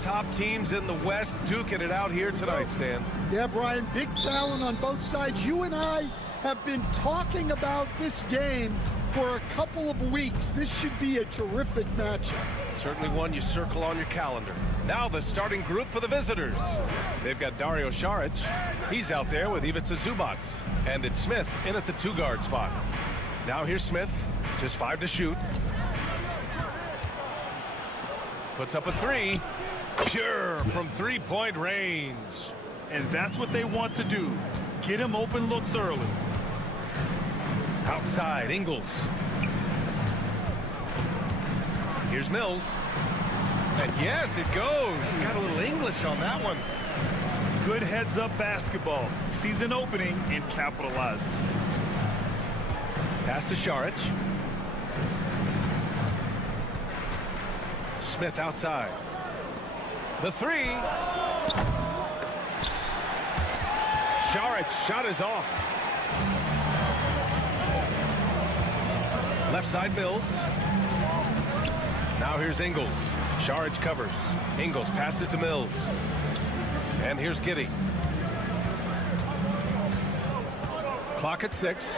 Top teams in the West duking it out here tonight, Stan. Yeah, Brian, big talent on both sides. You and I have been talking about this game for a couple of weeks. This should be a terrific matchup. Certainly one you circle on your calendar. Now the starting group for the visitors. They've got Dario Saric. He's out there with Ivica Zubac. And it's Smith in at the two-guard spot. Now here's Smith, just 5 to shoot. Puts up a 3. Pure from three-point range. And that's what they want to do. Get him open looks early. Outside, Ingles. Here's Mills. And yes, it goes. Got a little English on that one. Good heads-up basketball. Sees an opening and capitalizes. Pass to Saric. Smith outside. The 3. Saric shot is off. Left side Mills. Now here's Ingles. Saric covers. Ingles passes to Mills. And here's Giddey. Clock at 6.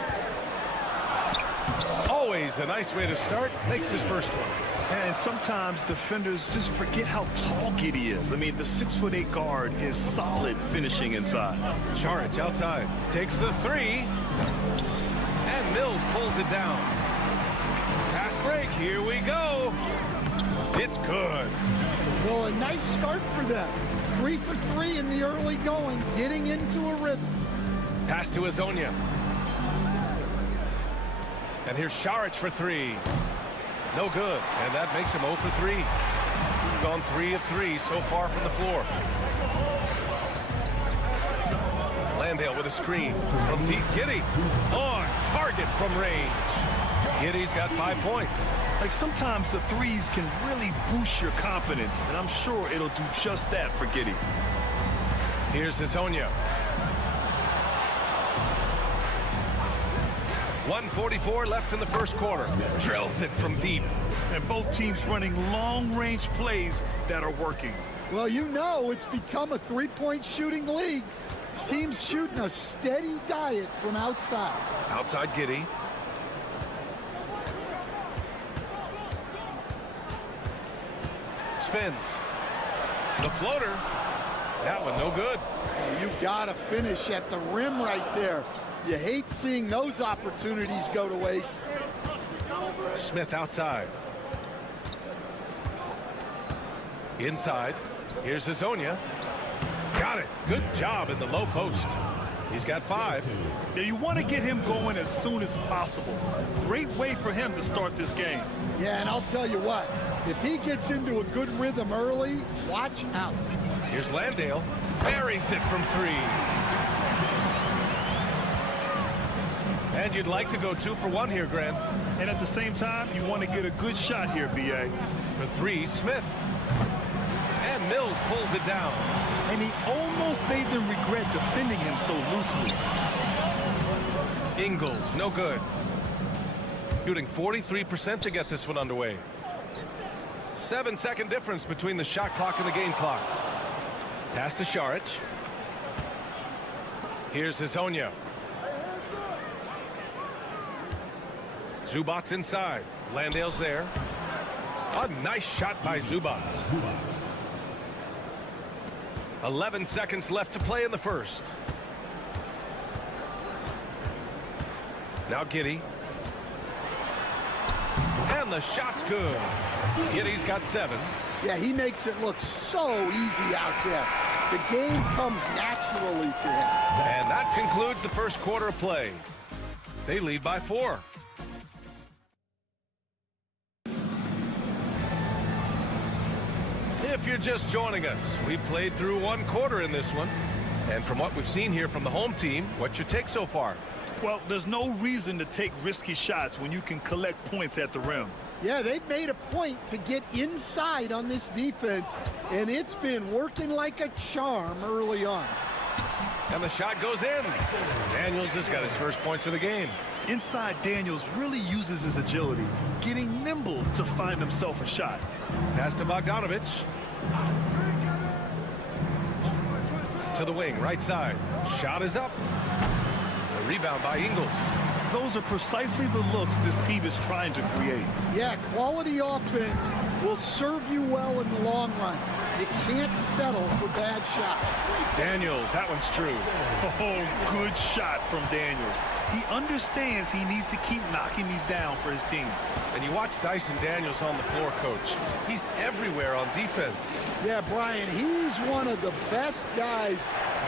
Always a nice way to start. Makes his first one. And sometimes defenders just forget how tall Giddey is. I mean, the 6'8" guard is solid finishing inside. Saric outside. Takes the 3. And Mills pulls it down. Fast break. Here we go. It's good. Well, a nice start for them. 3 for 3 in the early going, getting into a rhythm. Pass to Azonia. And here's Saric for 3. No good, and that makes him 0 for 3. Gone 3 of 3 so far from the floor. Landale with a screen from Pete Giddey. On target from range. Giddey's got 5 points. Like sometimes the threes can really boost your confidence, and I'm sure it'll do just that for Giddey. Here's Azonia. 1:44 left in the first quarter. Drills it from deep. And both teams running long-range plays that are working. Well, you know it's become a three-point shooting league. Teams shooting a steady diet from outside. Outside Giddey. Spins. The floater. That one no good. You gotta finish at the rim right there. You hate seeing those opportunities go to waste. Smith outside. Inside. Here's Azonia. Got it. Good job in the low post. He's got 5. Now you want to get him going as soon as possible. Great way for him to start this game. Yeah, and I'll tell you what, if he gets into a good rhythm early, watch out. Here's Landale. Buries it from 3. And you'd like to go 2 for 1 here, Grant. And at the same time, you want to get a good shot here, B.A. For 3, Smith. And Mills pulls it down. And he almost made them regret defending him so loosely. Ingles, no good. Shooting 43% to get this one underway. 7-second difference between the shot clock and the game clock. Pass to Saric. Here's Azonia. Zubac inside. Landale's there. A nice shot by Zubac. 11 seconds left to play in the first. Now Giddey. And the shot's good. Giddey's got 7. Yeah, he makes it look so easy out there. The game comes naturally to him. And that concludes the first quarter of play. They lead by 4. If you're just joining us, we played through 1 quarter in this one. And from what we've seen here from the home team, what's your take so far? Well, there's no reason to take risky shots when you can collect points at the rim. Yeah, they've made a point to get inside on this defense, and it's been working like a charm early on. And the shot goes in. Daniels has got his first points of the game. Inside, Daniels really uses his agility, getting nimble to find himself a shot. Pass to Bogdanovic. To the wing, right side. Shot is up. The rebound by Ingles. Those are precisely the looks this team is trying to create. Yeah, quality offense will serve you well in the long run. You can't settle for bad shots. Daniels, that one's true. Oh, good shot from Daniels. He understands he needs to keep knocking these down for his team. And you watch Dyson Daniels on the floor, Coach. He's everywhere on defense. Yeah, Brian, he's one of the best guys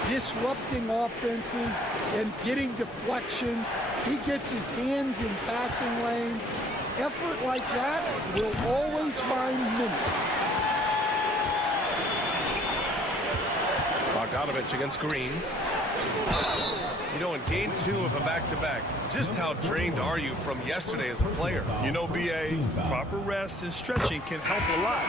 disrupting offenses and getting deflections. He gets his hands in passing lanes. Effort like that will always find minutes. Bogdanovic against Green. You know, in game 2 of a back-to-back, just how drained are you from yesterday as a player? You know, B.A., proper rest and stretching can help a lot.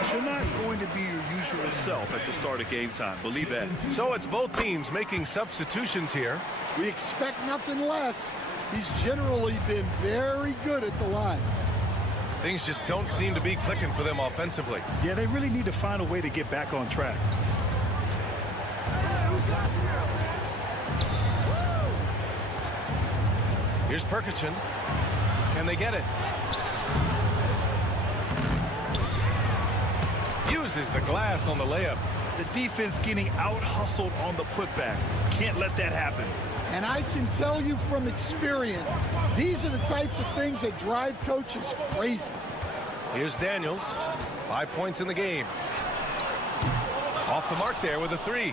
But you're not going to be your usual self at the start of game time. Believe that. So it's both teams making substitutions here. We expect nothing less. He's generally been very good at the line. Things just don't seem to be clicking for them offensively. Yeah, they really need to find a way to get back on track. Here's Perkichin. Can they get it? Uses the glass on the layup. The defense getting out-hustled on the putback. Can't let that happen. And I can tell you from experience, these are the types of things that drive coaches crazy. Here's Daniels. 5 points in the game. Off the mark there with a 3.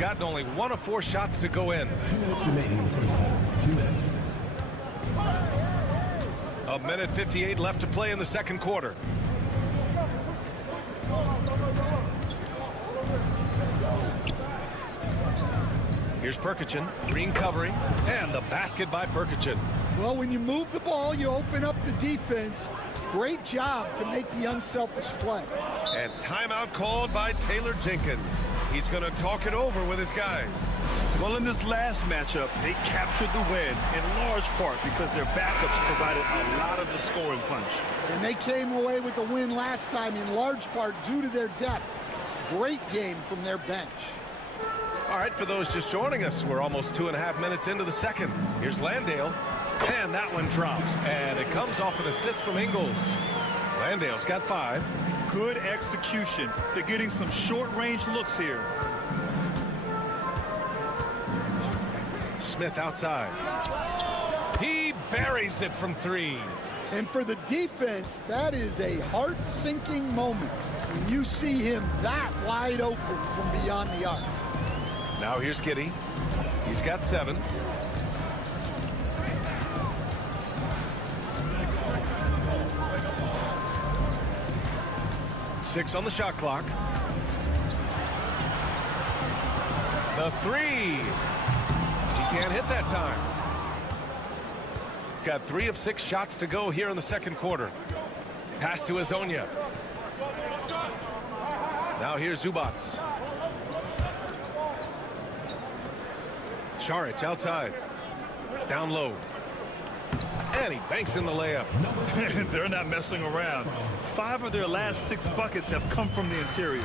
Gotten only 1 of 4 shots to go in. 2 minutes remaining in the first half. 2 minutes. A minute 58 left to play in the second quarter. Here's Perkichin. Green covering. And the basket by Perkichin. Well, when you move the ball, you open up the defense. Great job to make the unselfish play. And timeout called by Taylor Jenkins. He's going to talk it over with his guys. Well, in this last matchup, they captured the win in large part because their backups provided a lot of the scoring punch. And they came away with the win last time in large part due to their depth. Great game from their bench. All right, for those just joining us, we're almost 2.5 minutes into the second. Here's Landale. And that one drops. And it comes off an assist from Ingles. Landale's got 5. Good execution. They're getting some short-range looks here. Smith outside. He buries it from 3. And for the defense, that is a heart-sinking moment when you see him that wide open from beyond the arc. Now here's Giddey. He's got 7. Six on the shot clock. The 3. He can't hit that time. Got 3 of 6 shots to go here in the second quarter. Pass to Azonia. Now here's Zubats. Šarić outside. Down low. And he banks in the layup. They're not messing around. 5 of their last 6 buckets have come from the interior.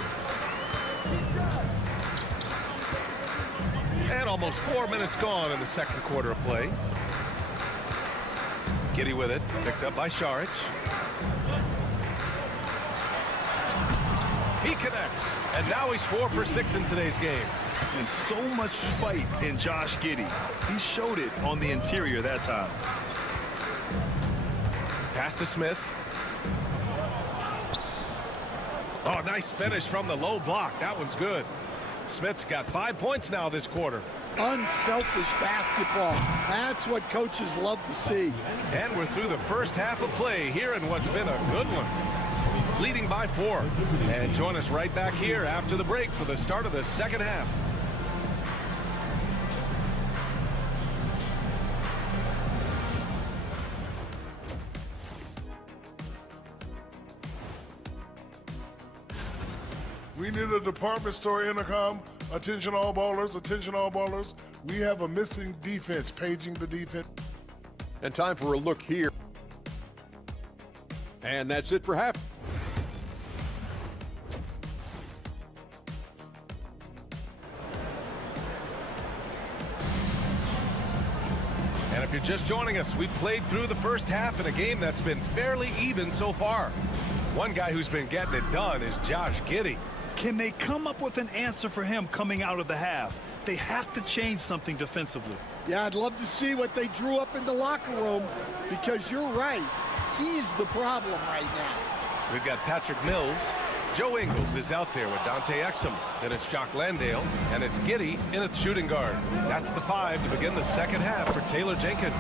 And almost 4 minutes gone in the second quarter of play. Giddey with it. Picked up by Šarić. He connects, and now he's 4 for 6 in today's game. And so much fight in Josh Giddey. He showed it on the interior that time. Pass to Smith. Oh, nice finish from the low block. That one's good. Smith's got 5 points now this quarter. Unselfish basketball. That's what coaches love to see. And we're through the first half of play here in what's been a good one. Leading by 4. And join us right back here after the break for the start of the second half. We need a department store intercom. Attention all ballers, attention all ballers. We have a missing defense, paging the defense. And time for a look here. And that's it for half. And if you're just joining us, we've played through the first half in a game that's been fairly even so far. One guy who's been getting it done is Josh Giddey. Can they come up with an answer for him coming out of the half? They have to change something defensively. Yeah, I'd love to see what they drew up in the locker room, because you're right. He's the problem right now. We've got Patrick Mills. Joe Ingles is out there with Dante Exum. Then it's Jock Landale, and it's Giddey in at shooting guard. That's the 5 to begin the second half for Taylor Jenkins.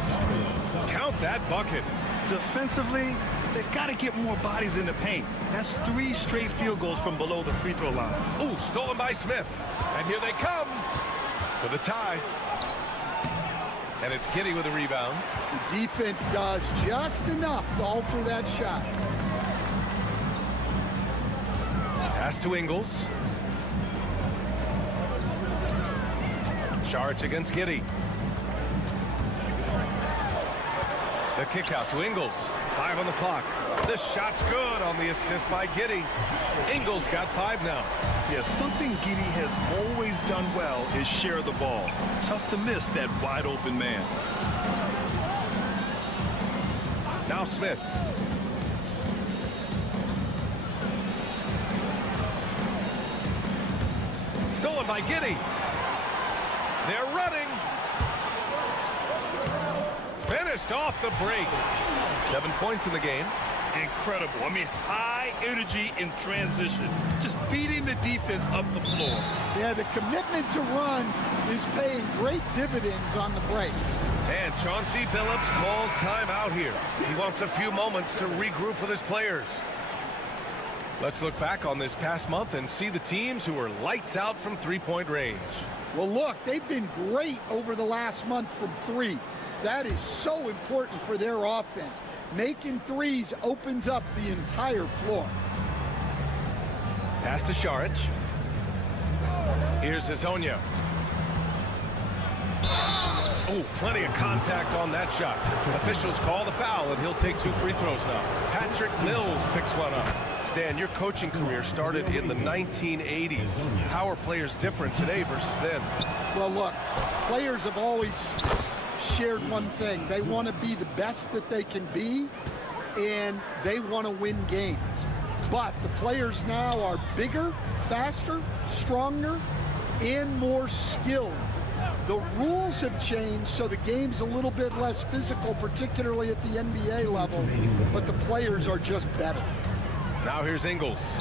Count that bucket. Defensively, they've got to get more bodies in the paint. That's 3 straight field goals from below the free throw line. Ooh, stolen by Smith. And here they come for the tie. And it's Giddey with a rebound. The defense does just enough to alter that shot. Pass to Ingles. Charge against Giddey. The kick out to Ingles. 5 on the clock. This shot's good on the assist by Giddey. Ingles got 5 now. Yes, something Giddey has always done well is share the ball. Tough to miss that wide open man. Now Smith. Stolen by Giddey. They're running. Finished off the break. 7 points in the game. Incredible. I mean, high energy in transition. Just beating the defense up the floor. Yeah, the commitment to run is paying great dividends on the break. And Chauncey Billups calls timeout here. He wants a few moments to regroup with his players. Let's look back on this past month and see the teams who are lights out from three-point range. Well, look, they've been great over the last month from 3. That is so important for their offense. Making threes opens up the entire floor. Pass to Šarić. Here's Hazonia. Oh, plenty of contact on that shot. Officials call the foul, and he'll take 2 free throws now. Patrick Mills picks one up. Stan, your coaching career started in the 1980s. How are players different today versus then? Well, look, players have always shared one thing. They want to be the best that they can be, and they want to win games. But the players now are bigger, faster, stronger, and more skilled. The rules have changed, so the game's a little bit less physical, particularly at the NBA level, but the players are just better. Now here's Ingles.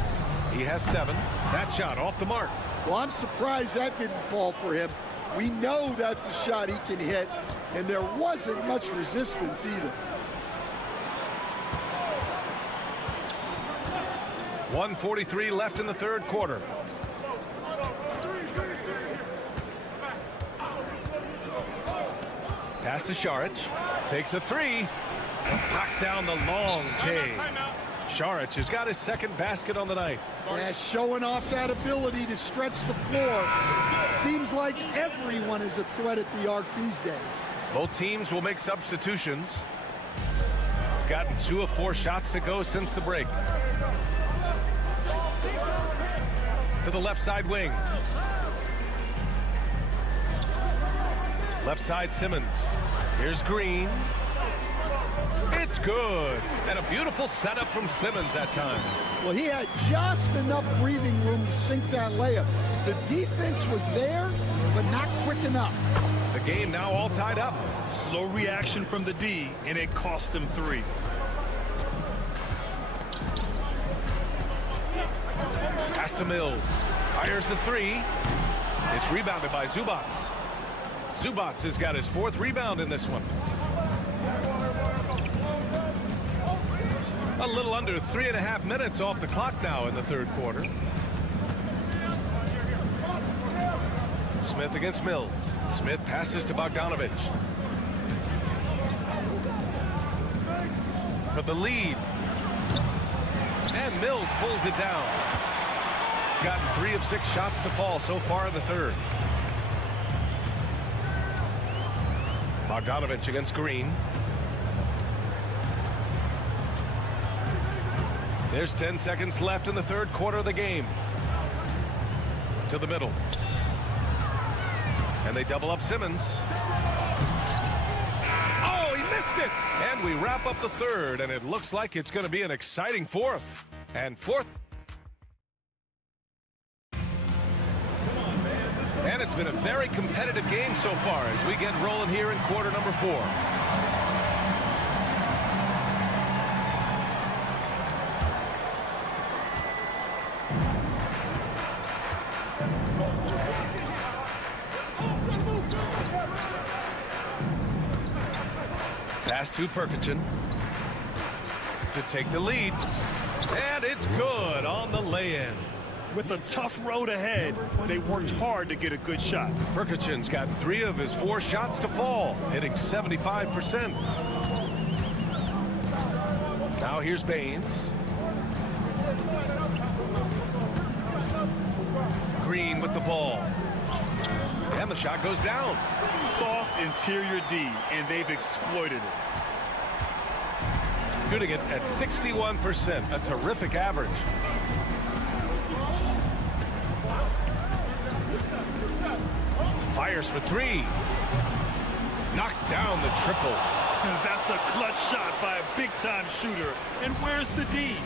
He has 7. That shot off the mark. Well, I'm surprised that didn't fall for him. We know that's a shot he can hit, and there wasn't much resistance either. 1:43 left in the third quarter. Pass to Šarić. Takes a 3. Knocks down the long J. Šarić has got his second basket on the night. Yeah, showing off that ability to stretch the floor. Seems like everyone is a threat at the arc these days. Both teams will make substitutions. Gotten 2 of 4 shots to go since the break. To the left side wing. Left side Simmons. Here's Green. It's It's good. And a beautiful setup from Simmons that time. Well, he had just enough breathing room to sink that layup. The defense was there, but not quick enough. The game now all tied up. Slow reaction from the D, and it cost them 3. Pass to Mills. Fires the 3. It's rebounded by Zubats. Zubats has got his 4th rebound in this one. A little under 3.5 minutes off the clock now in the 3rd quarter. Smith against Mills. Smith passes to Bogdanovic. For the lead. And Mills pulls it down. Gotten 3 of 6 shots to fall so far in the 3rd. Bogdanovic against Green. There's 10 seconds left in the 3rd quarter of the game. To the middle. And they double up Simmons. Oh, he missed it! And we wrap up the 3rd, and it looks like it's going to be an exciting 4th. And 4th. And it's been a very competitive game so far as we get rolling here in quarter number 4. Pass to Perkichin to take the lead. And it's good on the lay-in. With a tough road ahead, they worked hard to get a good shot. Perkichin's got 3 of his 4 shots to fall, hitting 75%. Now here's Baines. Green with the ball. And the shot goes down. Soft interior D, and they've exploited it. Shooting it at 61%, a terrific average. Fires for 3. Knocks down the triple. And that's a clutch shot by a big-time shooter. And where's the D?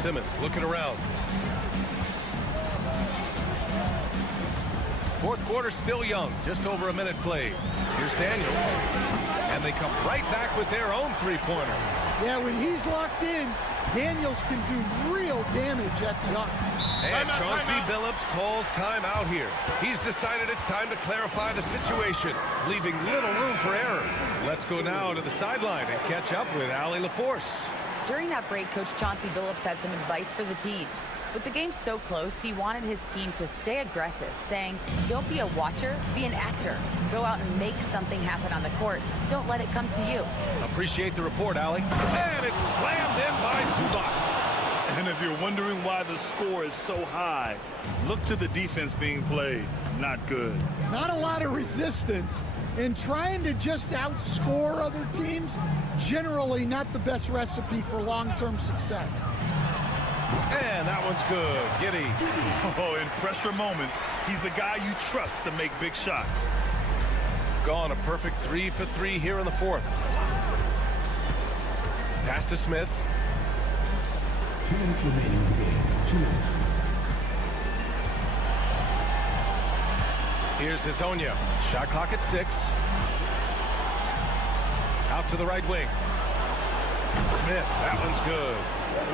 Simmons looking around. 4th quarter still young, just over a minute played. Here's Daniels. And they come right back with their own 3-pointer. Yeah, when he's locked in, Daniels can do real damage at the arc. And Chauncey Billups calls timeout here. He's decided it's time to clarify the situation, leaving little room for error. Let's go now to the sideline and catch up with Allie LaForce. During that break, Coach Chauncey Billups had some advice for the team. With the game so close, he wanted his team to stay aggressive, saying, don't be a watcher, be an actor. Go out and make something happen on the court. Don't let it come to you. Appreciate the report, Allie. And it's slammed in by Zubats. And if you're wondering why the score is so high, look to the defense being played. Not good. Not a lot of resistance. And trying to just outscore other teams, generally not the best recipe for long-term success. And that one's good. Giddy. Oh, in pressure moments, he's a guy you trust to make big shots. Gone a perfect 3 for 3 here in the 4th. Pass to Smith. 2 minutes remaining in the game. 2 minutes. Here's Hezonja. Shot clock at 6. Out to the right wing. Smith. That one's good.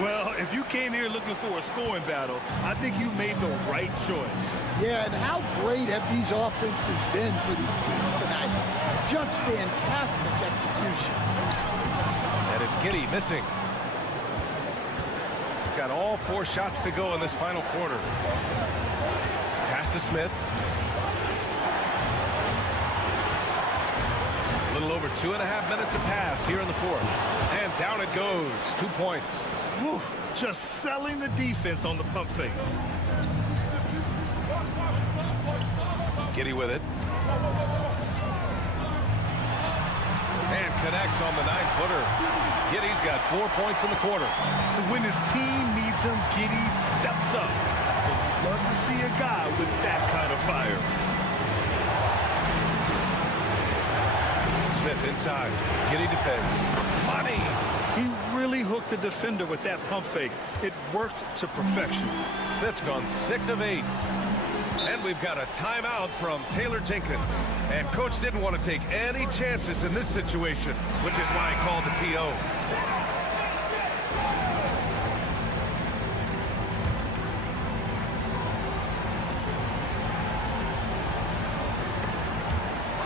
Well, if you came here looking for a scoring battle, I think you made the right choice. Yeah, and how great have these offenses been for these teams tonight? Just fantastic execution. And it's Giddy missing. Got all 4 shots to go in this final quarter. Pass to Smith. A little over 2.5 minutes have passed here in the 4th. And down it goes. 2 points. Whew, just selling the defense on the pump fake. Giddy with it. And connects on the 9-footer. Giddy's got 4 points in the quarter. When his team needs him, Giddy steps up. Love to see a guy with that kind of fire. Smith inside. Giddy defends. Money. He really hooked the defender with that pump fake. It worked to perfection. Smith's gone 6 of 8. And we've got a timeout from Taylor Jenkins. And coach didn't want to take any chances in this situation, which is why he called the TO.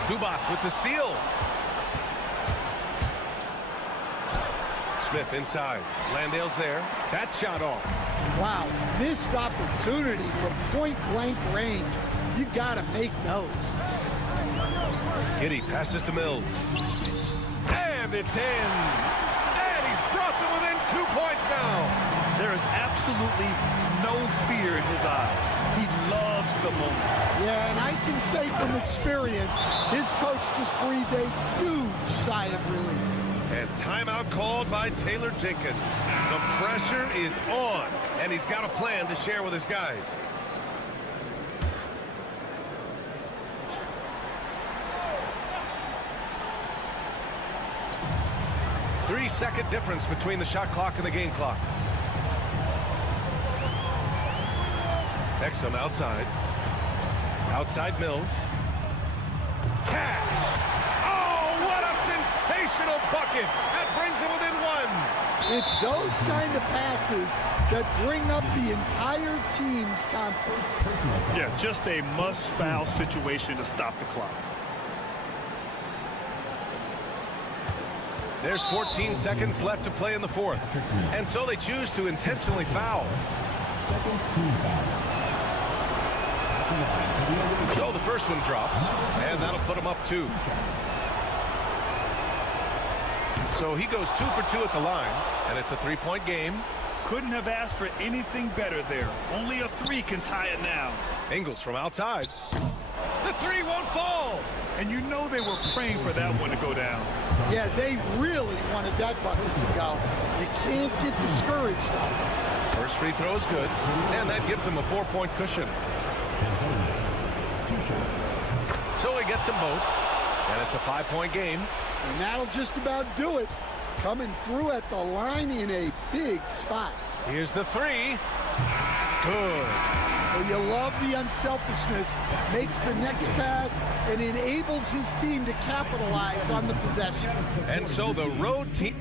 Zubats with the steal. Smith inside. Landale's there. That shot off. Wow, missed opportunity from point-blank range. You got to make those. Giddy passes to Mills. And it's in. And he's brought them within 2 points now. There is absolutely no fear in his eyes. He loves the moment. Yeah, and I can say from experience, his coach just breathed a huge sigh of relief. And timeout called by Taylor Jenkins. The pressure is on, and he's got a plan to share with his guys. Three-second difference between the shot clock and the game clock. Exum outside. Outside Mills. Cash! Oh, what a sensational bucket! That brings him within 1. It's those kind of passes that bring up the entire team's confidence. Yeah, just a must-foul situation to stop the clock. There's 14 seconds left to play in the 4th. And so they choose to intentionally foul. Second team foul. So the first one drops, and that'll put him up 2. So he goes 2 for 2 at the line, and it's a 3-point game. Couldn't have asked for anything better there. Only a 3 can tie it now. Ingles from outside. The 3 won't fall. And you know they were praying for that one to go down. Yeah, they really wanted that bucket to go. You can't get discouraged, though. First free throw is good, and that gives him a 4-point cushion. So he gets them both, and it's a 5-point game. And that'll just about do it. Coming through at the line in a big spot. Here's the 3. Good. Well, you love the unselfishness. Makes the next pass and enables his team to capitalize on the possession. And so the road team...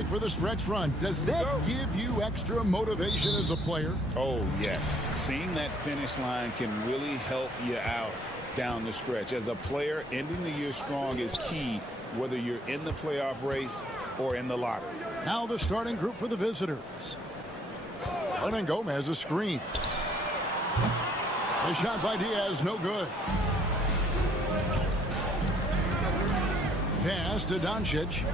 break for the stretch run. Does that give you extra motivation as a player? Oh, yes. Seeing that finish line can really help you out down the stretch. As a player, ending the year strong is key, whether you're in the playoff race or in the lottery. Now the starting group for the visitors. Hernan Gomez, a screen. The shot by Diaz, no good. Pass to Doncic.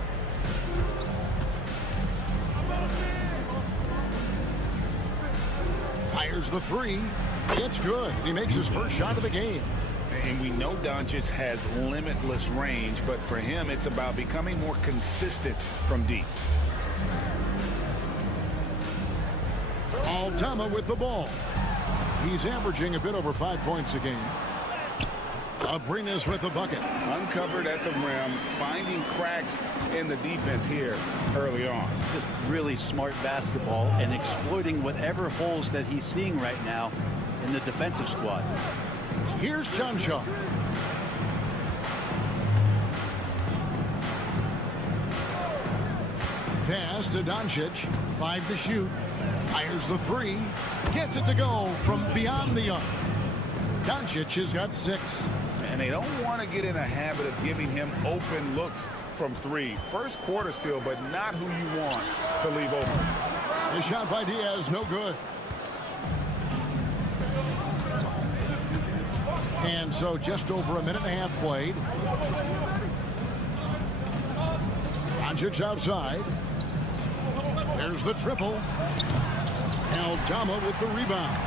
Fires the three. It's good. He makes his first shot of the game. And we know Doncic has limitless range, but for him, it's about becoming more consistent from deep. Aldama with the ball. He's averaging a bit over 5 points a game. Abrinas with the bucket. Uncovered at the rim, finding cracks in the defense here early on. Just really smart basketball and exploiting whatever holes that he's seeing right now in the defensive squad. Here's Johnshaw. Pass to Doncic. 5 to shoot. Fires the three. Gets it to go from beyond the arc. Doncic has got 6. And they don't want to get in a habit of giving him open looks from 3. First quarter still, but not who you want to leave open. The shot by Diaz, no good. And so just over a minute and a half played. Doncic outside. There's the triple. Aldama with the rebound.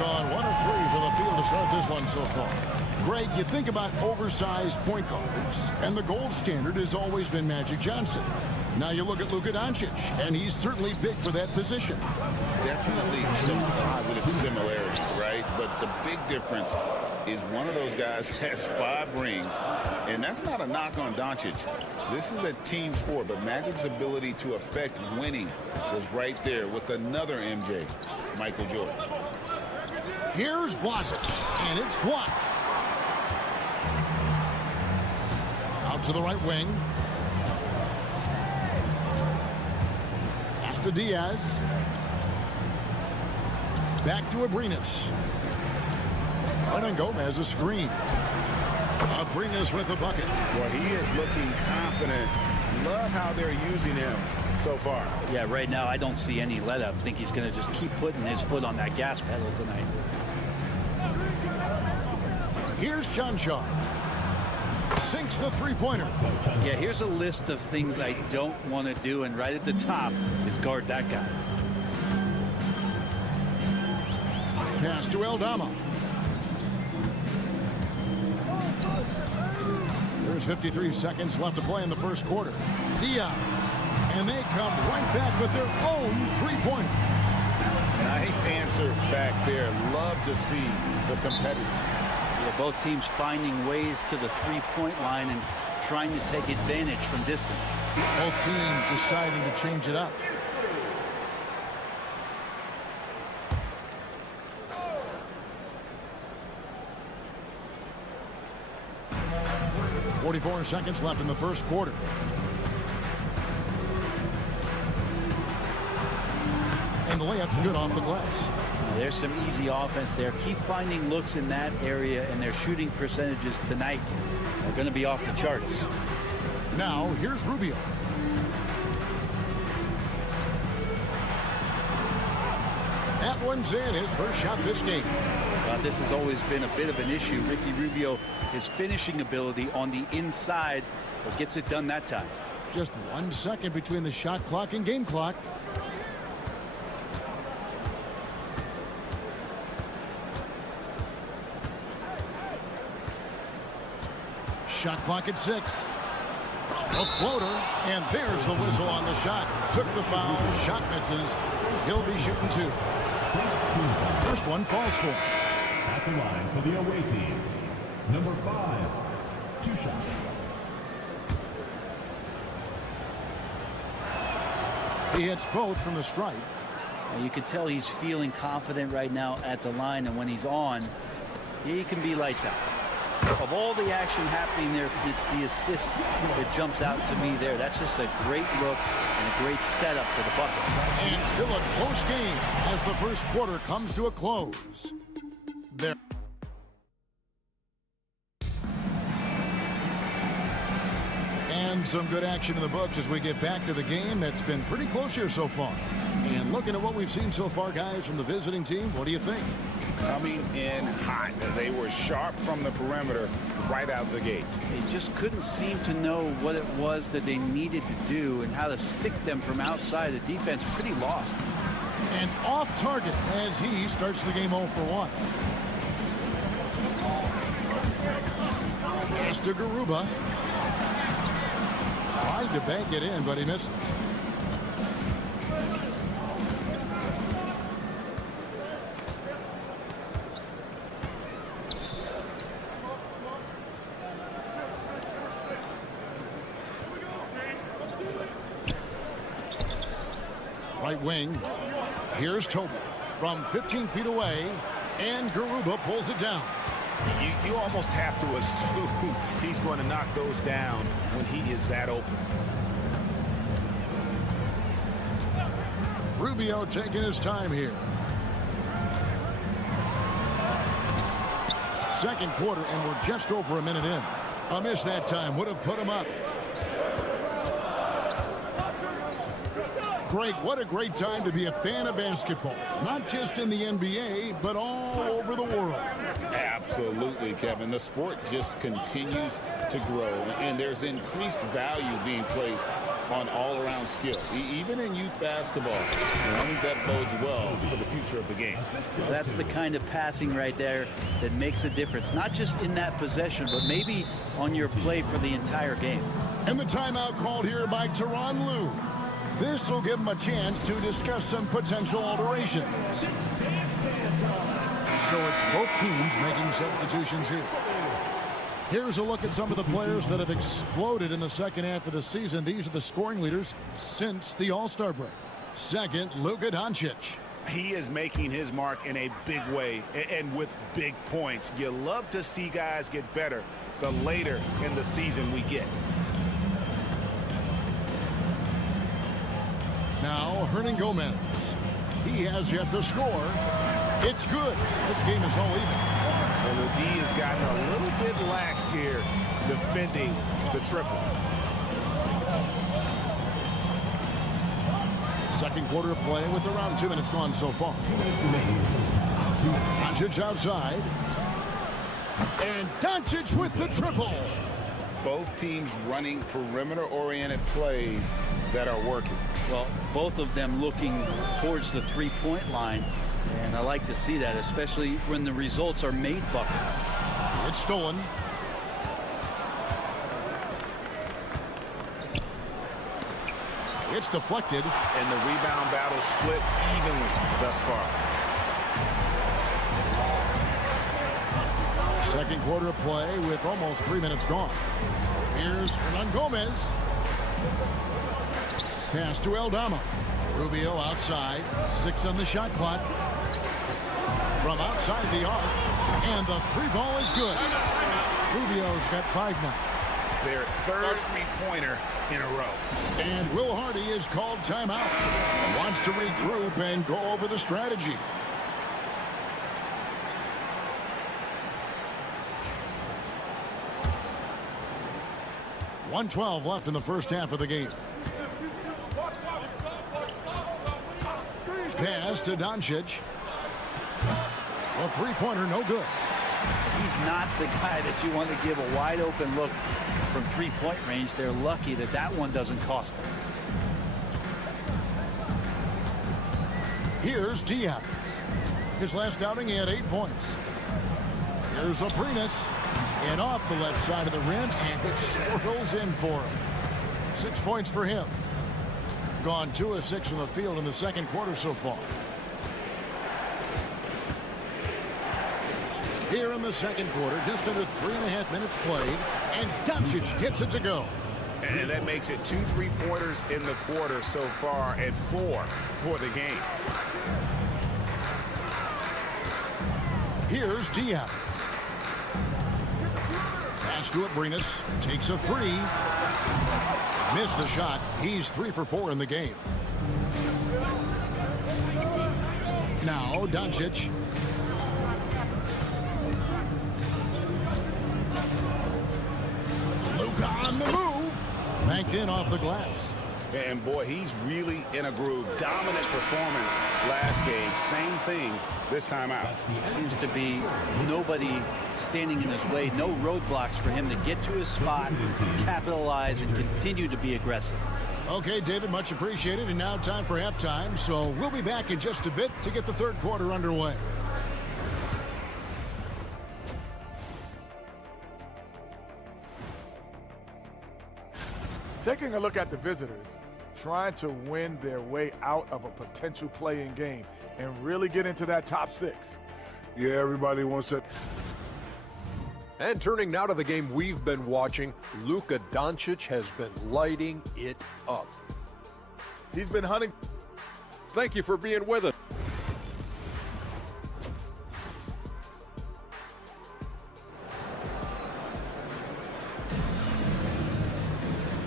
Gone 1 of 3 for the field to start this one so far. Greg, you think about oversized point guards, and the gold standard has always been Magic Johnson. Now you look at Luka Doncic, and he's certainly big for that position. Definitely some positive similarities, right? But the big difference is one of those guys has 5 rings, and that's not a knock on Doncic. This is a team sport, but Magic's ability to affect winning was right there with another MJ, Michael Jordan. Here's Blasic, and it's blocked. Out to the right wing. Pass to Diaz. Back to Abrinas. Hernan Gomez a screen. Abrinas with the bucket. Well, he is looking confident. Love how they're using him so far. Yeah, right now I don't see any let up. I think he's going to just keep putting his foot on that gas pedal tonight. Here's Johnshaw. Sinks the three-pointer. Yeah, here's a list of things I don't want to do, and right at the top is guard that guy. Pass to Aldama. There's 53 seconds left to play in the first quarter. Diaz. And they come right back with their own three-pointer. Nice answer back there. Love to see the competitors. Yeah, both teams finding ways to the three-point line and trying to take advantage from distance. Both teams deciding to change it up. .44 seconds left in the first quarter. And the layup's good off the glass. There's some easy offense there. Keep finding looks in that area, and their shooting percentages tonight are going to be off the charts. Now, here's Rubio. That one's in, his first shot this game. This has always been a bit of an issue. Ricky Rubio, his finishing ability on the inside, but gets it done that time. Just 1 second between the shot clock and game clock. Shot clock at 6. A floater, and there's the whistle on the shot. Took the foul, shot misses. He'll be shooting 2. First one falls for him. At the line for the away team, number 5, 2 shots. He hits both from the stripe. And you can tell he's feeling confident right now at the line, and when he's on, he can be lights out. Of all the action happening there, it's the assist that jumps out to me there. That's just a great look and a great setup for the bucket. And still a close game as the first quarter comes to a close. There. And some good action in the books as we get back to the game that's been pretty close here so far. And looking at what we've seen so far, guys, from the visiting team, what do you think? Coming in hot. They were sharp from the perimeter right out of the gate. They just couldn't seem to know what it was that they needed to do and how to stick them from outside. The defense pretty lost. And off target as he starts the game 0 for 1. Pass to Garuba. Tried to bank it in, but he misses. Right wing. Here's Toby from 15 feet away, and Garuba pulls it down. You almost have to assume he's going to knock those down when he is that open. Rubio taking his time here. Second quarter, and we're just over a minute in. A miss that time would have put him up. Greg, what a great time to be a fan of basketball. Not just in the NBA, but all over the world. Absolutely, Kevin. The sport just continues to grow, and there's increased value being placed on all-around skill, even in youth basketball. And I think that bodes well for the future of the game. That's the kind of passing right there that makes a difference, not just in that possession, but maybe on your play for the entire game. And the timeout called here by Tyronn Lue. This will give him a chance to discuss some potential alterations. So it's both teams making substitutions here. Here's a look at some of the players that have exploded in the second half of the season. These are the scoring leaders since the All-Star break. Second, Luka Doncic. He is making his mark in a big way and with big points. You love to see guys get better the later in the season we get. Now, Hernan Gomez. He has yet to score. It's good. This game is all even. Well, the D has gotten a little bit laxed here defending the triple. Second quarter of play with around 2 minutes gone so far. Doncic outside. And Doncic with the triple. Both teams running perimeter-oriented plays that are working. Well, both of them looking towards the three-point line, and I like to see that, especially when the results are made buckets. It's stolen. It's deflected. And the rebound battle split evenly thus far. Second quarter of play with almost 3 minutes gone. Here's Hernan Gomez. Pass to Aldama. Rubio outside. 6 on the shot clock. From outside the arc. And the three ball is good. Rubio's got 5 now. Their third three-pointer in a row. And Will Hardy is called timeout. Wants to regroup and go over the strategy. .112 left in the first half of the game. Pass to Doncic. A three-pointer, no good. He's not the guy that you want to give a wide-open look from three-point range. They're lucky that that one doesn't cost them. Here's Diaz. His last outing, he had 8 points. Here's Aprinas. And off the left side of the rim, and it swirls in for him. 6 points for him. Gone 2 of 6 from the field in the second quarter so far. Here in the second quarter, just under 3.5 minutes played, and Doncic gets it to go. And that makes it 2 3-pointers in the quarter so far and 4 for the game. Here's Diaz. to Abrinas. Takes a three. Missed the shot. He's 3 for 4 in the game. Now Doncic. Luka on the move. Banked in off the glass. And boy, he's really in a groove. Dominant performance last game. Same thing this time out. Seems to be nobody standing in his way. No roadblocks for him to get to his spot, capitalize, and continue to be aggressive. Okay, David, much appreciated. And now time for halftime. So we'll be back in just a bit to get the third quarter underway. Taking a look at the visitors, trying to win their way out of a potential play-in game and really get into that top 6. Yeah, everybody wants it. And turning now to the game we've been watching, Luka Doncic has been lighting it up. He's been hunting. Thank you for being with us.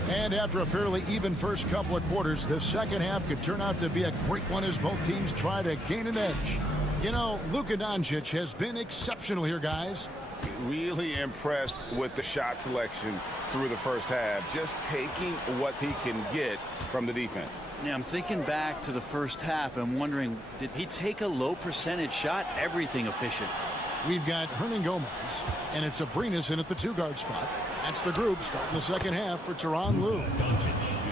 And after a fairly even first couple of quarters, the second half could turn out to be a great one as both teams try to gain an edge. You know, Luka Doncic has been exceptional here, guys. Really impressed with the shot selection through the first half. Just taking what he can get from the defense. Yeah, I'm thinking back to the first half and wondering, did he take a low percentage shot? Everything efficient. We've got Hernan Gomez, and it's Abrinas in at the 2-guard spot. That's the group starting the second half for Tyronn Lue.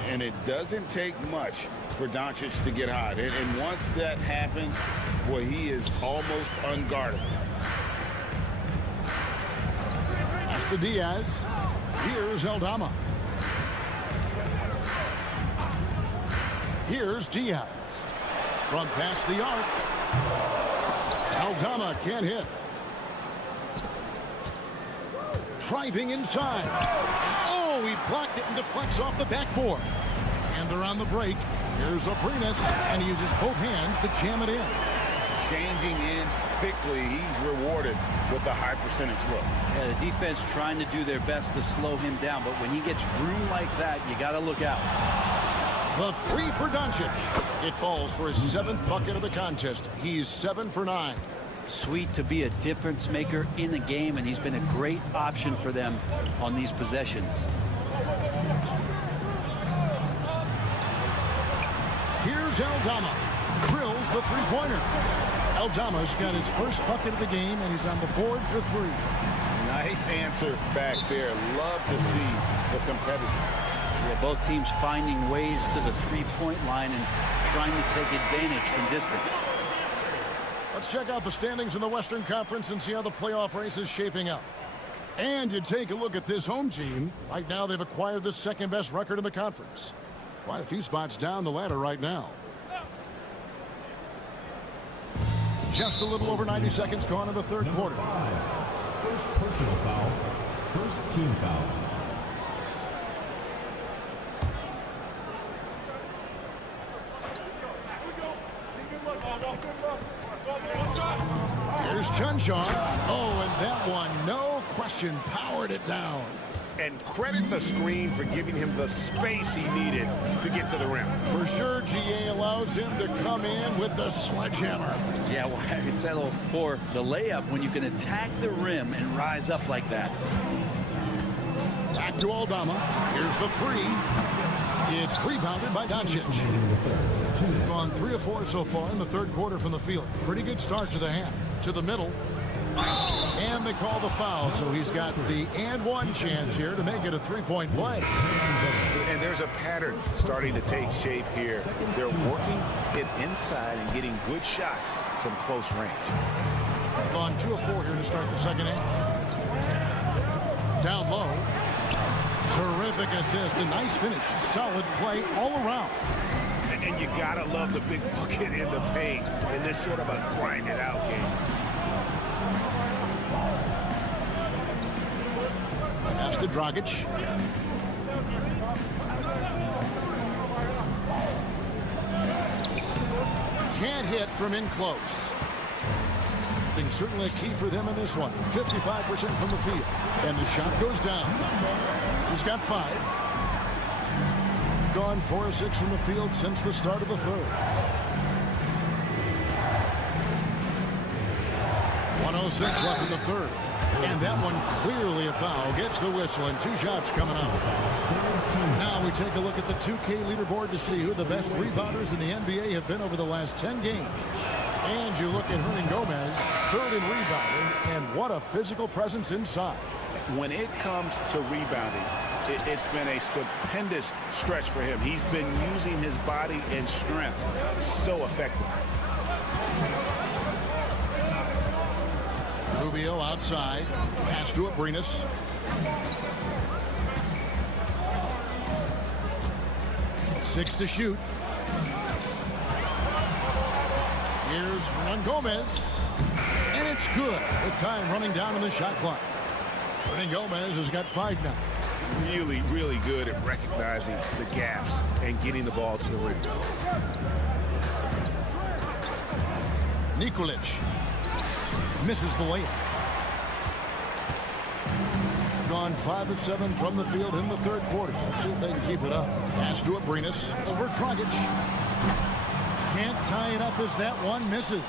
And it doesn't take much for Doncic to get hot. And once that happens, boy, he is almost unguardable. Pass to Diaz. Here's Aldama. Here's Diaz. From past the arc. Aldama can't hit. Driving inside. Oh, he blocked it and deflects off the backboard. And they're on the break. Here's Abrinas, and he uses both hands to jam it in. Changing ends quickly. He's rewarded with a high percentage look. Yeah, the defense trying to do their best to slow him down, but when he gets room like that, you got to look out. The three for Doncic. It falls for his 7th bucket of the contest. He's 7 for 9. Sweet to be a difference maker in the game, and he's been a great option for them on these possessions. Here's Aldama. Drills the three-pointer. Aldama's got his first bucket of the game, and he's on the board for 3. Nice answer back there. Love to see the competitive. Yeah, both teams finding ways to the three-point line and trying to take advantage from distance. Let's check out the standings in the Western Conference and see how the playoff race is shaping up. And you take a look at this home team. Right now, they've acquired the second-best record in the conference. Quite a few spots down the ladder right now. Just a little over 90 seconds gone in the third quarter. First personal foul. First team foul. Here's Chunchon. Oh, and that one, no question, powered it down. And credit the screen for giving him the space he needed to get to the rim. For sure, GA allows him to come in with the sledgehammer. Yeah, why settle for the layup when you can attack the rim and rise up like that? Back to Aldama. Here's the 3. It's rebounded by Doncic. Gone 3 of 4 so far in the third quarter from the field. Pretty good start to the half. To the middle. And they call the foul, so he's got the and one chance here to make it a 3-point play. And there's a pattern starting to take shape here. They're working it inside and getting good shots from close range. Gone 2 of 4 here to start the second half. Down low. Terrific assist, a nice finish. Solid play all around. And you gotta love the big bucket in the paint in this sort of a grind-it-out game. Pass to Dragic. Can't hit from in close. Been certainly a key for them in this one. 55% from the field. And the shot goes down. He's got 5. Gone 4 of 6 from the field since the start of the third. 1:06 left in the third. And that one clearly a foul. Gets the whistle and 2 shots coming up. Now we take a look at the 2K leaderboard to see who the best rebounders in the NBA have been over the last 10 games. And you look at Hernan Gomez, 3rd in rebounding, and what a physical presence inside. When it comes to rebounding, it's been a stupendous stretch for him. He's been using his body and strength so effectively. Rubio outside. Pass to Abrinas. Six to shoot. Here's Hernan Gomez. And it's good with time running down on the shot clock. Hernan Gomez has got 5 now. Really, really good at recognizing the gaps and getting the ball to the rim. Nikolic misses the layup. Gone 5 of 7 from the field in the third quarter. Let's see if they can keep it up. Pass to Abrinas over Dragic. Can't tie it up as that one misses.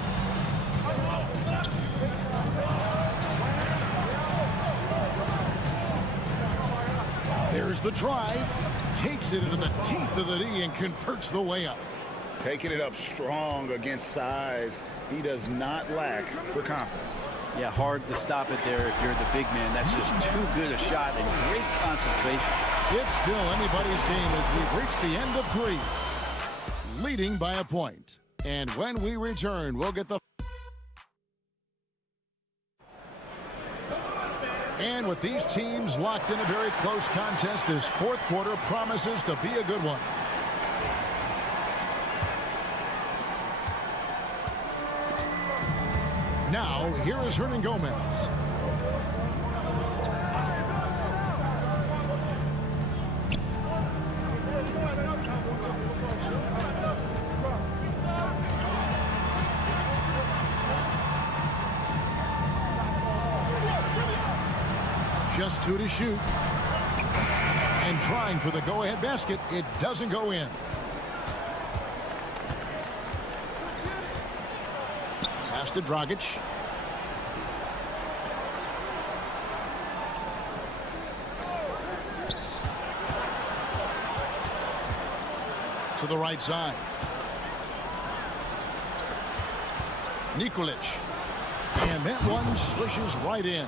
There's the drive. Takes it into the teeth of the D and converts the layup. Taking it up strong against size. He does not lack for confidence. Yeah, hard to stop it there if you're the big man. That's just too good a shot and great concentration. It's still anybody's game as we've reached the end of 3. Leading by a point. And when we return, we'll get the... And with these teams locked in a very close contest, this fourth quarter promises to be a good one. Now, here is Hernan Gomez. Just 2 to shoot. And trying for the go-ahead basket. It doesn't go in. Pass to Dragic. To the right side. Nikolic. And that one swishes right in.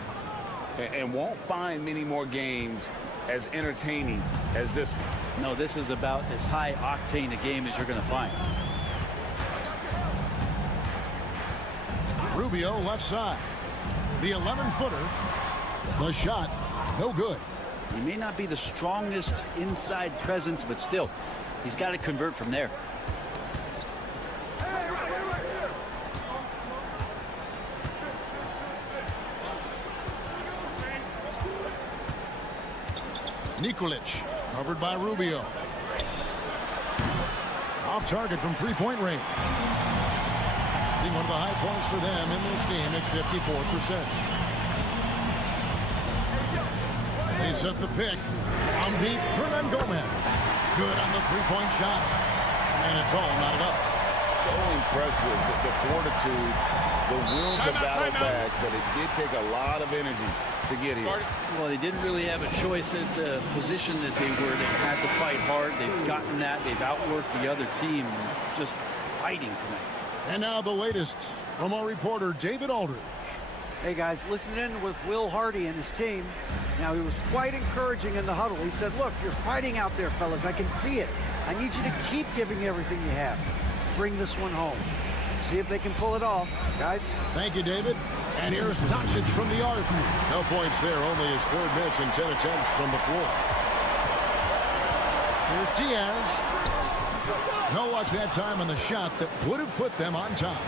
And won't find many more games as entertaining as this one. No, this is about as high octane a game as you're going to find. Rubio left side. The 11-footer. The shot, no good. He may not be the strongest inside presence, but still, he's got to convert from there. Nikolic, covered by Rubio. Off target from three-point range. One of the high points for them in this game at 54%. They set the pick. From deep, Hernan Gomez. Good on the three-point shot. And it's all knotted up. So impressive, the fortitude, the will to battle back, but it did take a lot of energy to get here. Well, they didn't really have a choice at the position that they were. They had to fight hard. They've gotten that. They've outworked the other team. Just fighting tonight. And now the latest from our reporter, David Aldridge. Hey, guys, listen in with Will Hardy and his team. Now, he was quite encouraging in the huddle. He said, look, you're fighting out there, fellas. I can see it. I need you to keep giving everything you have. Bring this one home. See if they can pull it off, guys. Thank you, David. And here's Doncic from the arc. No points there, only his third miss in 10 attempts from the floor. Here's Diaz. No luck that time on the shot that would have put them on top.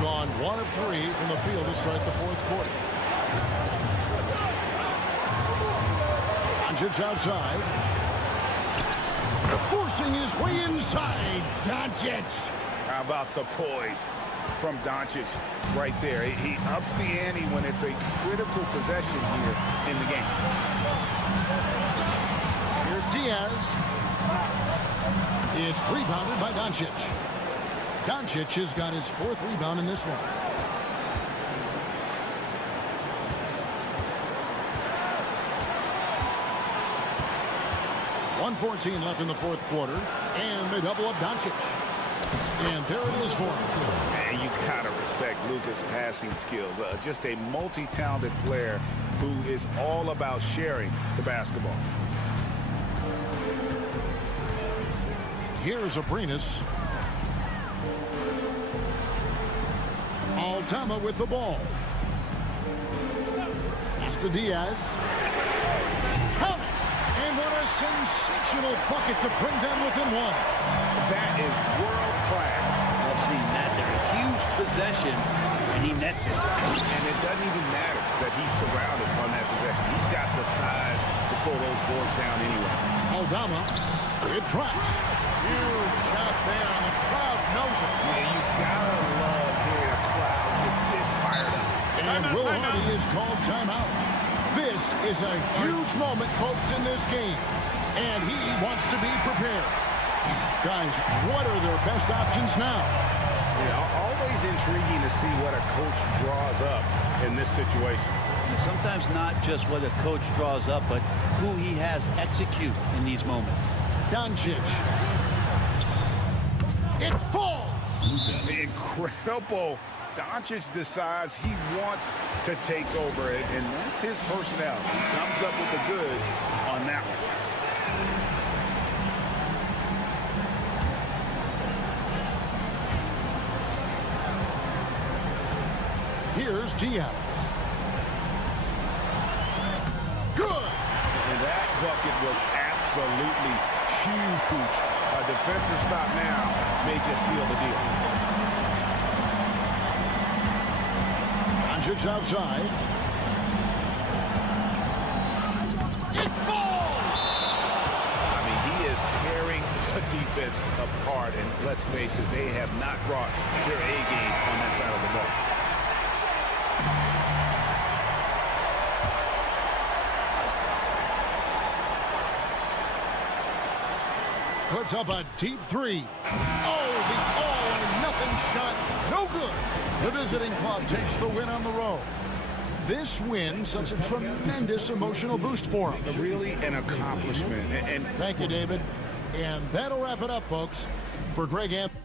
Gone 1 of 3 from the field to start the fourth quarter. Doncic outside. Forcing his way inside. Doncic. How about the poise? from Doncic right there. He ups the ante when it's a critical possession here in the game. Here's Diaz. It's rebounded by Doncic. Doncic has got his 4th rebound in this one. 1:14 left in the 4th quarter, and they double up Doncic. And there it is for him. Man, you gotta respect Luka's passing skills. Just a multi-talented player who is all about sharing the basketball. Here's Abrinas. Aldama with the ball. Pass to Diaz. Count it! And what a sensational bucket to bring them within one. That is world class. I've seen that there. A huge possession, and he nets it. And it doesn't even matter that he's surrounded on that possession. He's got the size to pull those boards down anyway. Aldama, it tracks. Huge shot there, and the crowd knows it. Yeah, you gotta love hearing a crowd get this fired up. And Will Hardy is called timeout. This is a huge moment, folks, in this game. And he wants to be prepared. Guys, what are their best options now? Yeah, always intriguing to see what a coach draws up in this situation. And sometimes not just what a coach draws up, but who he has execute in these moments. Doncic. It falls. Incredible. Doncic decides he wants to take over it, and that's his personality. He comes up with the goods on that one. Here's Diaz. Good. And that bucket was absolutely huge. A defensive stop now may just seal the deal. Doncic outside. It falls! I mean, he is tearing the defense apart, and let's face it, they have not brought their A game on that side of the ball. Puts up a deep 3. Oh, the all-or-nothing shot. No good. The visiting club takes the win on the road. This win such a tremendous emotional boost for them. Really an accomplishment. And thank you, David. And that'll wrap it up, folks. For Greg Anthony.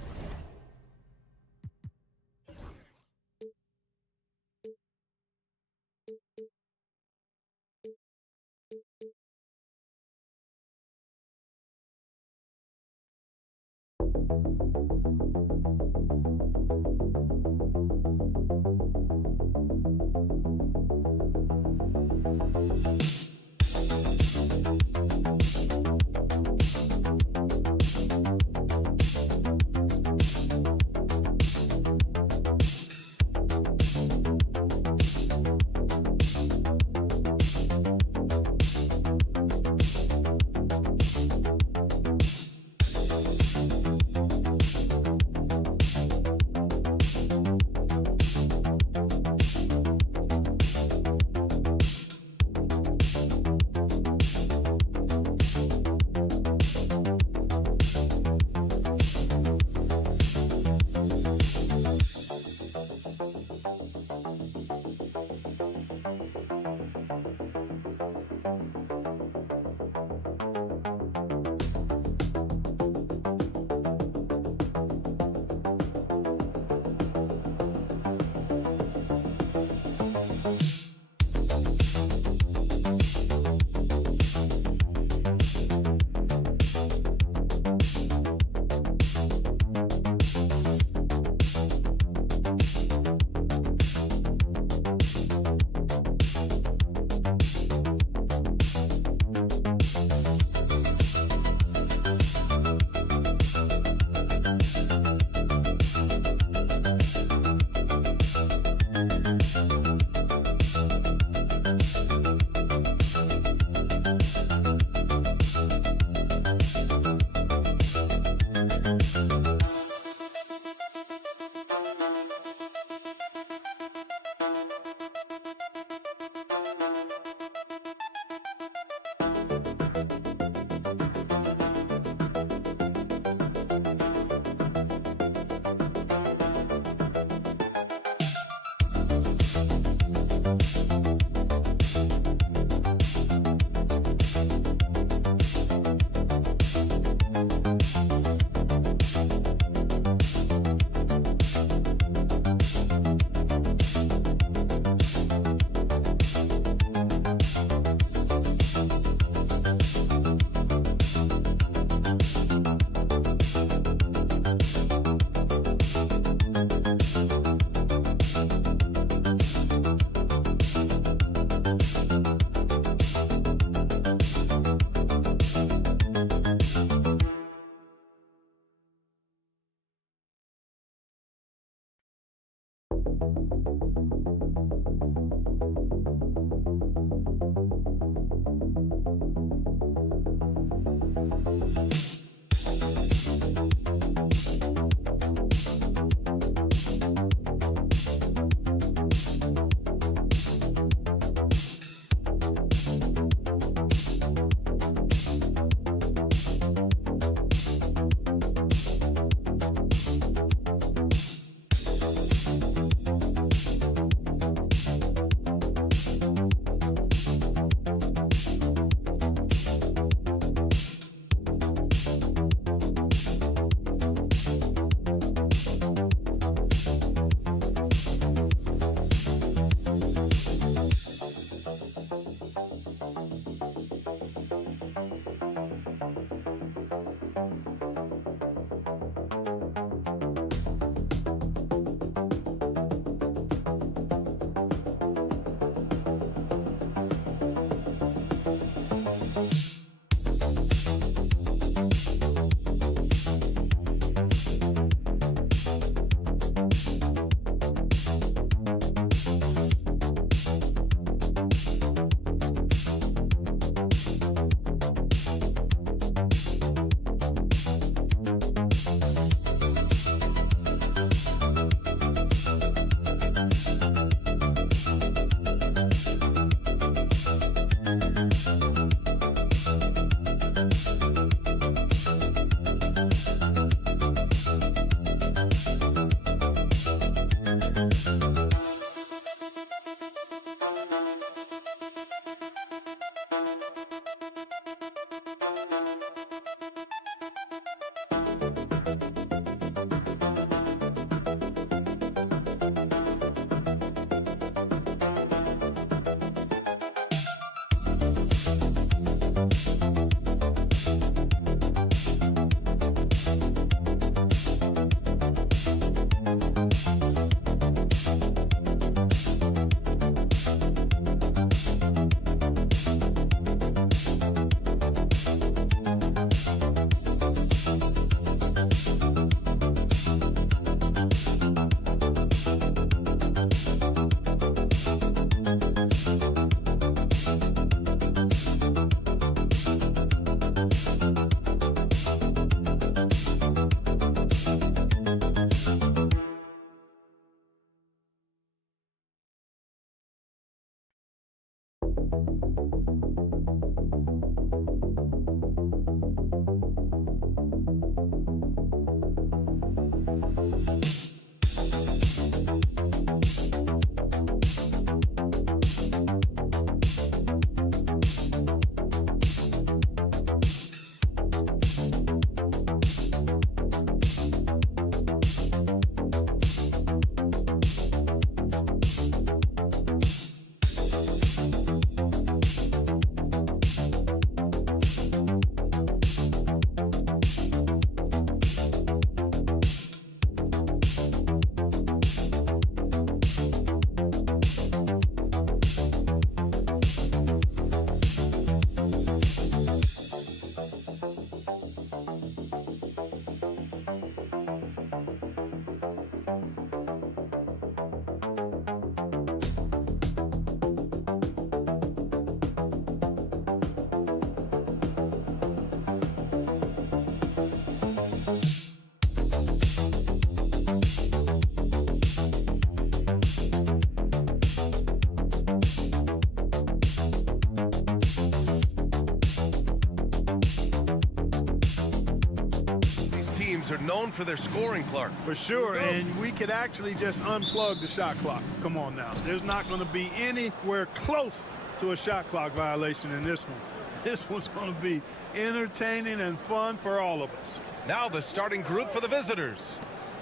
Are known for their scoring, Clark. For sure, and we could actually just unplug the shot clock. Come on now. There's not going to be anywhere close to a shot clock violation in this one. This one's going to be entertaining and fun for all of us. Now the starting group for the visitors.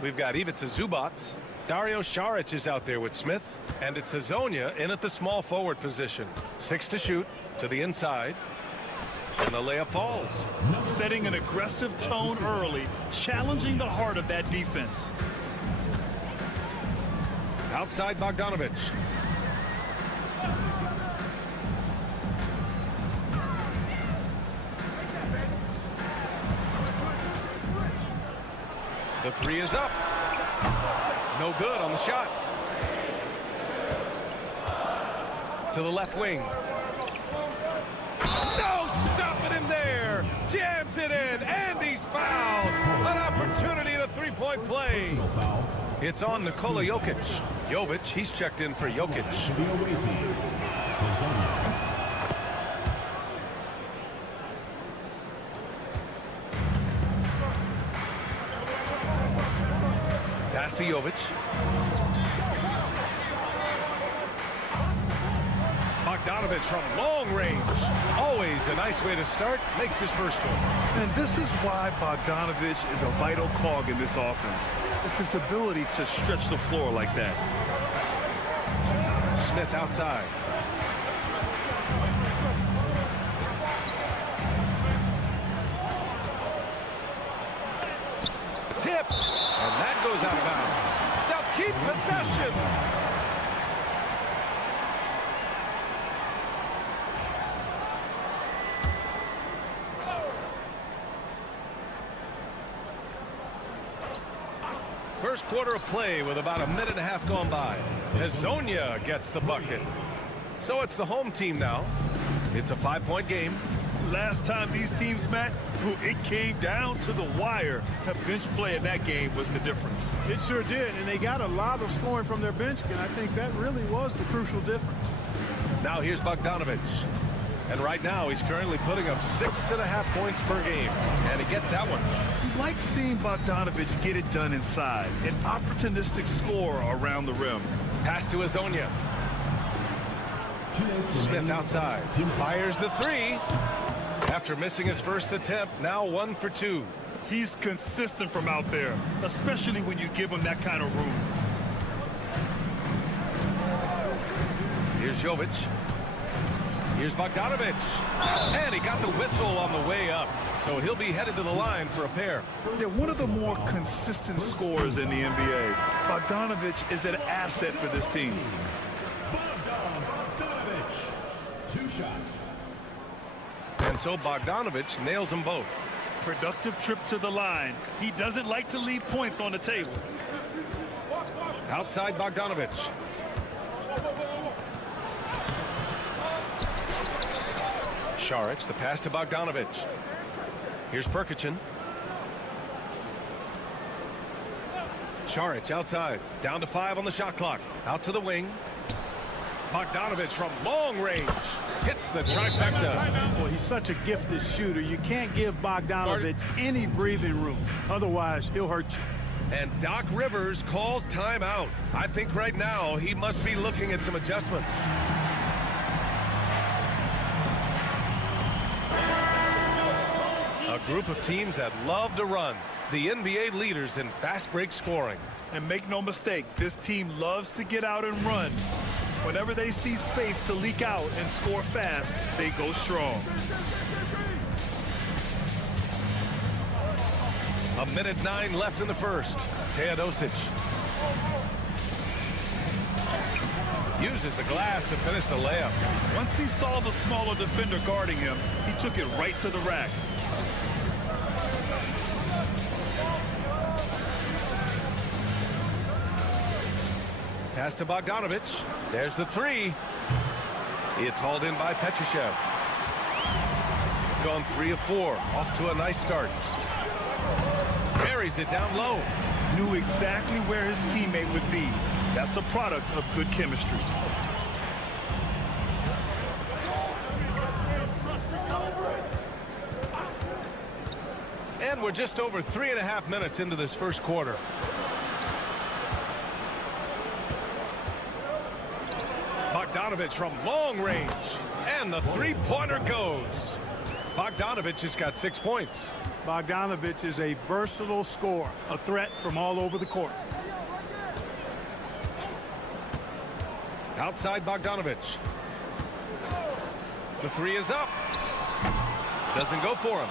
We've got Ivica Zubac. Dario Saric is out there with Smith. And it's Hazonia in at the small forward position. 6 to shoot to the inside. And the layup falls. Setting an aggressive tone early, challenging the heart of that defense. Outside Bogdanovic. The three is up. No good on the shot. To the left wing. No, stopping him there. Jams it in, and he's fouled. An opportunity at a three-point play. It's on Nikola Jokic. Jovic, he's checked in for Jokic. Pass to Jovic. Bogdanovic from long range. Always a nice way to start. Makes his first one. And this is why Bogdanovic is a vital cog in this offense. It's his ability to stretch the floor like that. Smith outside. Tipped. And that goes out of bounds. Now keep possession. First quarter of play with about a minute and a half gone by. Hazonia gets the bucket. So it's the home team now. It's a 5-point game. Last time these teams met, it came down to the wire. The bench play in that game was the difference. It sure did, and they got a lot of scoring from their bench, and I think that really was the crucial difference. Now here's Bogdanovic. And right now he's currently putting up 6.5 points per game. And he gets that one. You like seeing Bogdanovic get it done inside. An opportunistic scorer around the rim. Pass to Hazonia. Smith outside. Fires the three. After missing his first attempt, now 1 for 2. He's consistent from out there, especially when you give him that kind of room. Here's Jovic. Here's Bogdanovic. And he got the whistle on the way up. So he'll be headed to the line for a pair. They're one of the more consistent scorers in the NBA. Bogdanovic is an asset for this team. Bogdanovic, 2 shots. And so Bogdanovic nails them both. Productive trip to the line. He doesn't like to leave points on the table. Outside Bogdanovic. Saric, the pass to Bogdanovic. Here's Perkichin. Saric outside. Down to 5 on the shot clock. Out to the wing. Bogdanovich from long range hits the trifecta. Boy, he's such a gifted shooter. You can't give Bogdanovich any breathing room. Otherwise, he'll hurt you. And Doc Rivers calls timeout. I think right now he must be looking at some adjustments. A group of teams that love to run. The NBA leaders in fast break scoring. And make no mistake, this team loves to get out and run. Whenever they see space to leak out and score fast, they go strong. A minute 9 left in the first. Teodosic uses the glass to finish the layup. Once he saw the smaller defender guarding him, he took it right to the rack. Pass to Bogdanovich. There's the three. It's hauled in by Petrushev. Gone 3 of 4. Off to a nice start. Buries it down low. Knew exactly where his teammate would be. That's a product of good chemistry. And we're just over 3.5 minutes into this first quarter. Bogdanovich from long range. And the three-pointer goes. Bogdanovich has got 6 points. Bogdanovich is a versatile scorer, a threat from all over the court. Outside Bogdanovich. The three is up. Doesn't go for him.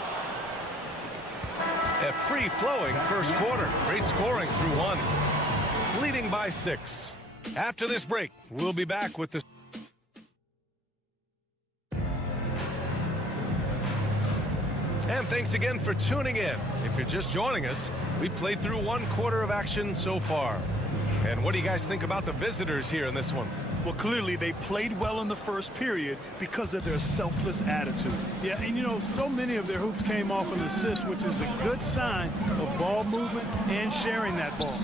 A free-flowing first quarter. Great scoring through 1. Leading by 6. After this break, we'll be back with the... And thanks again for tuning in. If you're just joining us, we played through 1 quarter of action so far. And what do you guys think about the visitors here in this one? Well, clearly they played well in the first period because of their selfless attitude. Yeah, and you know, so many of their hoops came off an assist, which is a good sign of ball movement and sharing that ball.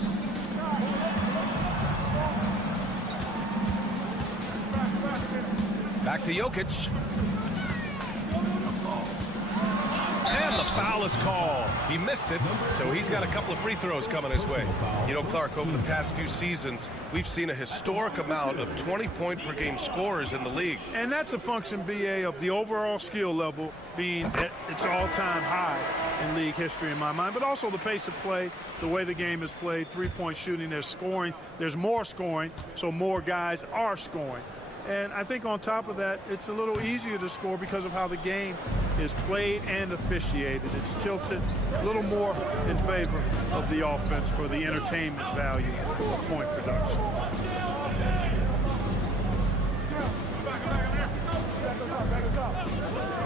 Back to Jokic. And the foul is called. He missed it, so he's got a couple of free throws coming his way. You know, Clark, over the past few seasons, we've seen a historic amount of 20-point-per-game scorers in the league. And that's a function, BA, of the overall skill level being at its all-time high in league history in my mind, but also the pace of play, the way the game is played, three-point shooting, there's scoring, there's more scoring, so more guys are scoring. And I think on top of that, it's a little easier to score because of how the game is played and officiated. It's tilted a little more in favor of the offense for the entertainment value of point production.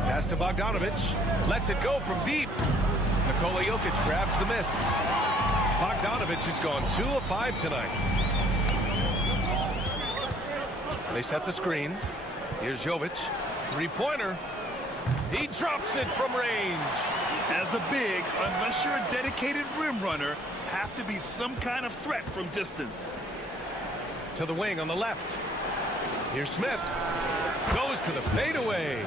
Pass to Bogdanovich. Lets it go from deep. Nikola Jokic grabs the miss. Bogdanovich has gone 2 of 5 tonight. They set the screen. Here's Jovic. Three-pointer. He drops it from range. As a big, unless you're a dedicated rim runner, have to be some kind of threat from distance. To the wing on the left. Here's Smith. Goes to the fadeaway.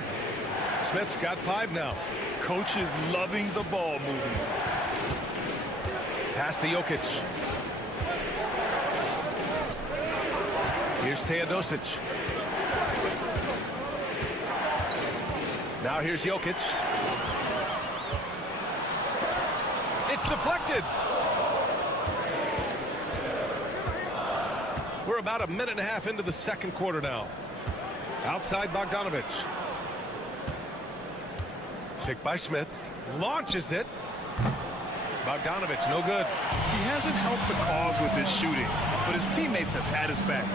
Smith's got 5 now. Coach is loving the ball movement. Pass to Jokic. Here's Teodosic. Now here's Jokic. It's deflected. We're about a minute and a half into the second quarter now. Outside Bogdanovich. Picked by Smith. Launches it. Bogdanovich, no good. He hasn't helped the cause with his shooting, but his teammates have had his back.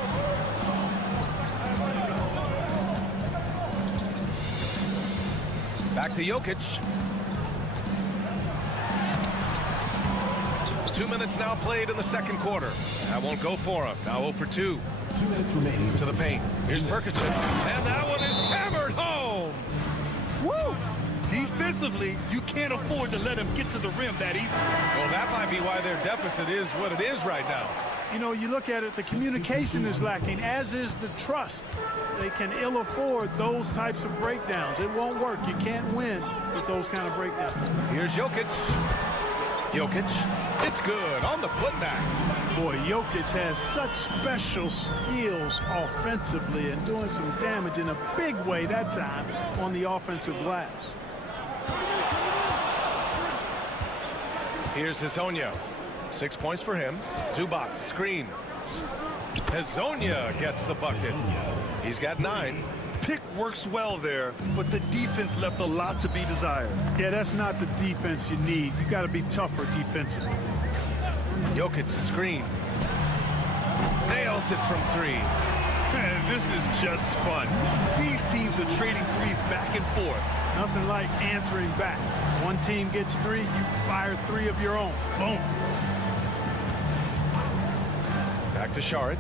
Back to Jokic. 2 minutes now played in the second quarter. That won't go for him. Now 0 for 2. 2 minutes remaining. To the paint. Here's Perkison. And that one is hammered home. Woo! Defensively, you can't afford to let him get to the rim that easy. Well, that might be why their deficit is what it is right now. You know, you look at it, the communication is lacking, as is the trust. They can ill afford those types of breakdowns. It won't work. You can't win with those kind of breakdowns. Here's Jokic. Jokic, it's good on the putback. Boy, Jokic has such special skills offensively and doing some damage in a big way that time on the offensive glass. Here's Hezonja. 6 points for him. Zubac, screen. Hezonja gets the bucket. He's got 9. Pick works well there, but the defense left a lot to be desired. Yeah, that's not the defense you need. You got to be tougher defensively. Jokic, the screen. Nails it from 3. Man, this is just fun. These teams are trading threes back and forth. Nothing like answering back. One team gets 3, you fire 3 of your own. Boom. Back to Šarić.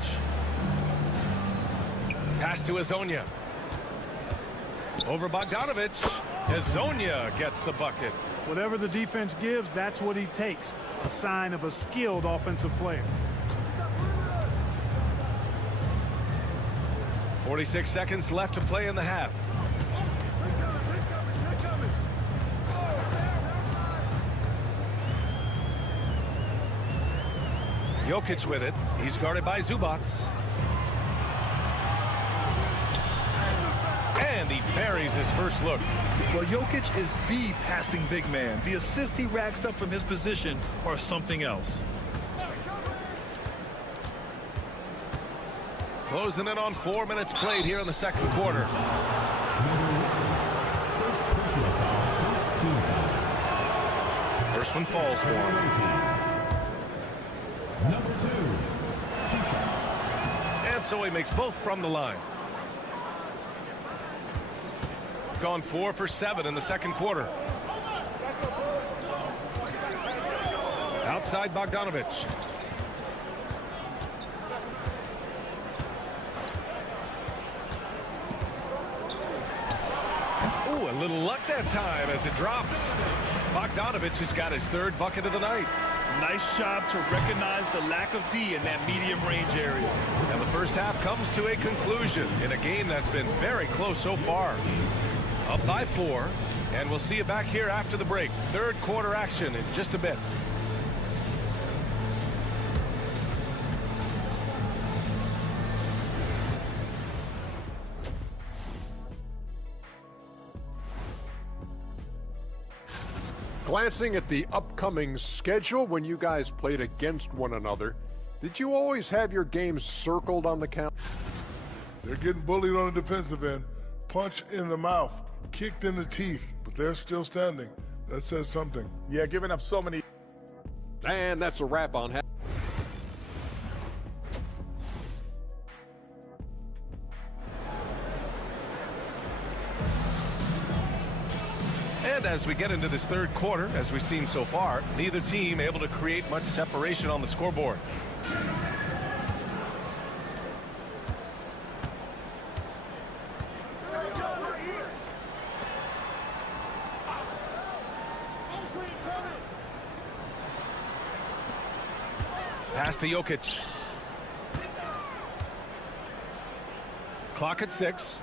Pass to Hezonja. Over Bogdanovic. Hezonja gets the bucket. Whatever the defense gives, that's what he takes. A sign of a skilled offensive player. 46 seconds left to play in the half. Jokic with it. He's guarded by Zubac. And he buries his first look. Well, Jokic is the passing big man. The assists he racks up from his position are something else. Closing in on 4 minutes played here in the second quarter. First one falls for him. Number 2, 2 shots. And so he makes both from the line. Gone 4 for 7 in the second quarter. Outside Bogdanovic. Ooh, a little luck that time as it drops. Bogdanovic has got his 3rd bucket of the night. Nice job to recognize the lack of D in that medium range area. And the first half comes to a conclusion in a game that's been very close so far. Up by 4, and we'll see you back here after the break. Third quarter action in just a bit. Glancing at the upcoming schedule when you guys played against one another, did you always have your games circled on the calendar? They're getting bullied on the defensive end. Punch in the mouth, kicked in the teeth, but they're still standing. That says something. Yeah, giving up so many. And that's a wrap on half. And as we get into this third quarter, as we've seen so far, neither team able to create much separation on the scoreboard. Pass to Jokic. Clock at 6.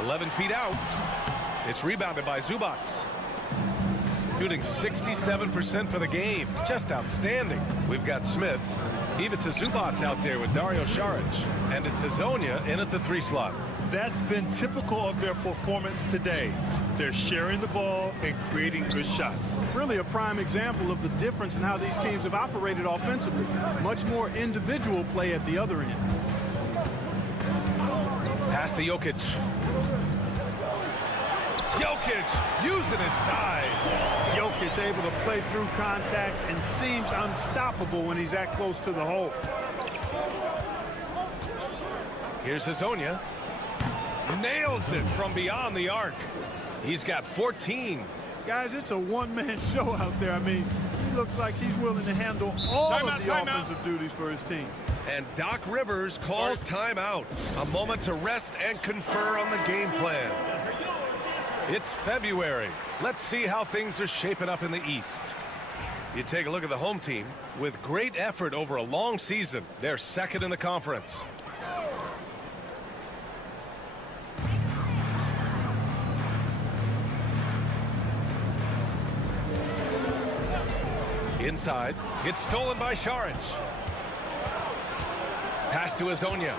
11 feet out. It's rebounded by Zubac. Shooting 67% for the game. Just outstanding. We've got Smith. Ivica Zubac out there with Dario Šarić. And it's Hezonja in at the 3 slot. That's been typical of their performance today. They're sharing the ball and creating good shots. Really a prime example of the difference in how these teams have operated offensively. Much more individual play at the other end. Pass to Jokic. Jokic using his size. Jokic able to play through contact and seems unstoppable when he's that close to the hole. Here's Hezonja. Nails it from beyond the arc. He's got 14. Guys, it's a one-man show out there. I mean, he looks like he's willing to handle all of the offensive duties for his team. And Doc Rivers calls timeout. A moment to rest and confer on the game plan. It's February. Let's see how things are shaping up in the East. You take a look at the home team. With great effort over a long season, they're second in the conference. Inside, gets stolen by Šarić. Pass to Azonia.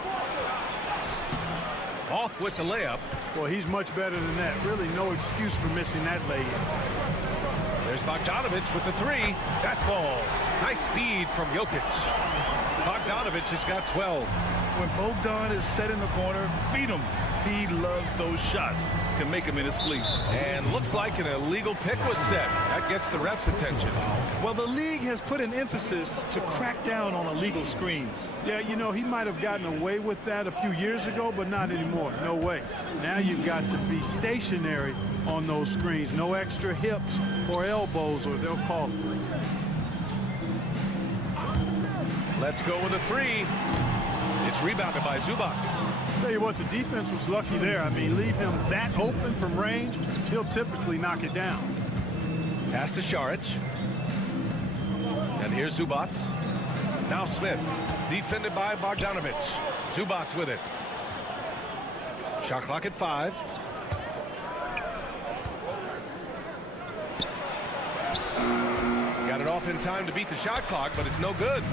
Off with the layup. Well, he's much better than that. Really no excuse for missing that layup. There's Bogdanović with the three. That falls. Nice feed from Jokic. Bogdanović has got 12. When Bogdan is set in the corner, feed him. He loves those shots. Can make him in his sleep. And looks like an illegal pick was set. That gets the ref's attention. Well, the league has put an emphasis to crack down on illegal screens. Yeah, you know, he might have gotten away with that a few years ago, but not anymore. No way. Now you've got to be stationary on those screens. No extra hips or elbows, or they'll call it. Let's go with a three. It's rebounded by Zubac. Tell you what, the defense was lucky there. I mean, leave him that open from range, he'll typically knock it down. Pass to Šarić. And here's Zubac. Now Smith, defended by Bogdanović. Zubac with it. Shot clock at 5. Got it off in time to beat the shot clock, but it's no good.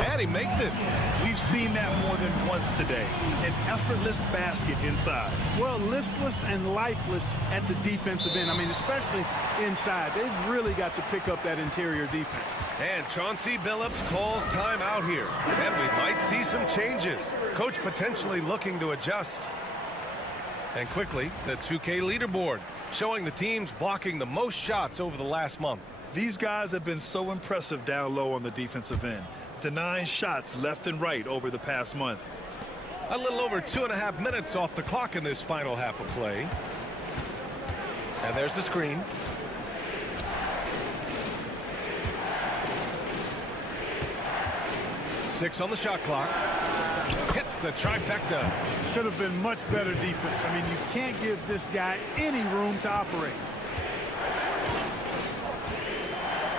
And he makes it. We've seen that more than once today. An effortless basket inside. Well, listless and lifeless at the defensive end. I mean, especially inside. They've really got to pick up that interior defense. And Chauncey Billups calls time out here. And we might see some changes. Coach potentially looking to adjust. And quickly, the 2K leaderboard, showing the teams blocking the most shots over the last month. These guys have been so impressive down low on the defensive end. Denying shots left and right over the past month. A little over 2.5 minutes off the clock in this final half of play. And there's the screen. Six on the shot clock. Hits the trifecta. Could have been much better defense. I mean, you can't give this guy any room to operate.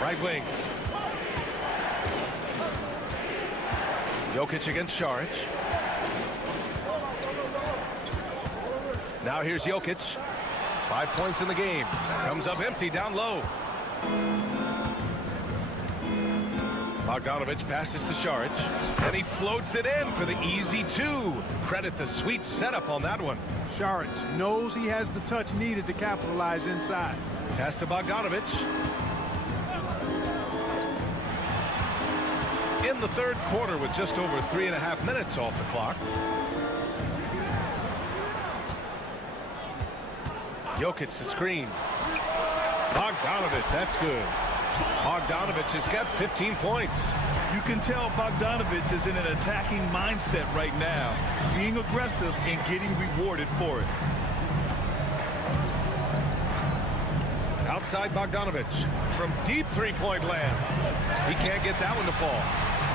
Right wing. Jokic against Šarić. Now here's Jokic. 5 points in the game. Comes up empty down low. Bogdanović passes to Šarić. And he floats it in for the easy 2. Credit the sweet setup on that one. Šarić knows he has the touch needed to capitalize inside. Pass to Bogdanović. In the third quarter with just over 3.5 minutes off the clock. Jokic the screen. Bogdanović, that's good. Bogdanović has got 15 points. You can tell Bogdanović is in an attacking mindset right now, being aggressive and getting rewarded for it. Outside Bogdanović from deep three-point land. He can't get that one to fall.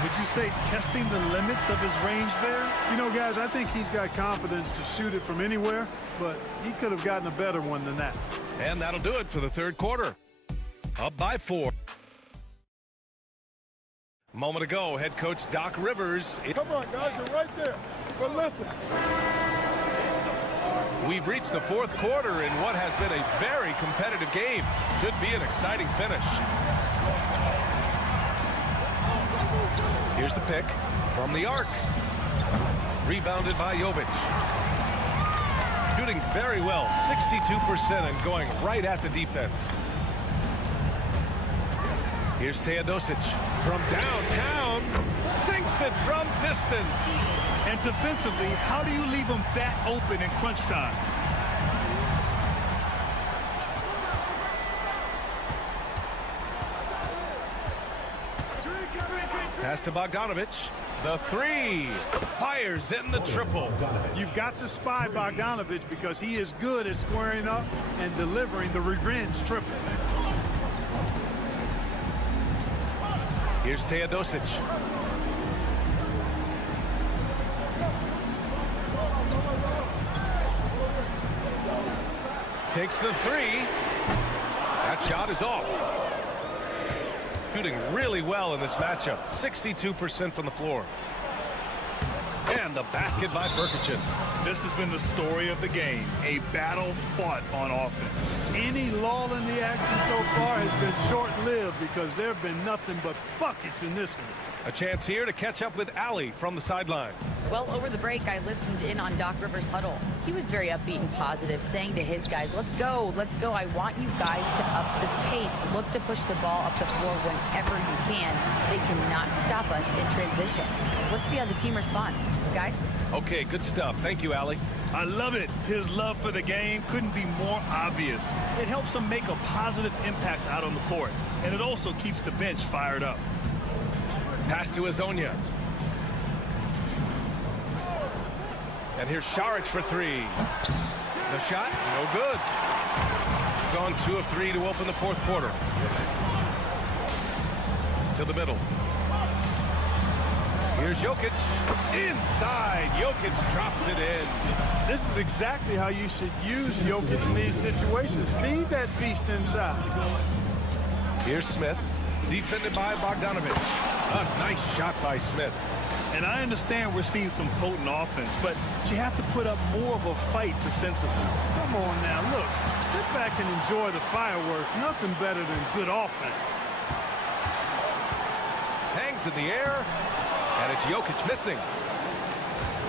Would you say testing the limits of his range there? You know, guys, I think he's got confidence to shoot it from anywhere, but he could have gotten a better one than that. And that'll do it for the third quarter. Up by 4. A moment ago, head coach Doc Rivers. Come on, guys, you're right there. But listen. We've reached the fourth quarter in what has been a very competitive game. Should be an exciting finish. Here's the pick from the arc. Rebounded by Jovic. Shooting very well, 62% and going right at the defense. Here's Teodosic from downtown. Sinks it from distance. And defensively, how do you leave them that open in crunch time? Pass to Bogdanović. The 3. Fires in the triple. You've got to spy Bogdanović because he is good at squaring up and delivering the revenge triple. Here's Teodosic. takes the three. That shot is off. Shooting really well in this matchup. 62% from the floor. And the basket by Berkichin. This has been the story of the game. A battle fought on offense. Any lull in the action so far has been short-lived because there have been nothing but buckets in this one. A chance here to catch up with Allie from the sideline. Well, over the break, I listened in on Doc Rivers' huddle. He was very upbeat and positive, saying to his guys, let's go. I want you guys to up the pace. Look to push the ball up the floor whenever you can. They cannot stop us in transition. Let's see how the team responds. Guys? Okay, good stuff. Thank you, Allie. I love it. His love for the game couldn't be more obvious. It helps him make a positive impact out on the court, and it also keeps the bench fired up. Pass to Azonia. And here's Šarić for three. The shot, no good. Gone 2 of 3 to open the fourth quarter. To the middle. Here's Jokic. Inside. Jokic drops it in. This is exactly how you should use Jokic in these situations. Feed that beast inside. Here's Smith. Defended by Bogdanović. A nice shot by Smith. And I understand we're seeing some potent offense, but you have to put up more of a fight defensively. Come on now, look. Sit back and enjoy the fireworks. Nothing better than good offense. Hangs in the air, and it's Jokic missing.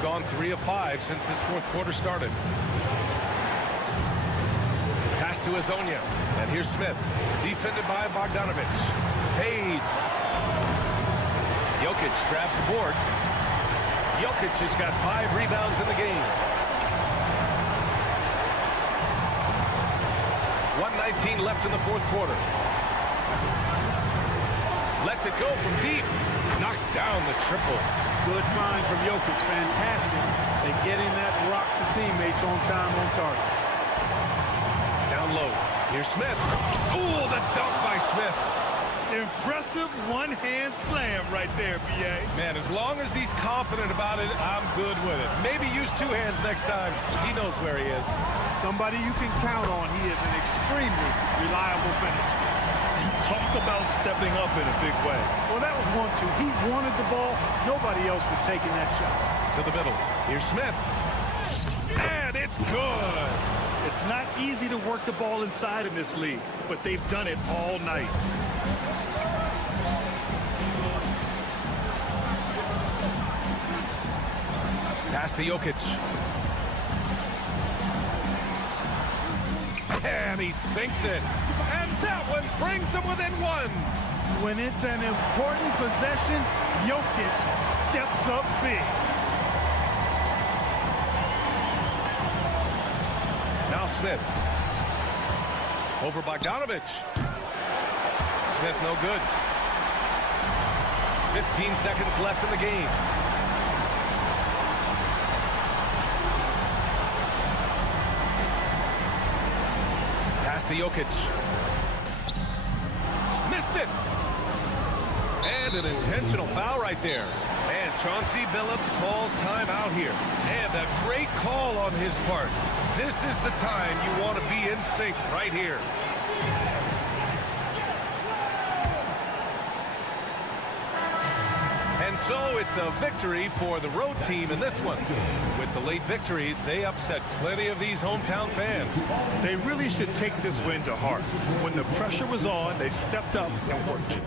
Gone 3 of 5 since this fourth quarter started. Pass to Azonia, and here's Smith. Defended by Bogdanović. Fades. Jokic grabs the board. Jokic has got 5 rebounds in the game. 1:19 left in the fourth quarter. Lets it go from deep. Knocks down the triple. Good find from Jokic. Fantastic. They get in that rock to teammates on time, on target. Down low. Here's Smith. Ooh, the dunk by Smith. Impressive one-hand slam right there, B.A. Man, as long as he's confident about it, I'm good with it. Maybe use 2 hands next time. He knows where he is. Somebody you can count on. He is an extremely reliable finisher. Talk about stepping up in a big way. Well, that was 1-2. He wanted the ball. Nobody else was taking that shot. To the middle. Here's Smith. And it's good. It's not easy to work the ball inside in this league, but they've done it all night. Pass to Jokic. And he sinks it. And that one brings him within 1. When it's an important possession, Jokic steps up big. Now Smith. Over Bogdanović. Smith no good. 15 seconds left in the game. Pass to Jokic. Missed it. And an intentional foul right there. And Chauncey Billups calls timeout here. And a great call on his part. This is the time you want to be in sync right here. And so it's a victory for the road team in this one. With the late victory, they upset plenty of these hometown fans. They really should take this win to heart. When the pressure was on, they stepped up and worked.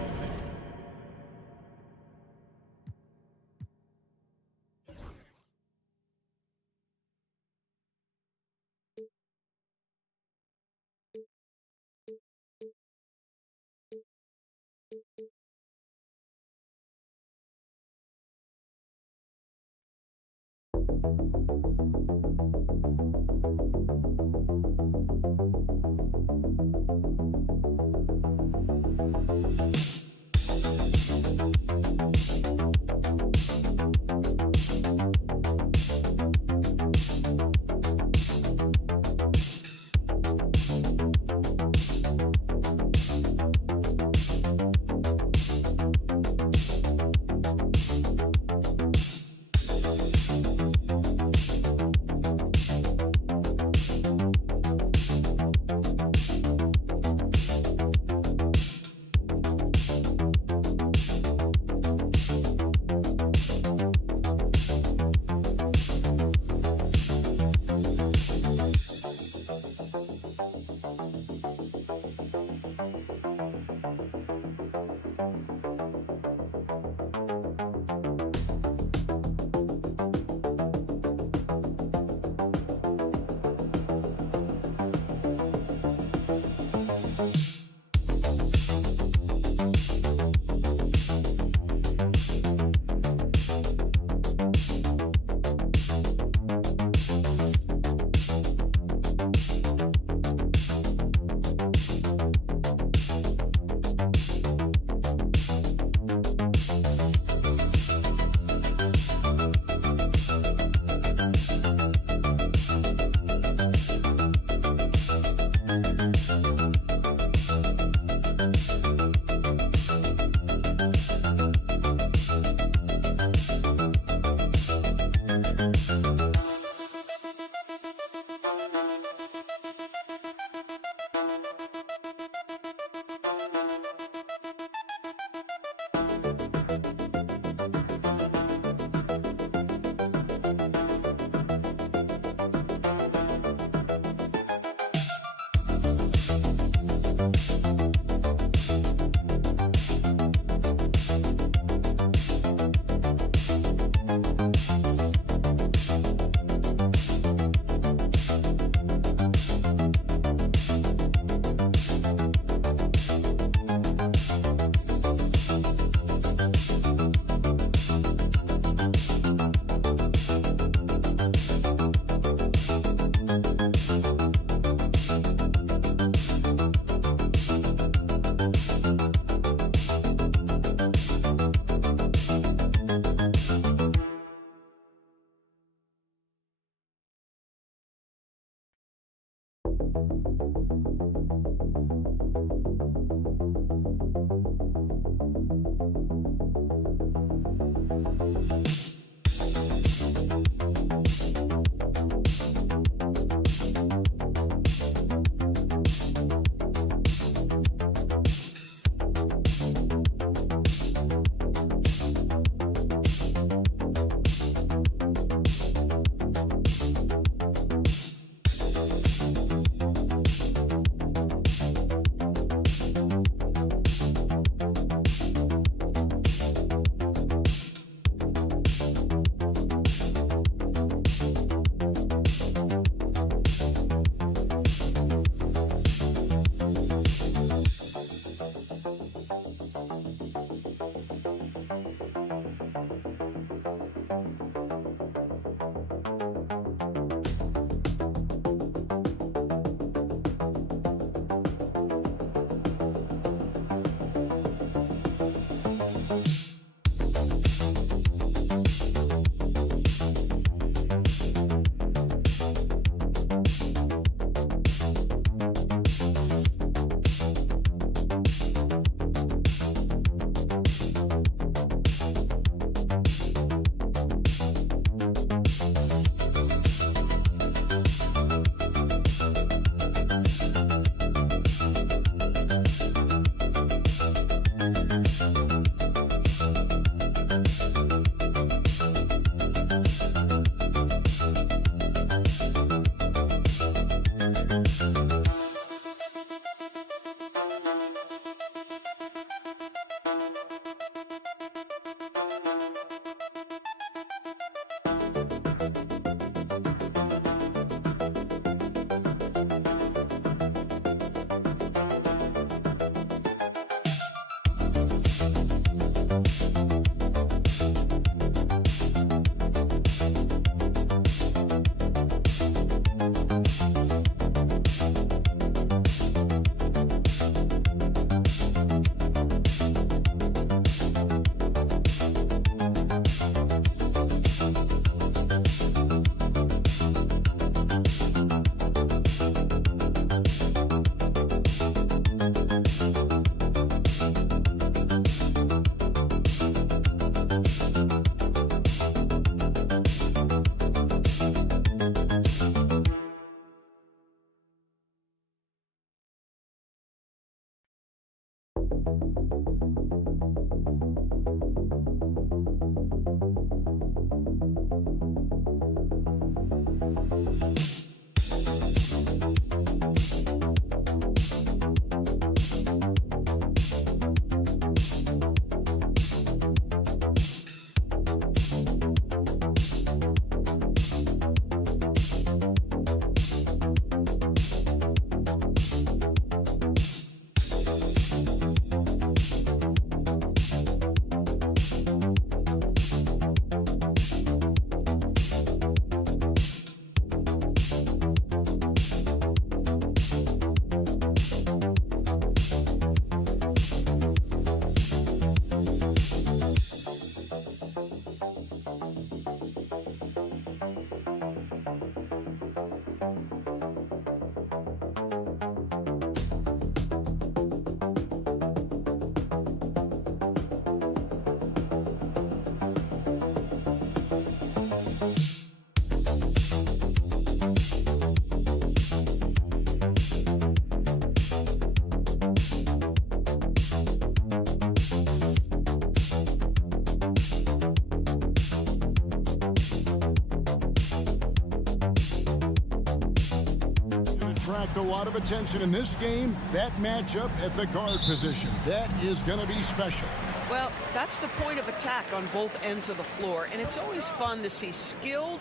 attract a lot of attention in this game. That matchup at the guard position, that is going to be special. Well, that's the point of attack on both ends of the floor, and it's always fun to see skilled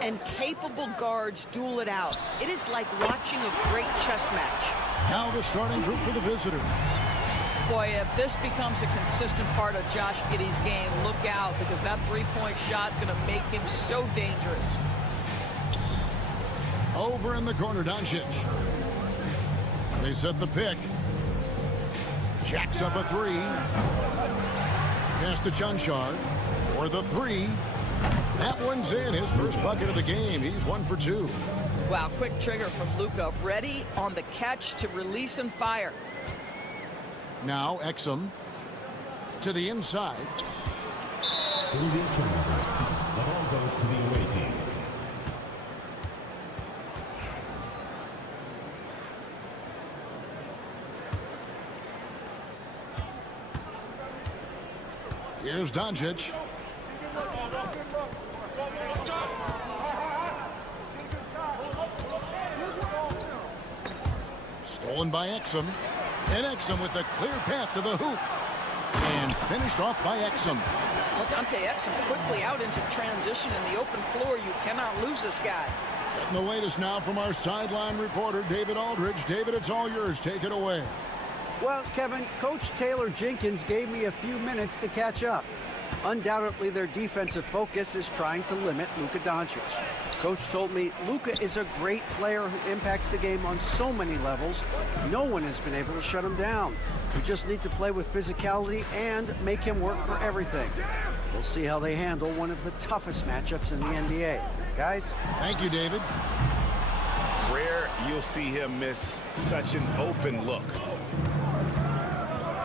and capable guards duel it out. It is like watching a great chess match. Now the starting group for the visitors. Boy, if this becomes a consistent part of Josh Giddey's game, look out, because that three-point shot is going to make him so dangerous. Over in the corner, Doncic. They set the pick. Jacks up a three. Pass to Junshard for the three. That one's in. His first bucket of the game. He's 1 for 2. Wow, quick trigger from Luka. Ready on the catch to release and fire. Now Exum to the inside. It'll be a turnover. The ball goes to the away team. Here's Doncic. Stolen by Exum. And Exum with a clear path to the hoop. And finished off by Exum. Well, Dante Exum quickly out into transition in the open floor. You cannot lose this guy. Getting the latest now from our sideline reporter, David Aldridge. David, it's all yours. Take it away. Well, Kevin, Coach Taylor Jenkins gave me a few minutes to catch up. Undoubtedly, their defensive focus is trying to limit Luka Doncic. Coach told me Luka is a great player who impacts the game on so many levels. No one has been able to shut him down. We just need to play with physicality and make him work for everything. We'll see how they handle one of the toughest matchups in the NBA. Guys? Thank you, David. Rare you'll see him miss such an open look.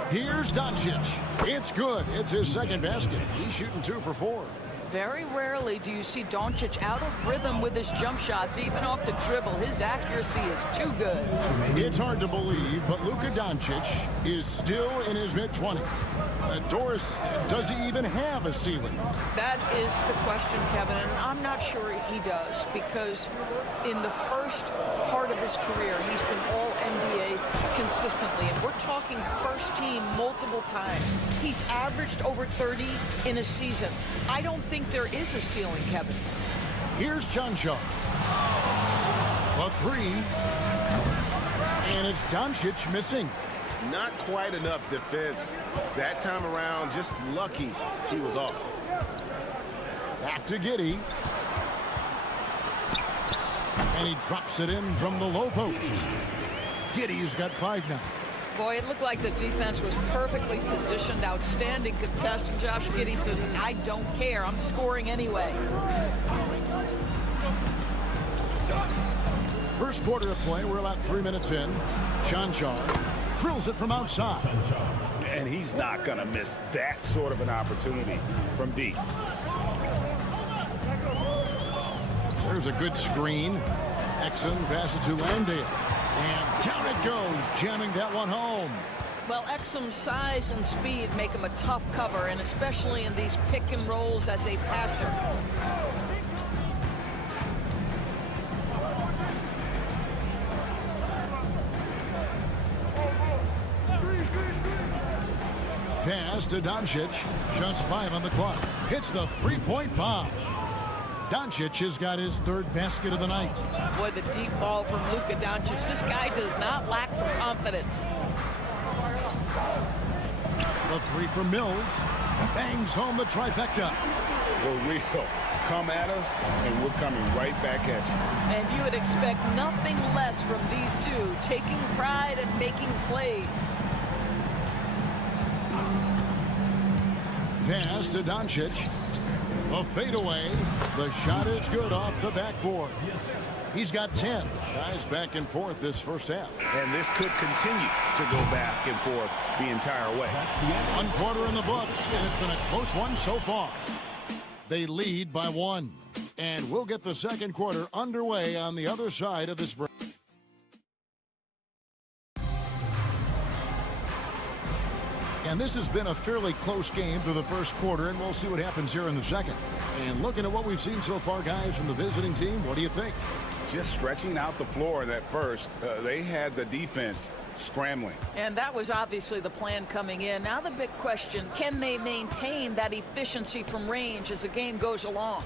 Here's Doncic. It's good. It's his second basket. He's shooting 2 for 4. Very rarely do you see Doncic out of rhythm with his jump shots, even off the dribble. His accuracy is too good. It's hard to believe, but Luka Doncic is still in his mid-20s. Doris, does he even have a ceiling? That is the question, Kevin, and I'm not sure he does, because in the first part of his career, he's been all NBA consistently, and we're talking first team multiple times. He's averaged over 30 in a season. I don't think there is a ceiling, Kevin. Here's Junshard. A three. And it's Doncic missing. Not quite enough defense that time around. Just lucky he was off. Back to Giddey. And he drops it in from the low post. Giddey's got 5 now. Boy, it looked like the defense was perfectly positioned. Outstanding contest. And Josh Giddey says, I don't care. I'm scoring anyway. First quarter of play. We're about 3 minutes in. Junshard drills it from outside. And he's not going to miss that sort of an opportunity from deep. There's a good screen. Exum passes to Landale. And down it goes, jamming that one home. Well, Exum's size and speed make him a tough cover, and especially in these pick and rolls as a passer. Pass to Doncic. Just 5 on the clock. Hits the three-point bomb. Doncic has got his 3rd basket of the night. Boy, the deep ball from Luka Doncic. This guy does not lack for confidence. The 3 from Mills. Bangs home the trifecta. For real. Come at us, and we're coming right back at you. And you would expect nothing less from these two, taking pride and making plays. Pass to Doncic. A fadeaway. The shot is good off the backboard. He's got 10. Guys back and forth this first half. And this could continue to go back and forth the entire way. 1 quarter in the books, and it's been a close one so far. They lead by 1. And we'll get the second quarter underway on the other side of this break. And this has been a fairly close game through the first quarter, and we'll see what happens here in the second. And looking at what we've seen so far, guys, from the visiting team, what do you think? just stretching out the floor in that first. They had the defense scrambling. And that was obviously the plan coming in. Now the big question, can they maintain that efficiency from range as the game goes along?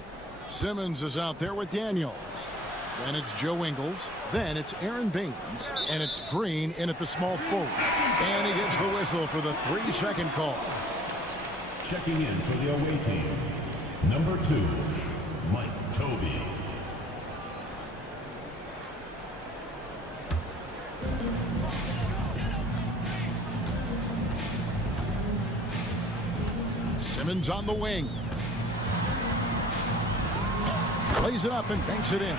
Simmons is out there with Daniels. Then it's Joe Ingles. Then it's Aaron Baines. And it's Green in at the small forward. And he gets the whistle for the 3-second call. Checking in for the away team, number 2, Mike Toby. Simmons on the wing. Plays it up and banks it in.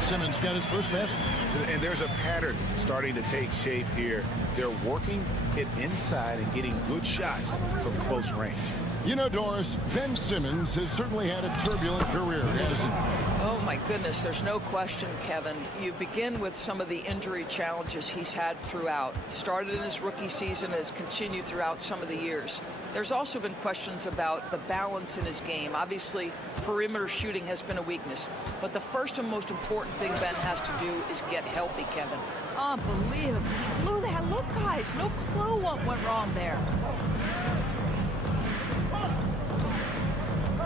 Simmons got his first basket. And there's a pattern starting to take shape here. They're working it inside and getting good shots from close range. You know, Doris, Ben Simmons has certainly had a turbulent career, hasn't he? Oh, my goodness, there's no question, Kevin. You begin with some of the injury challenges he's had throughout. Started in his rookie season, has continued throughout some of the years. There's also been questions about the balance in his game. Obviously, perimeter shooting has been a weakness. But the first and most important thing Ben has to do is get healthy, Kevin. Unbelievable. He blew that. Look, guys, no clue what went wrong there.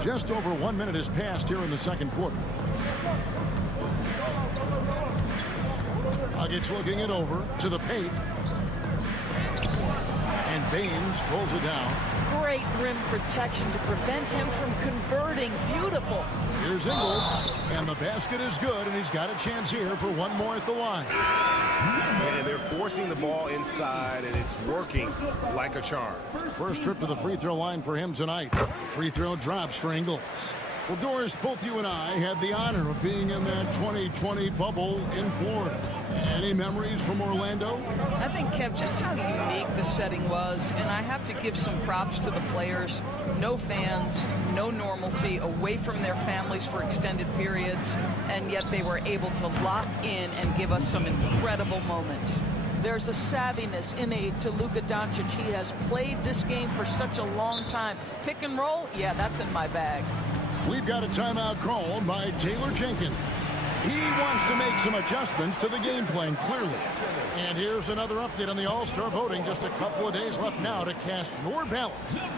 Just over 1 minute has passed here in the second quarter. Nuggets looking it over to the paint. And Baines pulls it down. Great rim protection to prevent him from converting. Beautiful. Here's Ingles, and the basket is good, and he's got a chance here for one more at the line. And they're forcing the ball inside, and it's working like a charm. First trip to the free throw line for him tonight. The free throw drops for Ingles. Well, Doris, both you and I had the honor of being in that 2020 bubble in Florida. Any memories from Orlando? I think, Kev, just how unique the setting was, and I have to give some props to the players. No fans, no normalcy, away from their families for extended periods, and yet they were able to lock in and give us some incredible moments. There's a savviness innate to Luka Doncic. He has played this game for such a long time. Pick and roll, yeah, that's in my bag. We've got a timeout called by Taylor Jenkins. He wants to make some adjustments to the game plan, clearly. And here's another update on the All-Star voting. Just a couple of days left now to cast your ballot.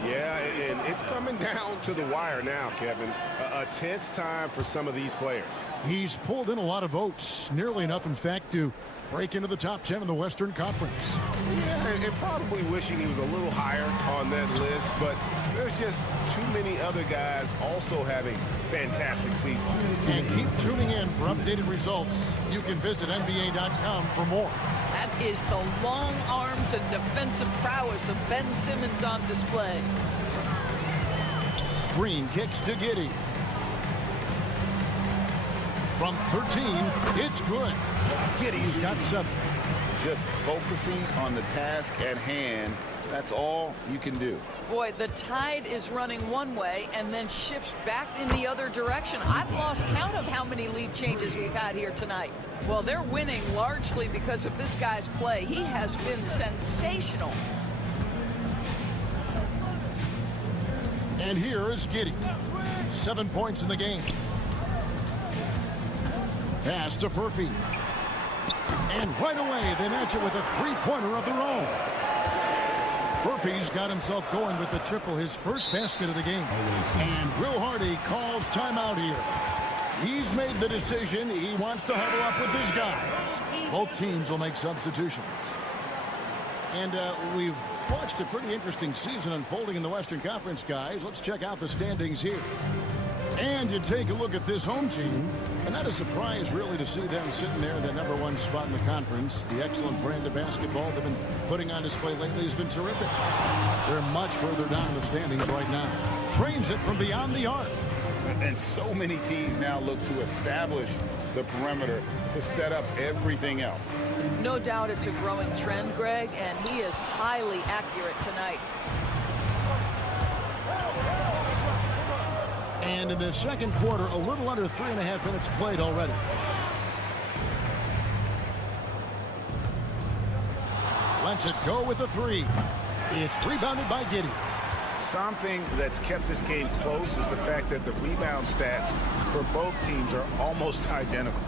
Yeah, and it's coming down to the wire now, Kevin. A tense time for some of these players. He's pulled in a lot of votes, nearly enough, in fact, to break into the top 10 in the Western Conference. Yeah, and probably wishing he was a little higher on that list, but there's just too many other guys also having fantastic seasons. And keep tuning in for updated results. You can visit NBA.com for more. That is the long arms and defensive prowess of Ben Simmons on display. Green kicks to Giddey. From 13, it's good. Giddey's got 7. Just focusing on the task at hand, that's all you can do. Boy, the tide is running one way and then shifts back in the other direction. I've lost count of how many lead changes we've had here tonight. Well, they're winning largely because of this guy's play. He has been sensational. And here is Giddey. 7 points in the game. Pass to Furphy. And right away, they match it with a three-pointer of their own. Furphy's got himself going with the triple, his first basket of the game. And Will Hardy calls timeout here. He's made the decision. He wants to huddle up with his guys. Both teams will make substitutions. And we've watched a pretty interesting season unfolding in the Western Conference, guys. Let's check out the standings here. And you take a look at this home team, and not a surprise, really, to see them sitting there in the #1 spot in the conference. The excellent brand of basketball they've been putting on display lately has been terrific. They're much further down in the standings right now. Trains it from beyond the arc. And so many teams now look to establish the perimeter to set up everything else. No doubt it's a growing trend, Greg, and he is highly accurate tonight. And in the second quarter, a little under 3.5 minutes played already. Lets it go with a 3. It's rebounded by Giddey. Something that's kept this game close is the fact that the rebound stats for both teams are almost identical.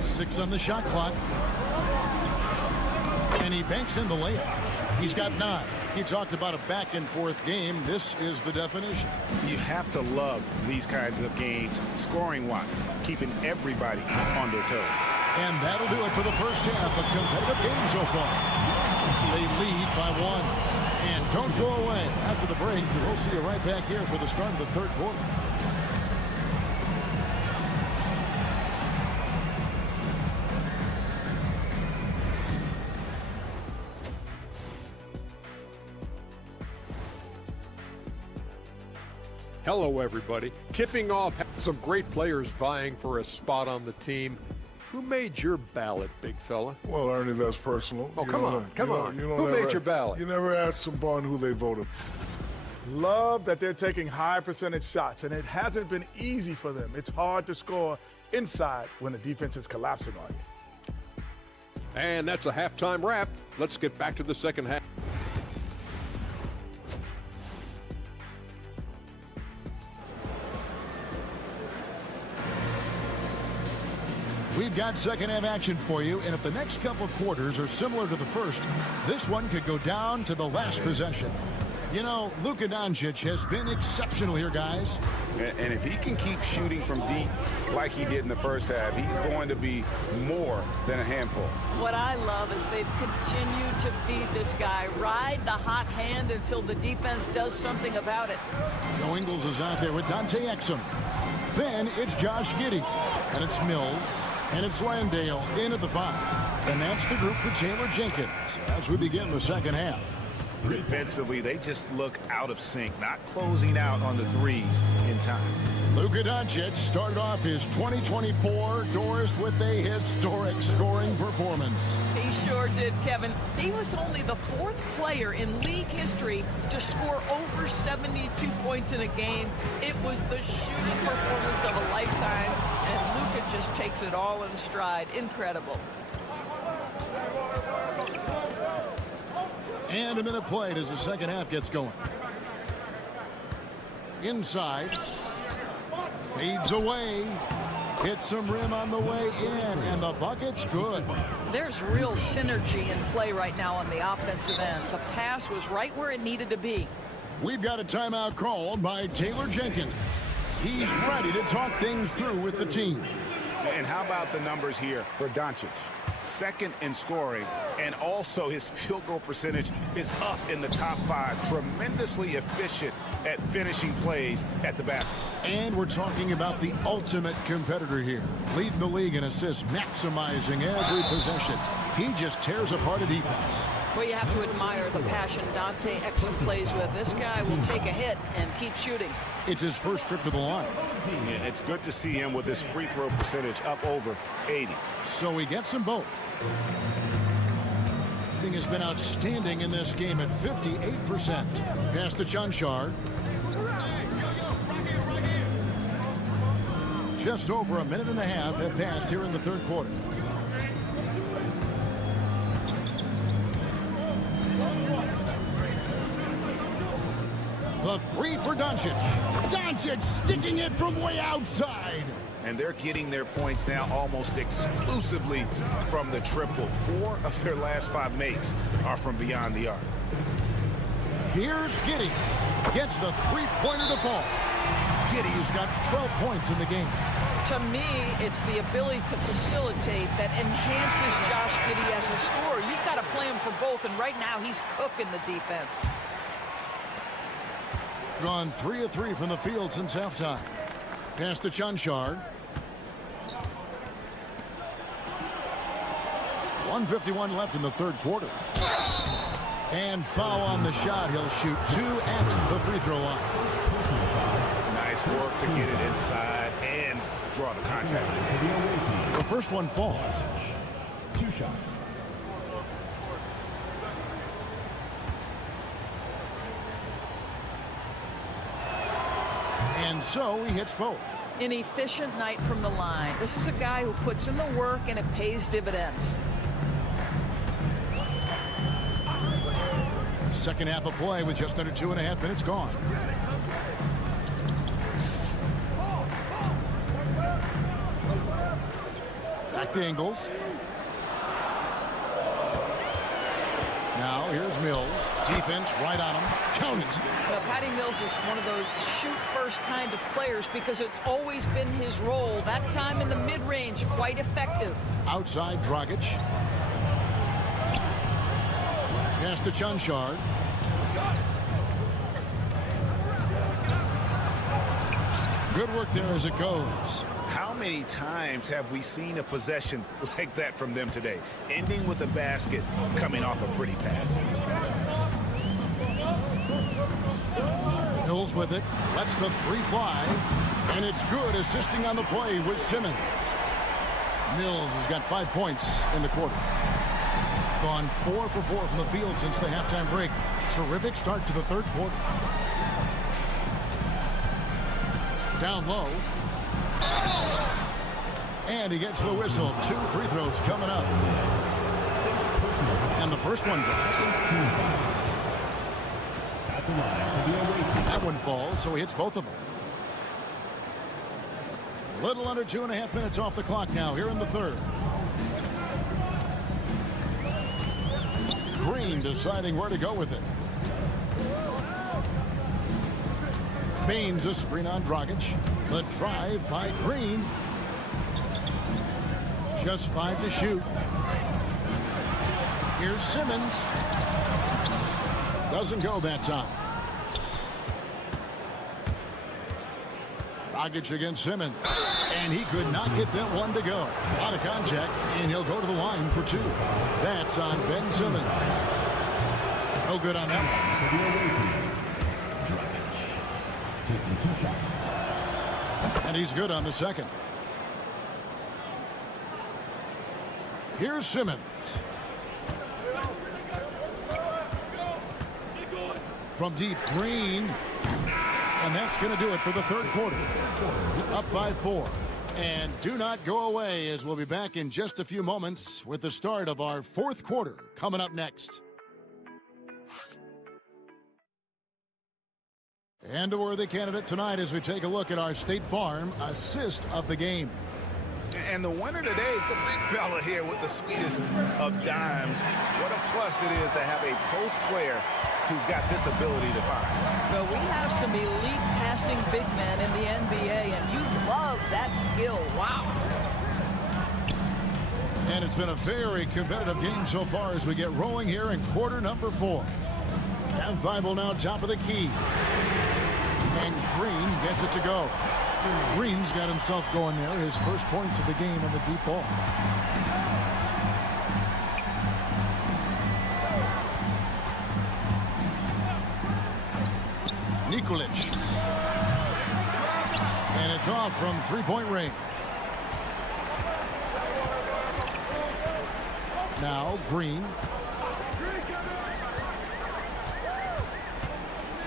Six on the shot clock. And he banks in the layup. He's got 9. You talked about a back-and-forth game. This is the definition. You have to love these kinds of games, scoring-wise, keeping everybody on their toes. And that'll do it for the first half of competitive game so far. They lead by 1. And don't go away. After the break, we'll see you right back here for the start of the third quarter. Hello, everybody. Tipping off some great players vying for a spot on the team. Who made your ballot, big fella? Well, Ernie, that's personal. Oh, come on. Who made your ballot? You never ask someone who they voted. Love that they're taking high percentage shots, and it hasn't been easy for them. It's hard to score inside when the defense is collapsing on you. And that's a halftime wrap. Let's get back to the second half. We've got second half action for you, and if the next couple of quarters are similar to the first, this one could go down to the last possession. You know, Luka Doncic has been exceptional here, guys. And if he can keep shooting from deep like he did in the first half, he's going to be more than a handful. What I love is they've continued to feed this guy, ride the hot hand until the defense does something about it. Joe Ingles is out there with Dante Exum. Then it's Josh Giddey, and it's Mills, and it's Landale in at the 5. And that's the group for Taylor Jenkins as we begin the second half. Defensively, they just look out of sync, not closing out on the threes in time. Luka Doncic started off his 2024 Doris with a historic scoring performance. He sure did, Kevin. He was only the 4th player in league history to score over 72 points in a game. It was the shooting performance of a lifetime, and Luka just takes it all in stride. Incredible. And a minute played as the second half gets going. Inside. Fades away. Hits some rim on the way in, and the bucket's good. There's real synergy in play right now on the offensive end. The pass was right where it needed to be. We've got a timeout called by Taylor Jenkins. He's ready to talk things through with the team. And how about the numbers here for Doncic? 2nd in scoring, and also his field goal percentage is up in the top 5. Tremendously efficient at finishing plays at the basket. And we're talking about the ultimate competitor here. Leading the league in assists, maximizing every possession. He just tears apart a defense. Well, you have to admire the passion Dante Exum plays with. This guy will take a hit and keep shooting. It's his first trip to the line. Yeah, it's good to see him with his free throw percentage up over 80. So he gets them both. He has been outstanding in this game at 58%. Pass to Chanchar. Just over a minute and a half have passed here in the third quarter. The 3 for Doncic. Doncic sticking it from way outside. And they're getting their points now almost exclusively from the triple. 4 of their last 5 makes are from beyond the arc. Here's Giddey. Gets the 3-pointer to fall. Giddey's got 12 points in the game. To me, it's the ability to facilitate that enhances Josh Giddey as a scorer. You've got to play him for both, and right now he's cooking the defense. Gone 3 of 3 from the field since halftime. Pass to Chanchar. 1:51 left in the third quarter. And foul on the shot. He'll shoot 2 at the free throw line. Nice work to get it inside and draw the contact. The first one falls. 2 shots. And so he hits both. An efficient night from the line. This is a guy who puts in the work and it pays dividends. Second half of play with just under 2.5 minutes gone. Back to Ingles. Now here's Mills. Defense right on him. Count it. Well, Patty Mills is one of those shoot-first kind of players because it's always been his role. That time in the mid-range, quite effective. Outside Dragic. Pass to Chunshard. Good work there as it goes. How many times have we seen a possession like that from them today? Ending with a basket, coming off a pretty pass. Mills with it. Lets the three fly. And it's good, assisting on the play with Simmons. Mills has got 5 points in the quarter. Gone 4 for 4 from the field since the halftime break. Terrific start to the third quarter. Down low. And he gets the whistle. 2 free throws coming up. And the first one drops. That one falls, so he hits both of them. A little under 2.5 minutes off the clock now here in the third. Green deciding where to go with it. Baines a screen on Dragic. The drive by Green. Just 5 to shoot. Here's Simmons. Doesn't go that time. Dragic against Simmons. And he could not get that one to go. A lot of contact, and he'll go to the line for 2. That's on Ben Simmons. No good on that one. Taking 2 shots. And he's good on the second. Here's Simmons. From deep, Green. And that's going to do it for the third quarter. Up by 4. And do not go away, as we'll be back in just a few moments with the start of our fourth quarter coming up next. And a worthy candidate tonight as we take a look at our State Farm assist of the game. And the winner today, the big fella here with the sweetest of dimes. What a plus it is to have a post player who's got this ability to find. Well, we have some elite passing big men in the NBA, and you love that skill. Wow. And it's been a very competitive game so far as we get rolling here in quarter number 4. Dan Thibault now top of the key. And Green gets it to go. Green's got himself going there. His first points of the game on the deep ball. Nikolic. And it's off from 3-point range. Now Green.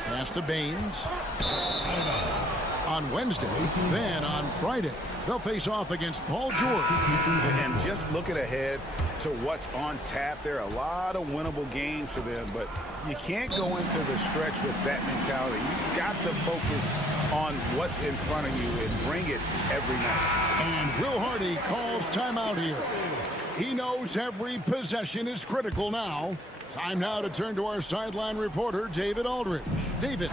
Pass to Baines. On Wednesday, then on Friday, they'll face off against Paul George. And just looking ahead to what's on tap, there are a lot of winnable games for them, but you can't go into the stretch with that mentality. You've got to focus on what's in front of you and bring it every night. And Will Hardy calls timeout here. He knows every possession is critical now. Time now to turn to our sideline reporter, David Aldridge. David.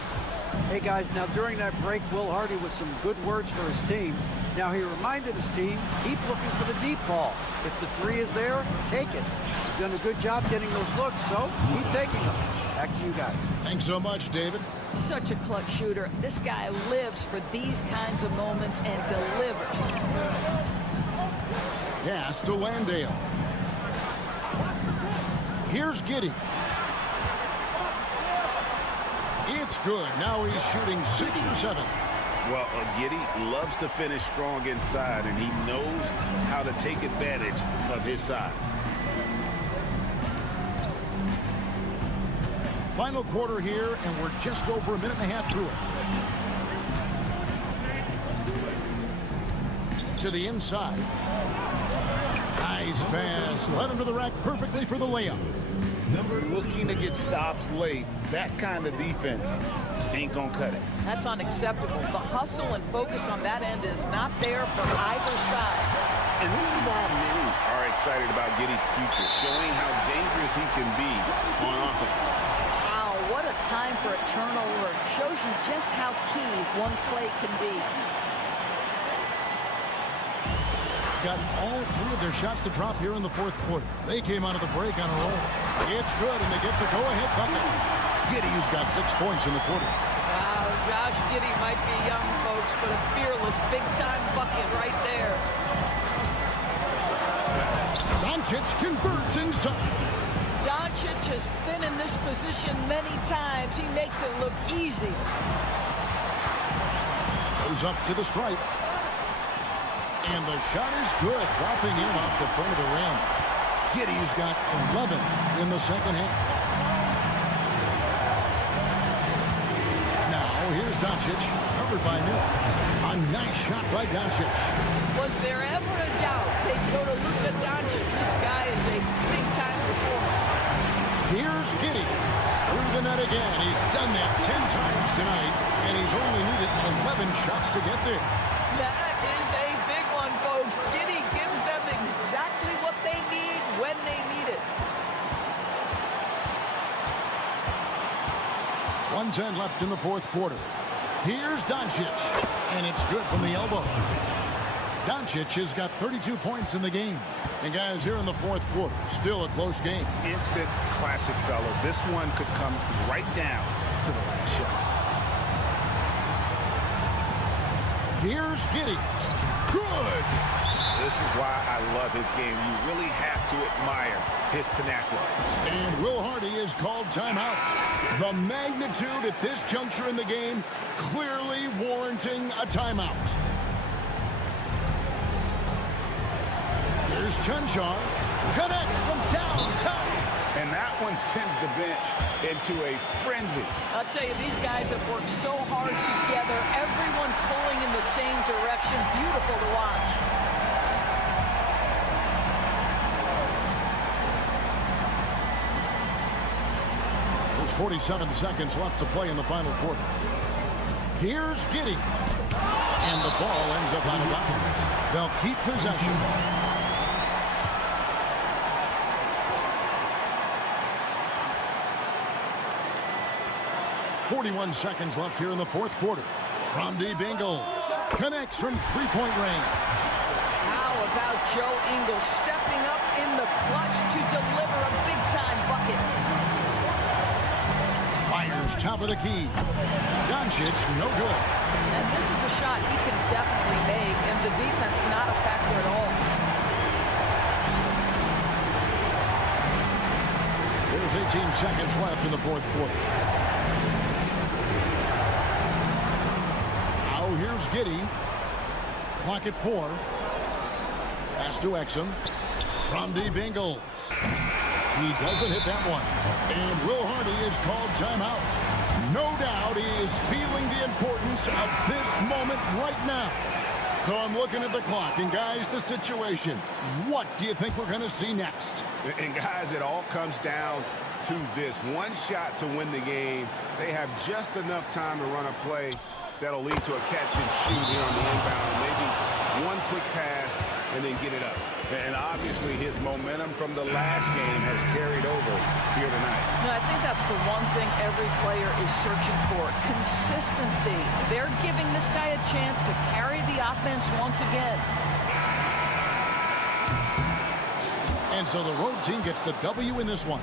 Hey, guys, now during that break, Will Hardy with some good words for his team. Now he reminded his team, keep looking for the deep ball. If the 3 is there, take it. You've done a good job getting those looks, so keep taking them. Back to you guys. Thanks so much, David. Such a clutch shooter. This guy lives for these kinds of moments and delivers. Pass to Landale. Here's Giddey. It's good. Now he's shooting 6 for 7. Well, Giddey loves to finish strong inside, and he knows how to take advantage of his size. Final quarter here, and we're just over 1.5 minutes through it. To the inside. Nice pass. Led him to the rack perfectly for the layup. Looking to get stops late. That kind of defense ain't gonna cut it. That's unacceptable. The hustle and focus on that end is not there for either side. And this is why many are excited about Giddey's future, showing how dangerous he can be on offense. Wow, what a time for a turnover. Shows you just how key one play can be. Got all three of their shots to drop here in the fourth quarter. They came out of the break on a roll. It's good, and they get the go-ahead bucket. Giddey's got 6 points in the quarter. Wow, Josh Giddey might be young, folks, but a fearless big-time bucket right there. Doncic converts inside. Doncic has been in this position many times. He makes it look easy. Goes up to the stripe. And the shot is good, dropping in off the front of the rim. Giddey's got 11 in the second half. Now, here's Doncic, covered by Mills. A nice shot by Doncic. Was there ever a doubt they'd go to Luka Doncic? This guy is a big-time performer. Here's Giddey. Through the net again. He's done that 10 times tonight, and he's only needed 11 shots to get there. That is a big one, folks. Giddey gives them exactly what they need when they need it. 1:10 left in the fourth quarter. Here's Doncic, and it's good from the elbow. Doncic has got 32 points in the game. And guys, here in the fourth quarter, still a close game. Instant classic, fellas. This one could come right down to the last shot. Here's Giddey. Good! This is why I love his game. You really have to admire his tenacity. And Will Hardy is called timeout. The magnitude at this juncture in the game clearly warranting a timeout. Here's Chunchar. Connects from downtown. And that one sends the bench into a frenzy. I'll tell you, these guys have worked so hard together. Everyone pulling in the same direction. Beautiful to watch. There's 47 seconds left to play in the final quarter. Here's Giddey. And the ball ends up out of bounds. They'll keep possession. 41 seconds left here in the fourth quarter. From deep Ingles. Connects from three-point range. How about Joe Ingles stepping up in the clutch to deliver a big-time bucket? Fires top of the key. Doncic, no good. And this is a shot he can definitely make, and the defense not a factor at all. There's 18 seconds left in the fourth quarter. Here's Giddey. Clock at 4. Pass to Exum. From deep Ingles. He doesn't hit that one. And Will Hardy is called timeout. No doubt he is feeling the importance of this moment right now. So I'm looking at the clock. And guys, the situation. What do you think we're going to see next? And guys, it all comes down to this. One shot to win the game. They have just enough time to run a play that'll lead to a catch and shoot here on the inbound. Maybe one quick pass and then get it up. And obviously his momentum from the last game has carried over here tonight. No, I think that's the one thing every player is searching for. Consistency. They're giving this guy a chance to carry the offense once again. And so the road team gets the W in this one.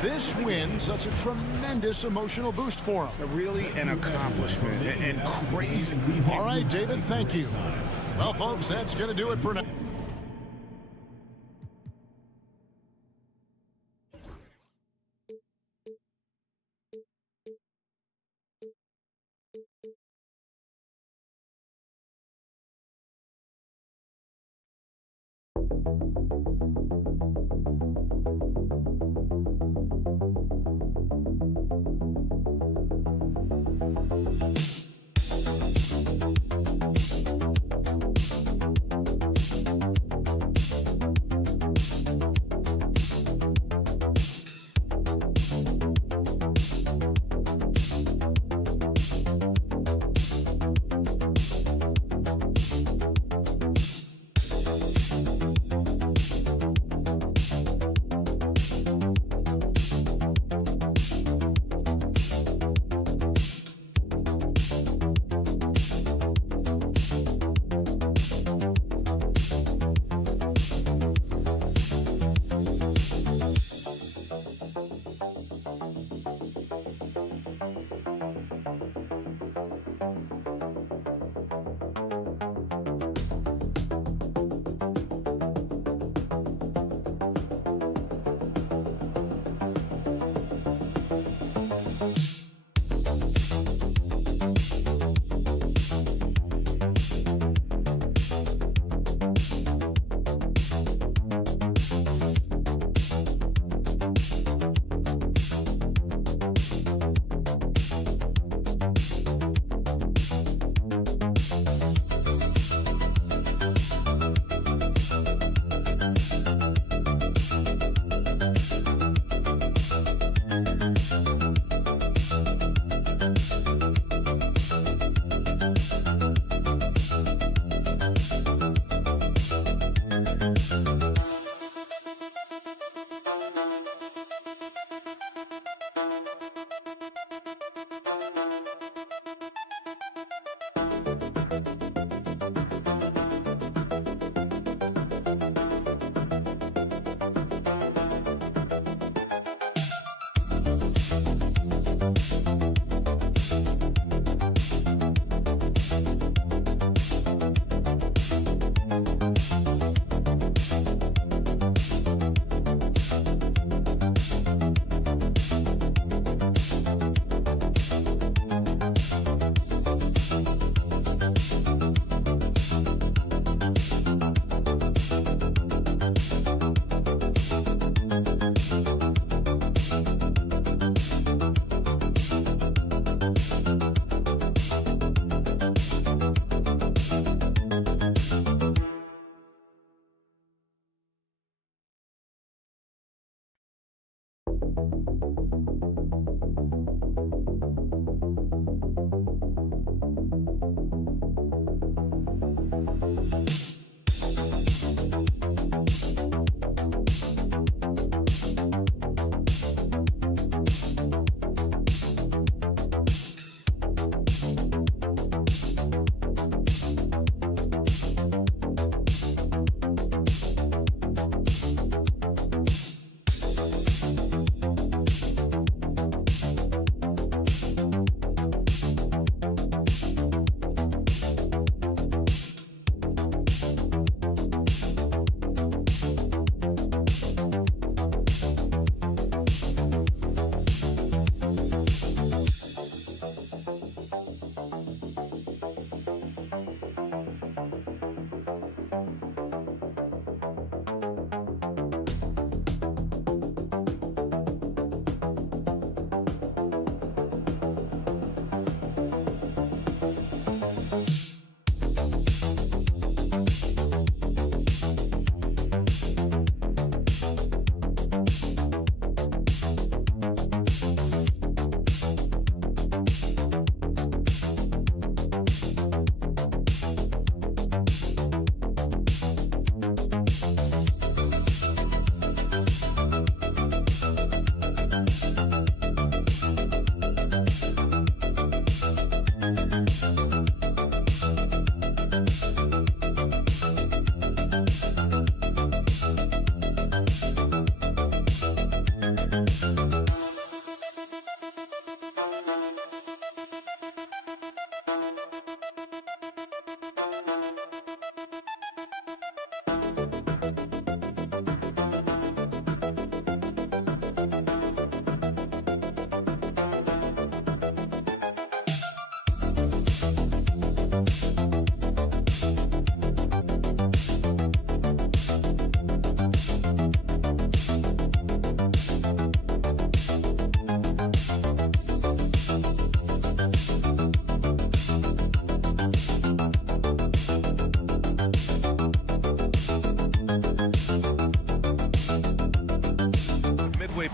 This win, such a tremendous emotional boost for them. Really an accomplishment and crazy. All right, David, thank you. Well, folks, that's going to do it for now.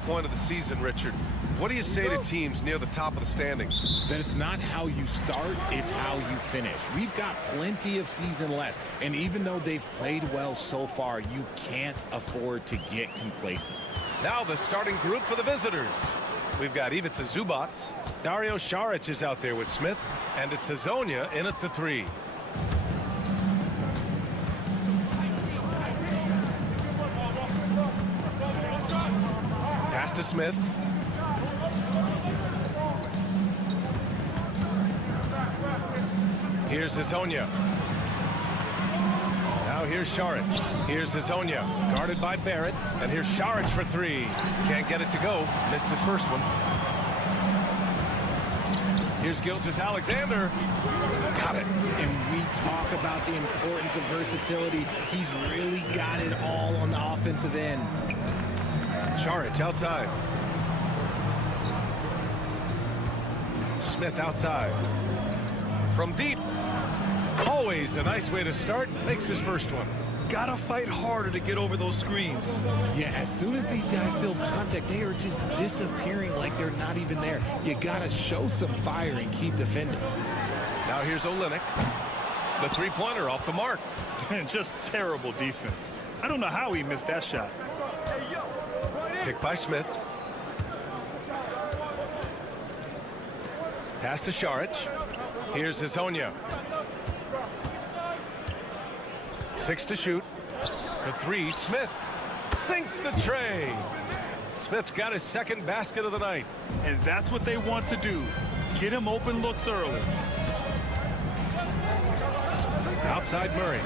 Point of the season, Richard. What do you say to teams near the top of the standings? That it's not how you start, it's how you finish. We've got plenty of season left, and even though they've played well so far, you can't afford to get complacent. Now the starting group for the visitors. We've got Ivica Zubac. Dario Saric is out there with Smith, and it's Hazonia in at the 3. To Smith. Here's Hazonia. Now here's Saric. Here's Hazonia, guarded by Barrett, and here's Saric for 3. Can't get it to go. Missed his first one. Here's Gilgeous-Alexander. Got it. And we talk about the importance of versatility. He's really got it all on the offensive end. Saric outside. Smith outside. From deep. Always a nice way to start. Makes his first one. gotta fight harder to get over those screens. Yeah, as soon as these guys feel contact, they are just disappearing like they're not even there. You gotta show some fire and keep defending. Now here's Olynyk. The three-pointer off the mark. Just terrible defense. I don't know how he missed that shot. Picked by Smith. Pass to Šarić. Here's Hezonja. 6 to shoot. For 3, Smith sinks the tray. Smith's got his second basket of the night. And that's what they want to do. Get him open looks early. Outside Murray.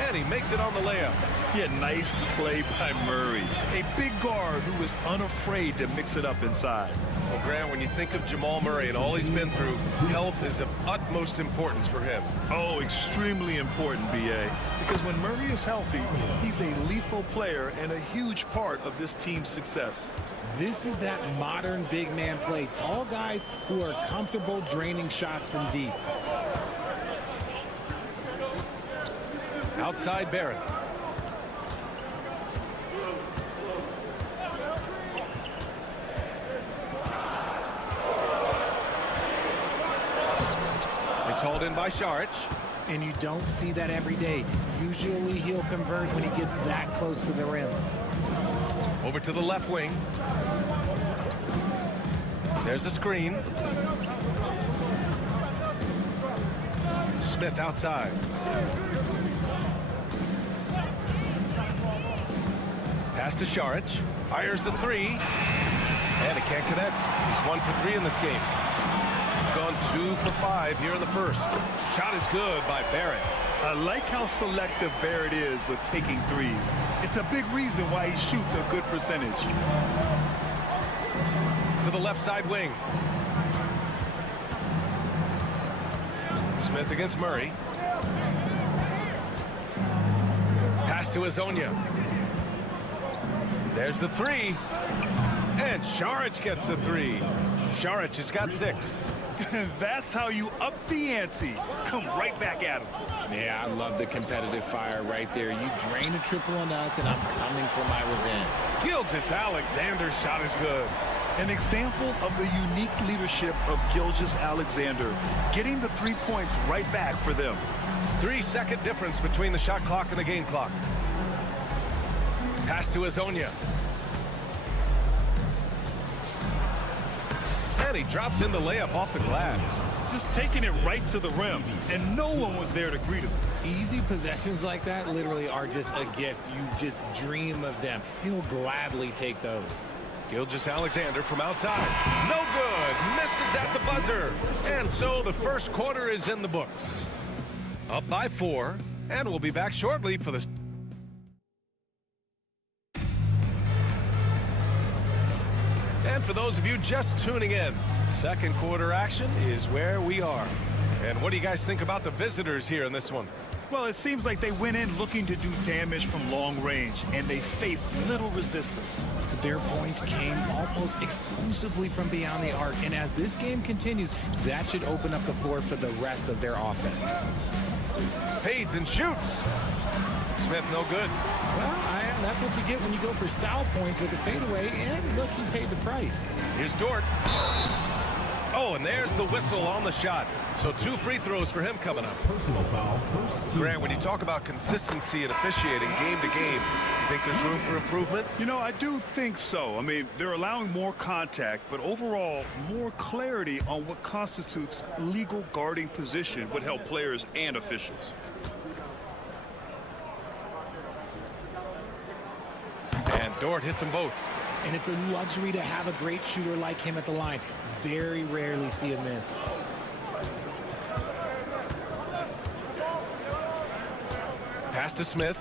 And he makes it on the layup. Yeah, nice play by Murray. A big guard who is unafraid to mix it up inside. Well, Grant, when you think of Jamal Murray and all he's been through, health is of utmost importance for him. Oh, extremely important, B.A. Because when Murray is healthy, he's a lethal player and a huge part of this team's success. This is that modern big man play. Tall guys who are comfortable draining shots from deep. Outside Barrett. It's hauled in by Šarić. And you don't see that every day. Usually he'll convert when he gets that close to the rim. Over to the left wing. There's a screen. Smith outside. Pass to Šarić. Fires the 3. And it can't connect. He's 1 for 3 in this game. Gone 2 for 5 here in the first. Shot is good by Barrett. I like how selective Barrett is with taking threes. It's a big reason why he shoots a good percentage. To the left side wing. Smith against Murray. Pass to Hezonja. There's the 3. And Šarić gets the 3. Šarić has got 6. That's how you up the ante. Come right back at him. Yeah, I love the competitive fire right there. You drain a triple on us, and I'm coming for my revenge. Gilgeous-Alexander's shot is good. An example of the unique leadership of Gilgeous-Alexander, getting the 3 points right back for them. 3-second difference between the shot clock and the game clock. Pass to Hezonja. And he drops in the layup off the glass. Just taking it right to the rim, and no one was there to greet him. Easy possessions like that literally are just a gift. You just dream of them. He'll gladly take those. Gilgeous-Alexander from outside. No good. Misses at the buzzer. And so the first quarter is in the books. Up by 4, and we'll be back shortly for the... And for those of you just tuning in, second quarter action is where we are. And what do you guys think about the visitors here in this one? Well, it seems like they went in looking to do damage from long range, and they faced little resistance. Their points came almost exclusively from beyond the arc, and as this game continues, that should open up the floor for the rest of their offense. Fades and shoots. Smith, no good. Well, that's what you get when you go for style points with the fadeaway, and look, he paid the price. Here's Dort. Oh, and there's the whistle on the shot. So 2 free throws for him coming up. Personal foul, first team. Grant, when you talk about consistency and officiating game to game, you think there's room for improvement? You know, I do think so. I mean, they're allowing more contact, but overall, more clarity on what constitutes legal guarding position would help players and officials. And Dort hits them both. And it's a luxury to have a great shooter like him at the line. Very rarely see a miss. Pass to Smith.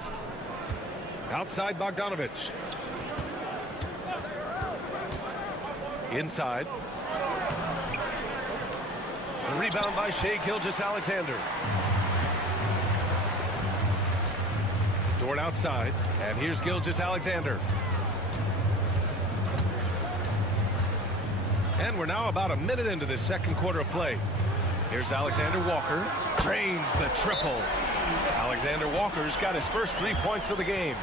Outside Bogdanović. Inside. A rebound by Shai Gilgeous-Alexander. Dort outside. And here's Gilgeous-Alexander. And we're now about a minute into this second quarter of play. Here's Alexander Walker. Drains the triple. Alexander Walker's got his first 3 points of the game.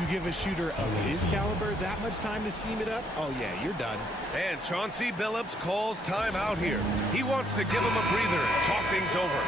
You give a shooter of his caliber that much time to seam it up, oh yeah, you're done. And Chauncey Billups calls timeout here. He wants to give him a breather and talk things over.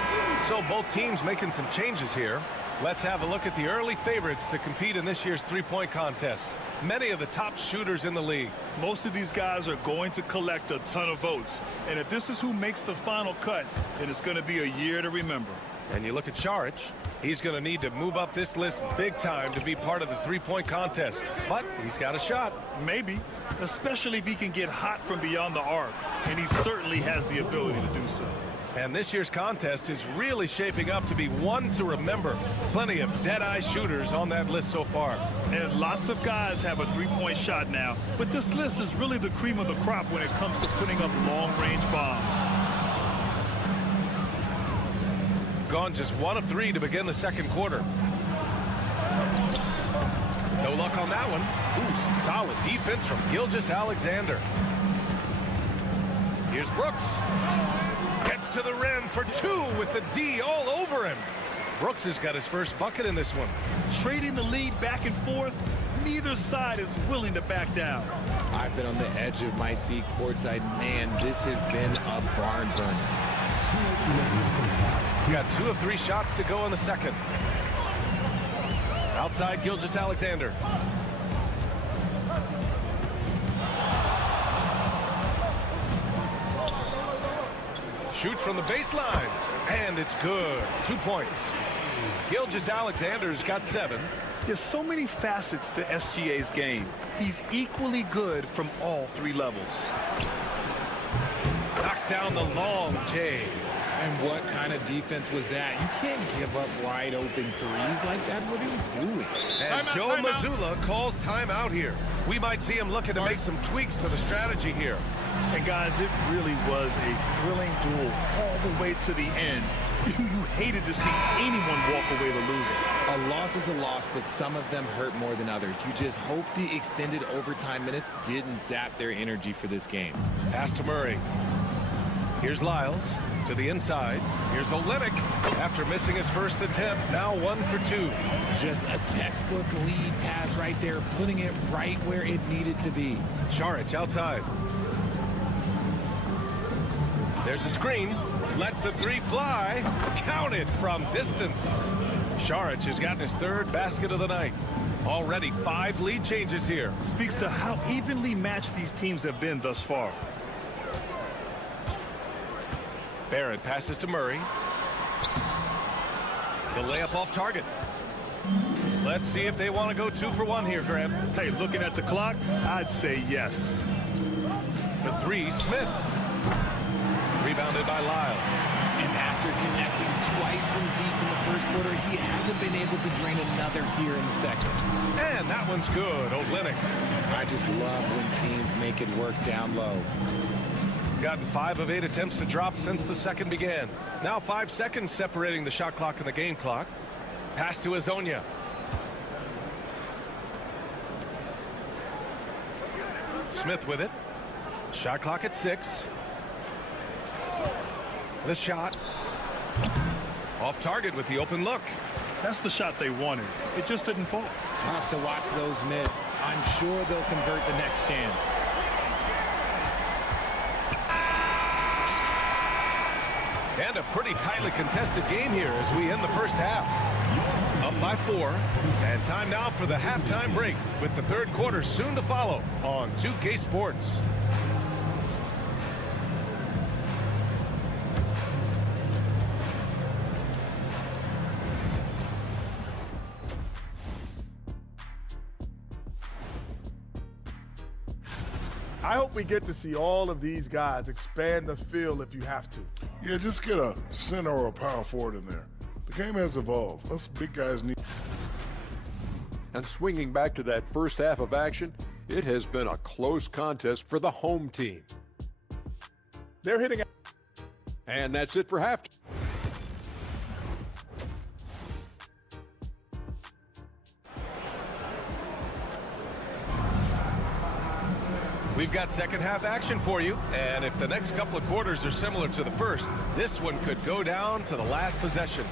So both teams making some changes here. Let's have a look at the early favorites to compete in this year's three-point contest. Many of the top shooters in the league. Most of these guys are going to collect a ton of votes. And if this is who makes the final cut, then it's going to be a year to remember. And you look at Šarić. He's going to need to move up this list big time to be part of the three-point contest. But he's got a shot. Maybe, especially if he can get hot from beyond the arc. And he certainly has the ability to do so. And this year's contest is really shaping up to be one to remember. Plenty of dead-eye shooters on that list so far. And lots of guys have a three-point shot now. But this list is really the cream of the crop when it comes to putting up long-range bombs. Gone just 1 of 3 to begin the second quarter. No luck on that one. Ooh, some solid defense from Gilgeous-Alexander. Here's Brooks. Gets to the rim for 2 with the D all over him. Brooks has got his first bucket in this one. Trading the lead back and forth, neither side is willing to back down. I've been on the edge of my seat courtside. Man, this has been a barn burner. Got 2 of 3 shots to go in the second. Outside Gilgeous-Alexander. Shoots from the baseline, and it's good. 2 points. Gilgeous-Alexander's got 7. There's so many facets to SGA's game. He's equally good from all 3 levels. Knocks down the long J. And what kind of defense was that? You can't give up wide open threes like that. What are you doing? And Joe Mazzulla calls timeout here. We might see him looking to make some tweaks to the strategy here. And guys, it really was a thrilling duel all the way to the end. You hated to see anyone walk away the loser. A loss is a loss, but some of them hurt more than others. You just hope the extended overtime minutes didn't zap their energy for this game. Pass to Murray. Here's Lyles to the inside. Here's Olynyk after missing his first attempt. Now 1 for 2. Just a textbook lead pass right there, putting it right where it needed to be. Šarić outside. There's a screen. Lets the 3 fly. Counted from distance. Šarić has gotten his 3rd basket of the night. Already 5 lead changes here. Speaks to how evenly matched these teams have been thus far. Barrett passes to Murray. The layup off target. Let's see if they want to go 2 for 1 here, Graham. Hey, looking at the clock, I'd say yes. The 3, Smith. Rebounded by Lyles. And after connecting twice from deep in the first quarter, he hasn't been able to drain another here in the second. And that one's good. Olynyk. I just love when teams make it work down low. Gotten 5 of 8 attempts to drop since the second began. Now 5 seconds separating the shot clock and the game clock. Pass to Hezonja. Smith with it. Shot clock at 6. The shot. Off target with the open look. That's the shot they wanted. It just didn't fall. Tough to watch those miss. I'm sure they'll convert the next chance. And a pretty tightly contested game here as we end the first half. Up by 4. And time now for the halftime break with the 3rd quarter soon to follow on 2K Sports. I hope we get to see all of these guys expand the field if you have to. Yeah, just get a center or a power forward in there. The game has evolved. Us big guys need. And swinging back to that first half of action, it has been a close contest for the home team. They're hitting. And that's it for halftime. We've got second half action for you, and if the next couple of quarters are similar to the first, this one could go down to the last possession.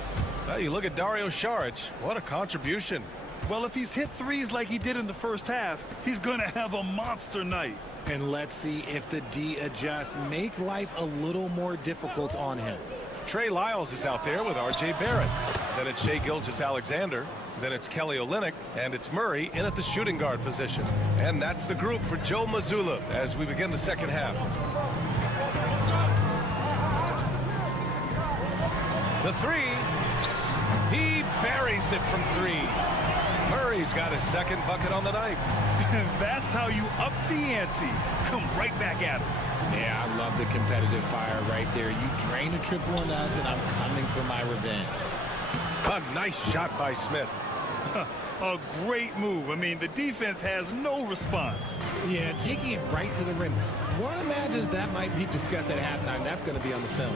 Well, you look at Dario Saric. What a contribution. Well, if he's hit threes like he did in the first half, he's going to have a monster night. And let's see if the D adjusts, make life a little more difficult on him. Trey Lyles is out there with R.J. Barrett. Then it's Shai Gilgeous-Alexander. Then it's Kelly Olynyk. And it's Murray in at the shooting guard position. And that's the group for Joe Mazzulla as we begin the second half. The three. He buries it from three. Murray's got his second bucket on the night. That's how you up the ante. Come right back at him. Yeah, I love the competitive fire right there. You drain a triple on us, and I'm coming for my revenge. A nice shot by Smith. A great move. I mean, the defense has no response. Yeah, taking it right to the rim. One imagines that might be discussed at halftime. That's going to be on the film.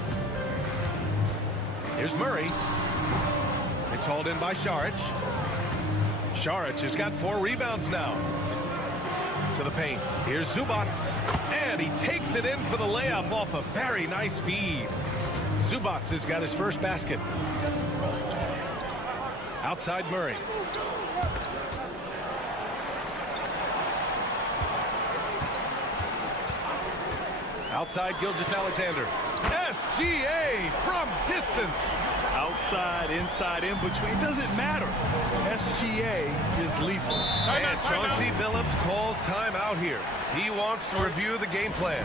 Here's Murray. It's hauled in by Saric. Saric has got 4 rebounds now. To the paint. Here's Zubac. And he takes it in for the layup off a very nice feed. Zubac has got his first basket. Outside Murray. Outside Gilgeous-Alexander. SGA from distance. Outside, inside, in between, doesn't matter. SGA is lethal. And Chauncey Billups calls timeout here. He wants to review the game plan.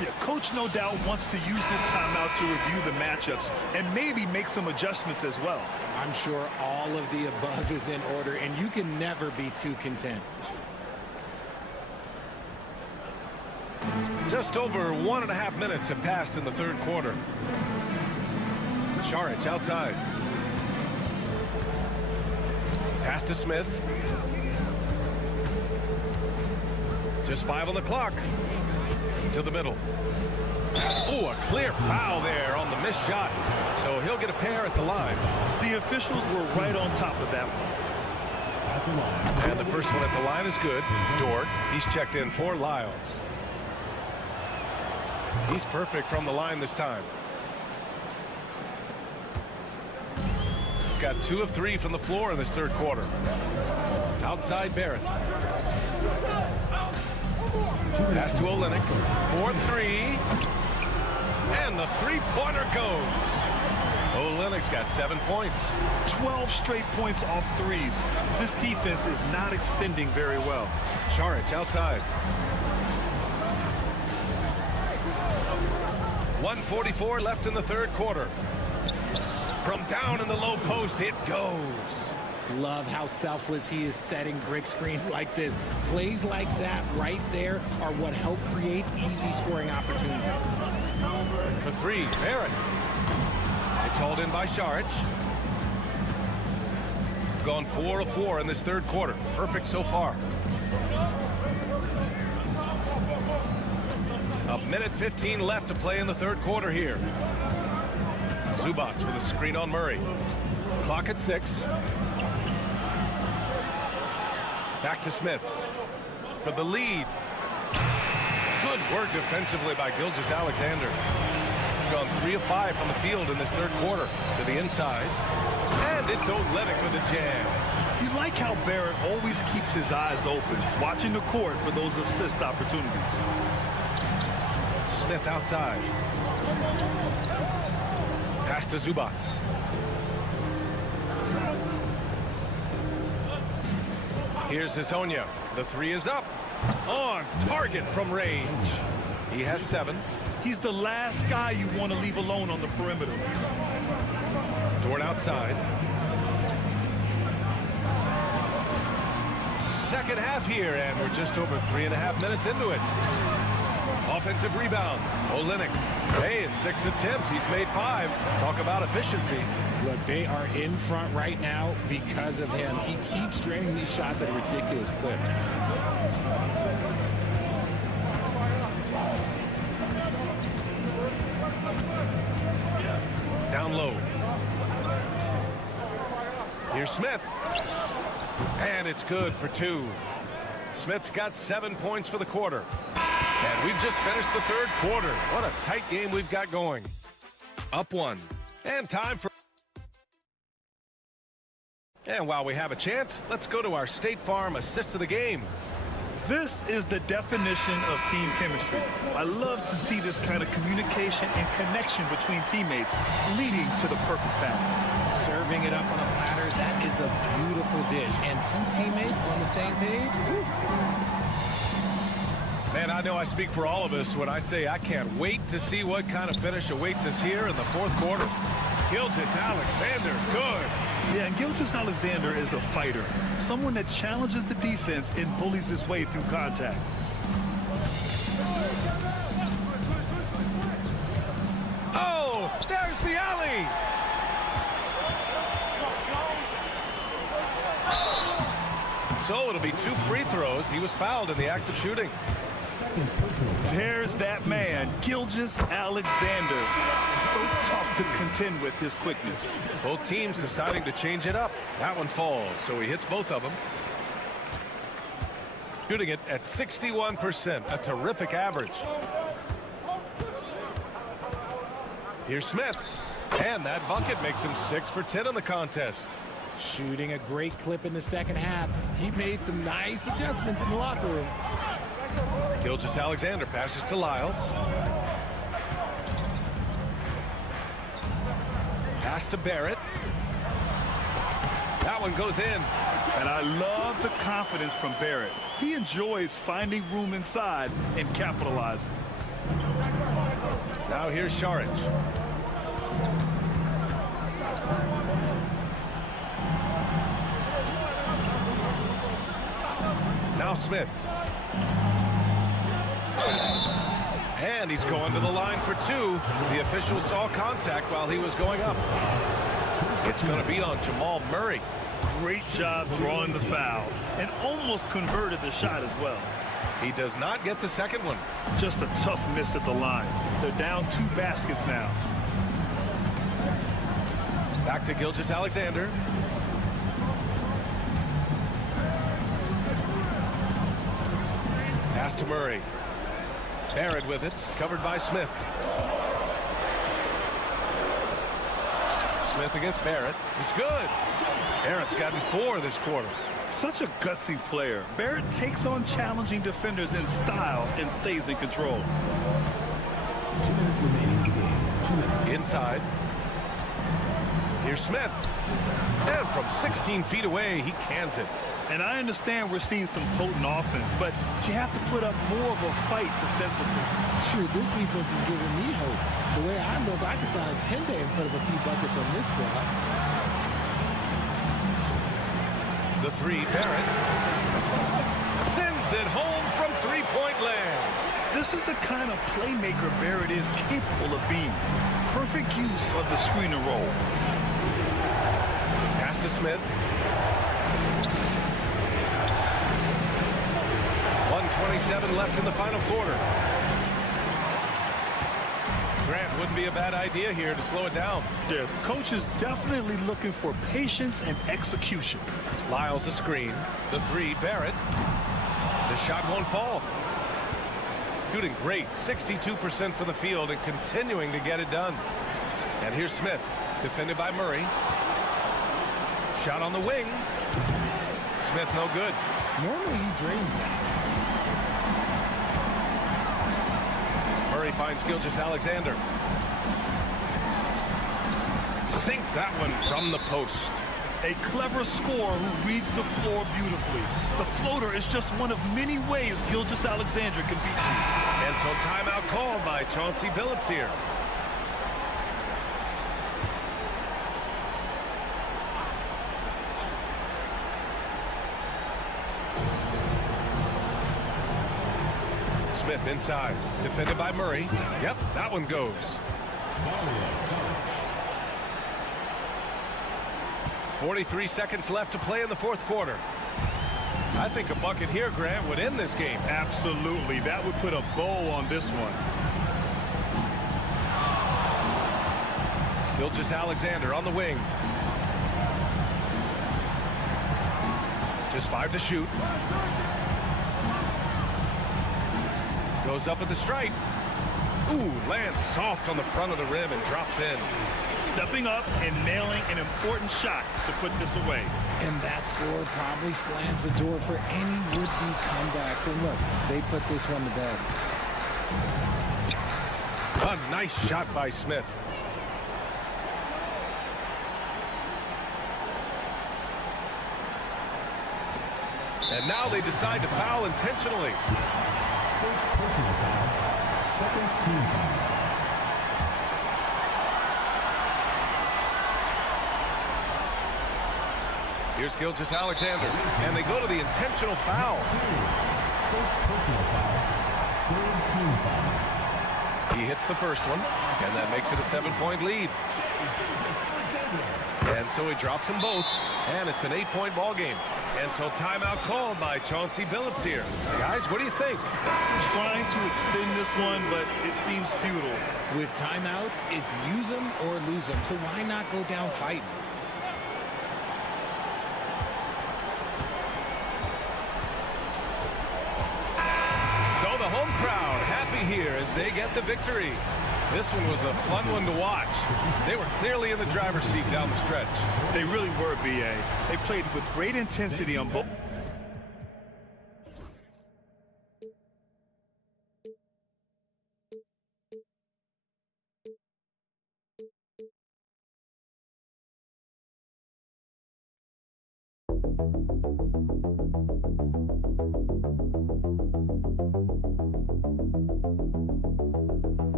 Yeah, coach no doubt wants to use this timeout to review the matchups and maybe make some adjustments as well. I'm sure all of the above is in order, and you can never be too content. Just over 1.5 minutes have passed in the third quarter. Saric outside. Pass to Smith. Just 5 on the clock. To the middle. Oh, a clear foul there on the missed shot. So he'll get a pair at the line. The officials were right on top of that one. And the first one at the line is good. Dort. He's checked in for Lyles. He's perfect from the line this time. Got 2 of 3 from the floor in this third quarter. Outside Barrett. Pass to Olynyk. 4-3. And the three-pointer goes. Olynyk's got 7 points. 12 straight points off threes. This defense is not extending very well. Saric outside. 1:44 left in the third quarter. From down in the low post, it goes. Love how selfless he is setting brick screens like this. Plays like that right there are what help create easy scoring opportunities. For 3, Barrett. It's hauled in by Saric. Gone 4 of 4 in this third quarter. Perfect so far. 1:15 left to play in the third quarter here. Zubac with a screen on Murray. Clock at 6. Back to Smith for the lead. Good work defensively by Gilgeous-Alexander. Gone 3 of 5 from the field in this third quarter. To the inside. And it's Olynyk with a jam. You like how Barrett always keeps his eyes open, watching the court for those assist opportunities. Smith outside. Pass to Zubac. Here's Hezonja. The 3 is up. On target from range. He has 7s. He's the last guy you want to leave alone on the perimeter. Dort outside. Second half here, and we're just over 3.5 minutes into it. Offensive rebound. Olynyk. Hey, in 6 attempts, he's made 5. Talk about efficiency. Look, they are in front right now because of him. He keeps draining these shots at a ridiculous clip. Down low. Here's Smith. And it's good for 2. Smith's got 7 points for the quarter. And we've just finished the third quarter. What a tight game we've got going. Up 1. And time for And while we have a chance, let's go to our State Farm assist of the game. This is the definition of team chemistry. I love to see this kind of communication and connection between teammates leading to the perfect pass. Serving it up on a platter, that is a beautiful dish. And two teammates on the same page. Woo. Man, I know I speak for all of us when I say I can't wait to see what kind of finish awaits us here in the fourth quarter. Gilgeous-Alexander, good. Yeah, and Gilgeous-Alexander is a fighter. Someone that challenges the defense and bullies his way through contact. Oh, there's the alley. So it'll be 2 free throws. He was fouled in the act of shooting. There's that man, Gilgeous-Alexander. So tough to contend with his quickness. Both teams deciding to change it up. That one falls, so he hits both of them. Shooting it at 61%, a terrific average. Here's Smith, and that bucket makes him 6 for 10 in the contest. Shooting a great clip in the second half. He made some nice adjustments in the locker room. Gilgeous-Alexander passes to Lyles. Pass to Barrett. That one goes in. And I love the confidence from Barrett. He enjoys finding room inside and capitalizing. Now here's Šarić. Now Smith. And he's going to the line for 2. The official saw contact while he was going up. It's going to be on Jamal Murray. Great job drawing the foul and almost converted the shot as well. He does not get the second one. Just a tough miss at the line. They're down 2 baskets now. Back to Gilgeous-Alexander. Pass to Murray. Barrett with it, covered by Smith. Smith against Barrett. He's good. Barrett's gotten 4 this quarter. Such a gutsy player. Barrett takes on challenging defenders in style and stays in control. 2 minutes remaining in the game. 2 minutes. Inside. Here's Smith. And from 16 feet away, he cans it. And I understand we're seeing some potent offense, but you have to put up more of a fight defensively. Sure, this defense is giving me hope. The way I look, I can sign a 10-day and put up a few buckets on this squad. The 3, Barrett. Sends it home from 3-point land. This is the kind of playmaker Barrett is capable of being. Perfect use of the screen and roll. Pass to Smith. 1:27 left in the final quarter. Grant, wouldn't be a bad idea here to slow it down. Yeah, coach is definitely looking for patience and execution. Lyles the screen. The 3, Barrett. The shot won't fall. Shooting great, 62% from the field and continuing to get it done. And here's Smith, defended by Murray. Shot on the wing. Smith no good. Normally he drains that. Murray finds Gilgeous-Alexander. Sinks that one from the post. A clever scorer who reads the floor beautifully. The floater is just one of many ways Gilgeous-Alexander can beat you. And so timeout called by Chauncey Billups here. Smith inside, defended by Murray. Yep, that one goes. 43 seconds left to play in the fourth quarter. I think a bucket here, Grant, would end this game. Absolutely. That would put a bow on this one. Gilgeous-Alexander on the wing. Just 5 to shoot. Goes up at the stripe. Ooh, lands soft on the front of the rim and drops in. Stepping up and nailing an important shot to put this away. And that score probably slams the door for any would-be comebacks. And look, they put this one to bed. A nice shot by Smith. And now they decide to foul intentionally. First personal foul, second team foul. Here's Gilgeous-Alexander, and they go to the intentional foul. First personal foul, third team foul. He hits the first one, and that makes it a 7-point lead. And so he drops them both, and it's an 8-point ball game. And so timeout called by Chauncey Billups here. Guys, what do you think? Trying to extend this one, but it seems futile. With timeouts, it's use them or lose them. So why not go down fighting? So the home crowd happy here as they get the victory. This one was a fun one to watch. They were clearly in the driver's seat down the stretch. They really were, B.A. They played with great intensity on both.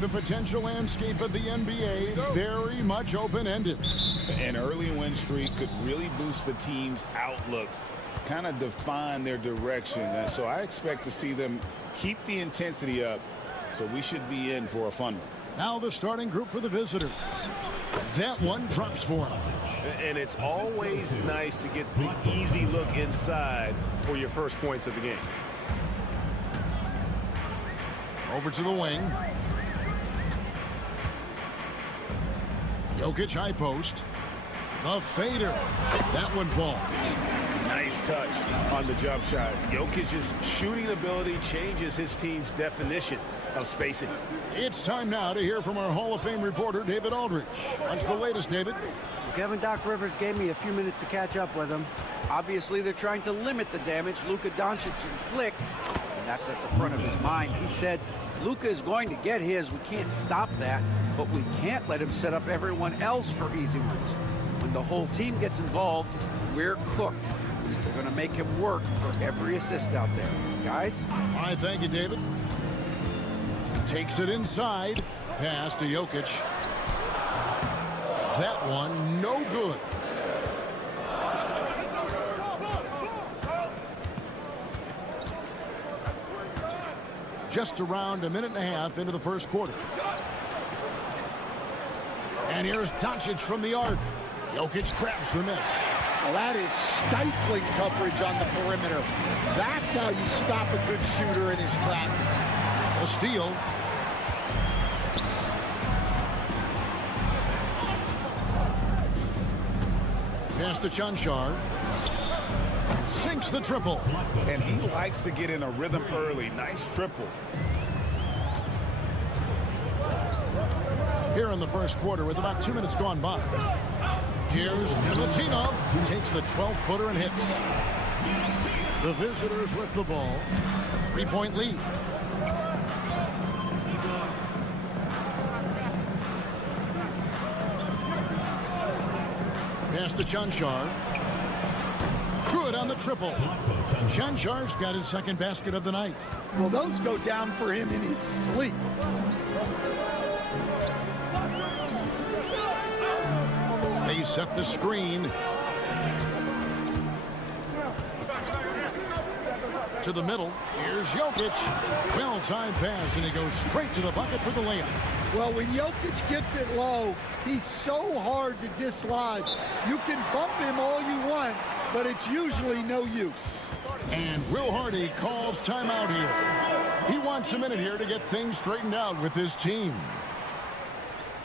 The potential landscape of the NBA very much open-ended. An early win streak could really boost the team's outlook, kind of define their direction. And so I expect to see them keep the intensity up, so we should be in for a fun one. Now the starting group for the visitors. That one drops for them. And it's always nice to get the easy look inside for your first points of the game. Over to the wing. Jokic high post. The fader. That one falls. Nice touch on the jump shot. Jokic's shooting ability changes his team's definition of spacing. It's time now to hear from our Hall of Fame reporter, David Aldridge. What's the latest, David? Kevin Doc Rivers gave me a few minutes to catch up with him. Obviously, they're trying to limit the damage Luka Doncic inflicts, and that's at the front of his mind. He said, Luka is going to get his. We can't stop that, but we can't let him set up everyone else for easy wins. When the whole team gets involved, we're cooked. They're going to make him work for every assist out there. Guys? All right, thank you, David. Takes it inside. Pass to Jokic. That one, no good. Just around a minute and a half into the first quarter. And here's Doncic from the arc. Jokic grabs the miss. Well, that is stifling coverage on the perimeter. That's how you stop a good shooter in his tracks. A steal. Pass to Chanchar. Sinks the triple. And he likes to get in a rhythm early. Nice triple. Here in the first quarter with about 2 minutes gone by. Here's Milutinov. Takes the 12-footer and hits. The visitors with the ball. 3-point lead. Pass to Chanchar. Good on the triple. Chanchar's got his second basket of the night. Well, those go down for him in his sleep. They set the screen. To the middle. Here's Jokic. Well-timed pass, and he goes straight to the bucket for the layup. Well, when Jokic gets it low, he's so hard to dislodge. You can bump him all you want, but it's usually no use. And Will Hardy calls timeout here. He wants a minute here to get things straightened out with his team.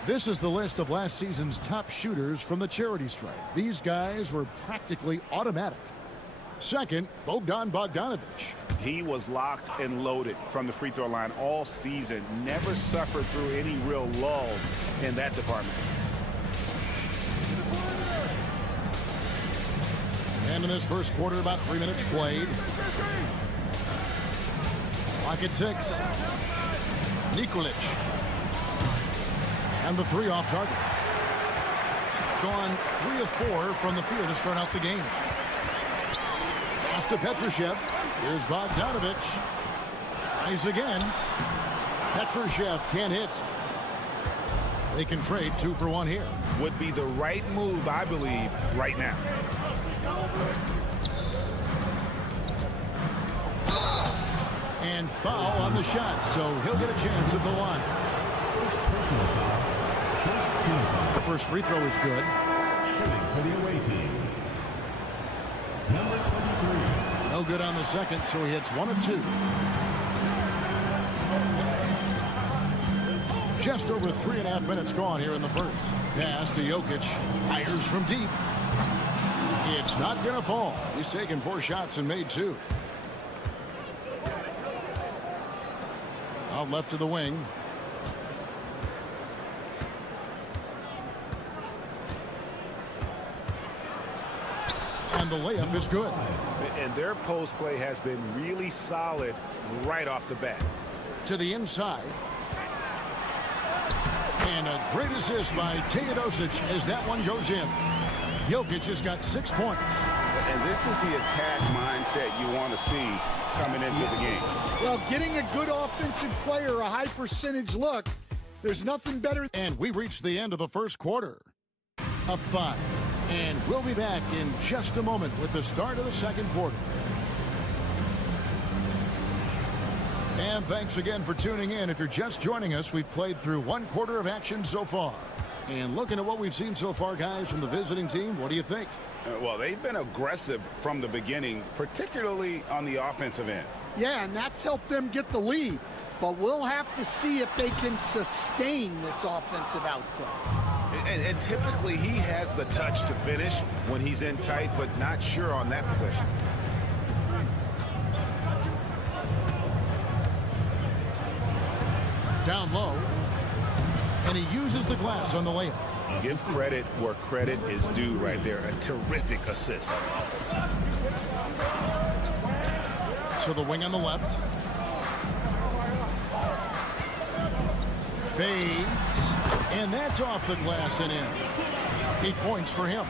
This is the list of last season's top shooters from the charity stripe. These guys were practically automatic. Second, Bogdanovich. He was locked and loaded from the free throw line all season. Never suffered through any real lulls in that department. And in this first quarter, about 3 minutes played. Clock at 6. Nikolic. And the 3 off target. Gone 3 of 4 from the field to start out the game. Pass to Petrushev. Here's Bogdanovich. Tries again. Petrushev can't hit. They can trade 2 for 1 here. Would be the right move, I believe, right now. And foul on the shot, so he'll get a chance at the line. The first free throw is good. Shooting for the away team. Number 23. No good on the second, so he hits 1 of 2. Just over 3.5 minutes gone here in the first. Pass to Jokic. Fires from deep. It's not going to fall. He's taken 4 shots and made 2. Out left to the wing. And the layup is good. And their post play has been really solid right off the bat. To the inside. And a great assist by Teodosic as that one goes in. Jokic has got 6 points. And this is the attack mindset you want to see coming into the game. Well, getting a good offensive player, a high percentage look, there's nothing better. And we reached the end of the first quarter. Up 5. And we'll be back in just a moment with the start of the second quarter. And thanks again for tuning in. If you're just joining us, we've played through 1 quarter of action so far. And looking at what we've seen so far, guys, from the visiting team, what do you think? Well, they've been aggressive from the beginning, particularly on the offensive end. Yeah, and that's helped them get the lead. But we'll have to see if they can sustain this offensive output. And typically he has the touch to finish when he's in tight, but not sure on that possession. Down low. And he uses the glass on the layup. Give credit where credit is due right there. A terrific assist. To the wing on the left. Fades. And that's off the glass and in. 8 points for him.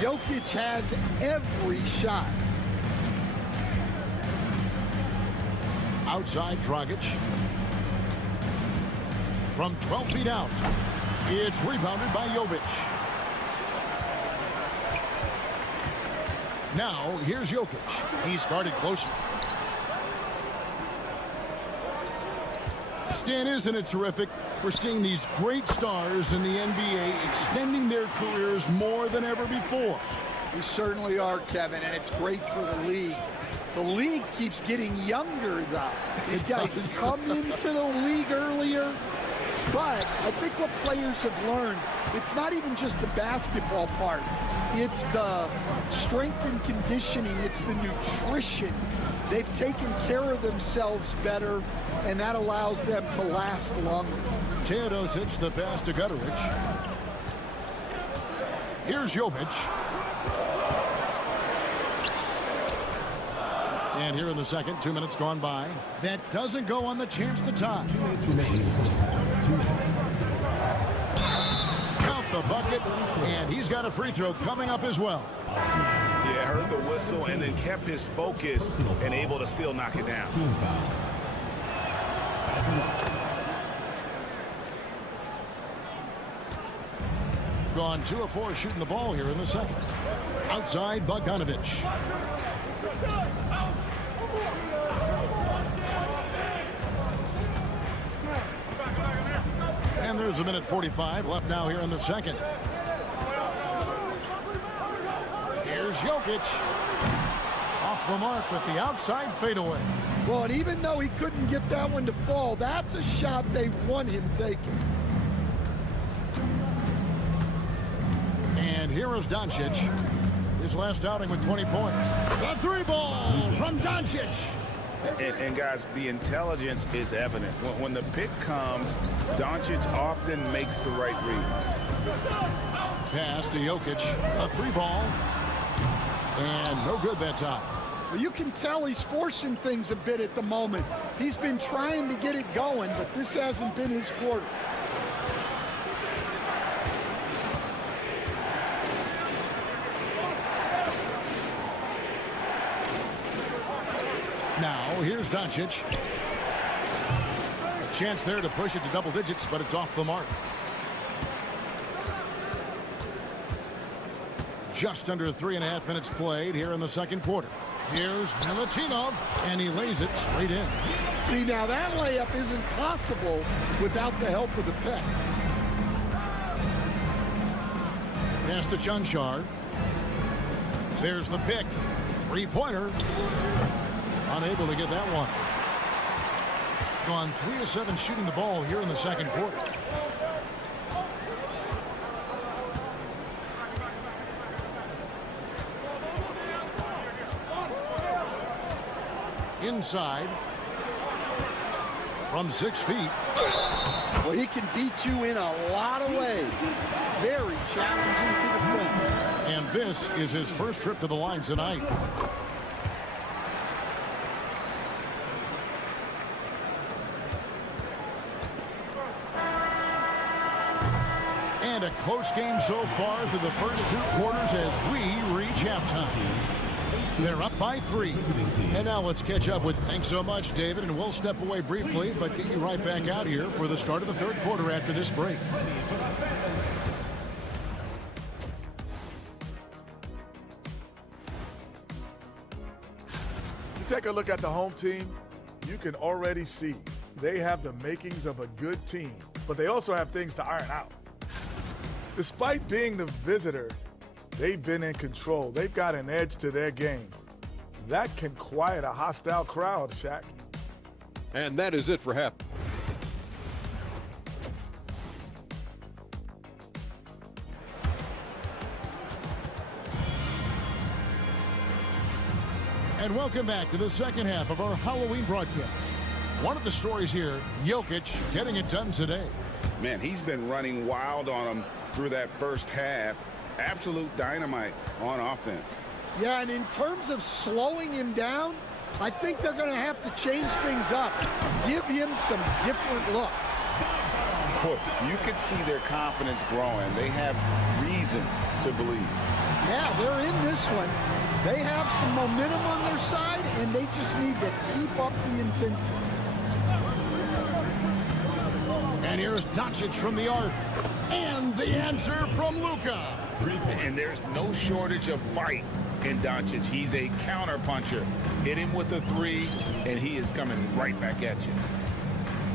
Jokic has every shot. Outside Dragic. From 12 feet out. It's rebounded by Jovic. Now, here's Jokic. He's guarded closer. Stan, isn't it terrific? We're seeing these great stars in the NBA extending their careers more than ever before. We certainly are, Kevin, and it's great for the league. The league keeps getting younger, though. These guys come into the league earlier. But I think what players have learned, it's not even just the basketball part. It's the strength and conditioning. It's the nutrition. They've taken care of themselves better, and that allows them to last longer. Teodosic, the pass to Gutterich. Here's Jovic. And here in the second, 2 minutes gone by. That doesn't go on the chance to tie. 2 minutes remaining in the first half. 2 minutes. Count the bucket, and he's got a free throw coming up as well. Yeah, heard the whistle and then kept his focus and able to still knock it down. Gone 2 of 4 shooting the ball here in the second. Outside Bogdanovich. And there's a minute 45 left now here in the second. Here's Jokic. Off the mark with the outside fadeaway. Well, and even though he couldn't get that one to fall, that's a shot they want him taking. And here is Doncic. his last outing with 20 points. The three ball from Doncic. And guys, the intelligence is evident. When the pick comes, Doncic often makes the right read. Pass to Jokic. A three ball. And no good that time. Well, you can tell he's forcing things a bit at the moment. He's been trying to get it going, but this hasn't been his quarter. Now, here's Doncic. A chance there to push it to double digits, but it's off the mark. Just under 3.5 minutes played here in the second quarter. Here's Milutinov, and he lays it straight in. See, now that layup isn't possible without the help of the pick. Pass to Chunchar. There's the pick. Three-pointer. Unable to get that one. Gone 3 of 7 shooting the ball here in the second quarter. Inside. From 6 feet. Well, he can beat you in a lot of ways. Very challenging to defend. And this is his first trip to the line tonight. And a close game so far through the first 2 quarters as we reach halftime. They're up by 3. And now let's catch up with. Thanks so much, David. And we'll step away briefly, but get you right back out here for the start of the third quarter after this break. You take a look at the home team, you can already see they have the makings of a good team, but they also have things to iron out. Despite being the visitor, they've been in control. They've got an edge to their game. That can quiet a hostile crowd, Shaq. And that is it for half. And welcome back to the second half of our Halloween broadcast. One of the stories here, Jokic getting it done today. Man, he's been running wild on him through that first half. Absolute dynamite on offense. Yeah, and in terms of slowing him down, I think they're going to have to change things up. Give him some different looks. Boy, you could see their confidence growing. They have reason to believe. Yeah, they're in this one. They have some momentum on their side, and they just need to keep up the intensity. And here's Doncic from the arc. And the answer from Luka. And there's no shortage of fight in Doncic. He's a counter-puncher. Hit him with a 3, and he is coming right back at you.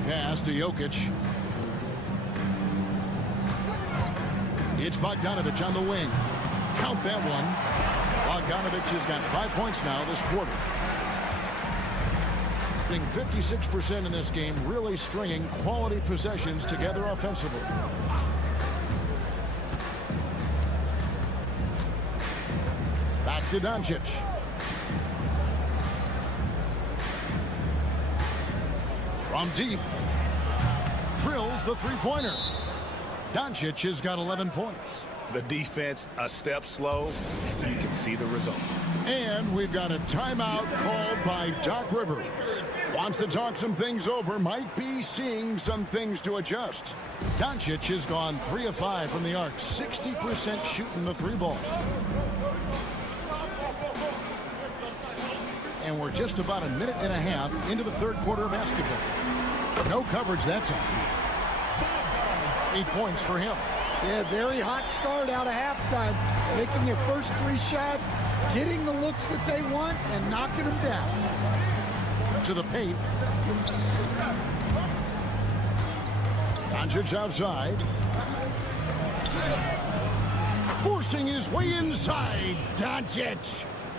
Pass to Jokic. It's Bogdanovic on the wing. Count that one. Bogdanovic has got 5 points now this quarter. Being 56% in this game, really stringing quality possessions together offensively. Back to Doncic. From deep. Drills the three-pointer. Doncic has got 11 points. The defense a step slow. You can see the result. And we've got a timeout called by Doc Rivers. Wants to talk some things over. Might be seeing some things to adjust. Doncic has gone 3 of 5 from the arc. 60% shooting the 3-ball. And we're just about a minute and a half into the third quarter of basketball. No coverage that time. 8 points for him. Yeah, very hot start out of halftime. Making their first 3 shots, getting the looks that they want, and knocking them down. To the paint. Doncic outside. Forcing his way inside. Doncic.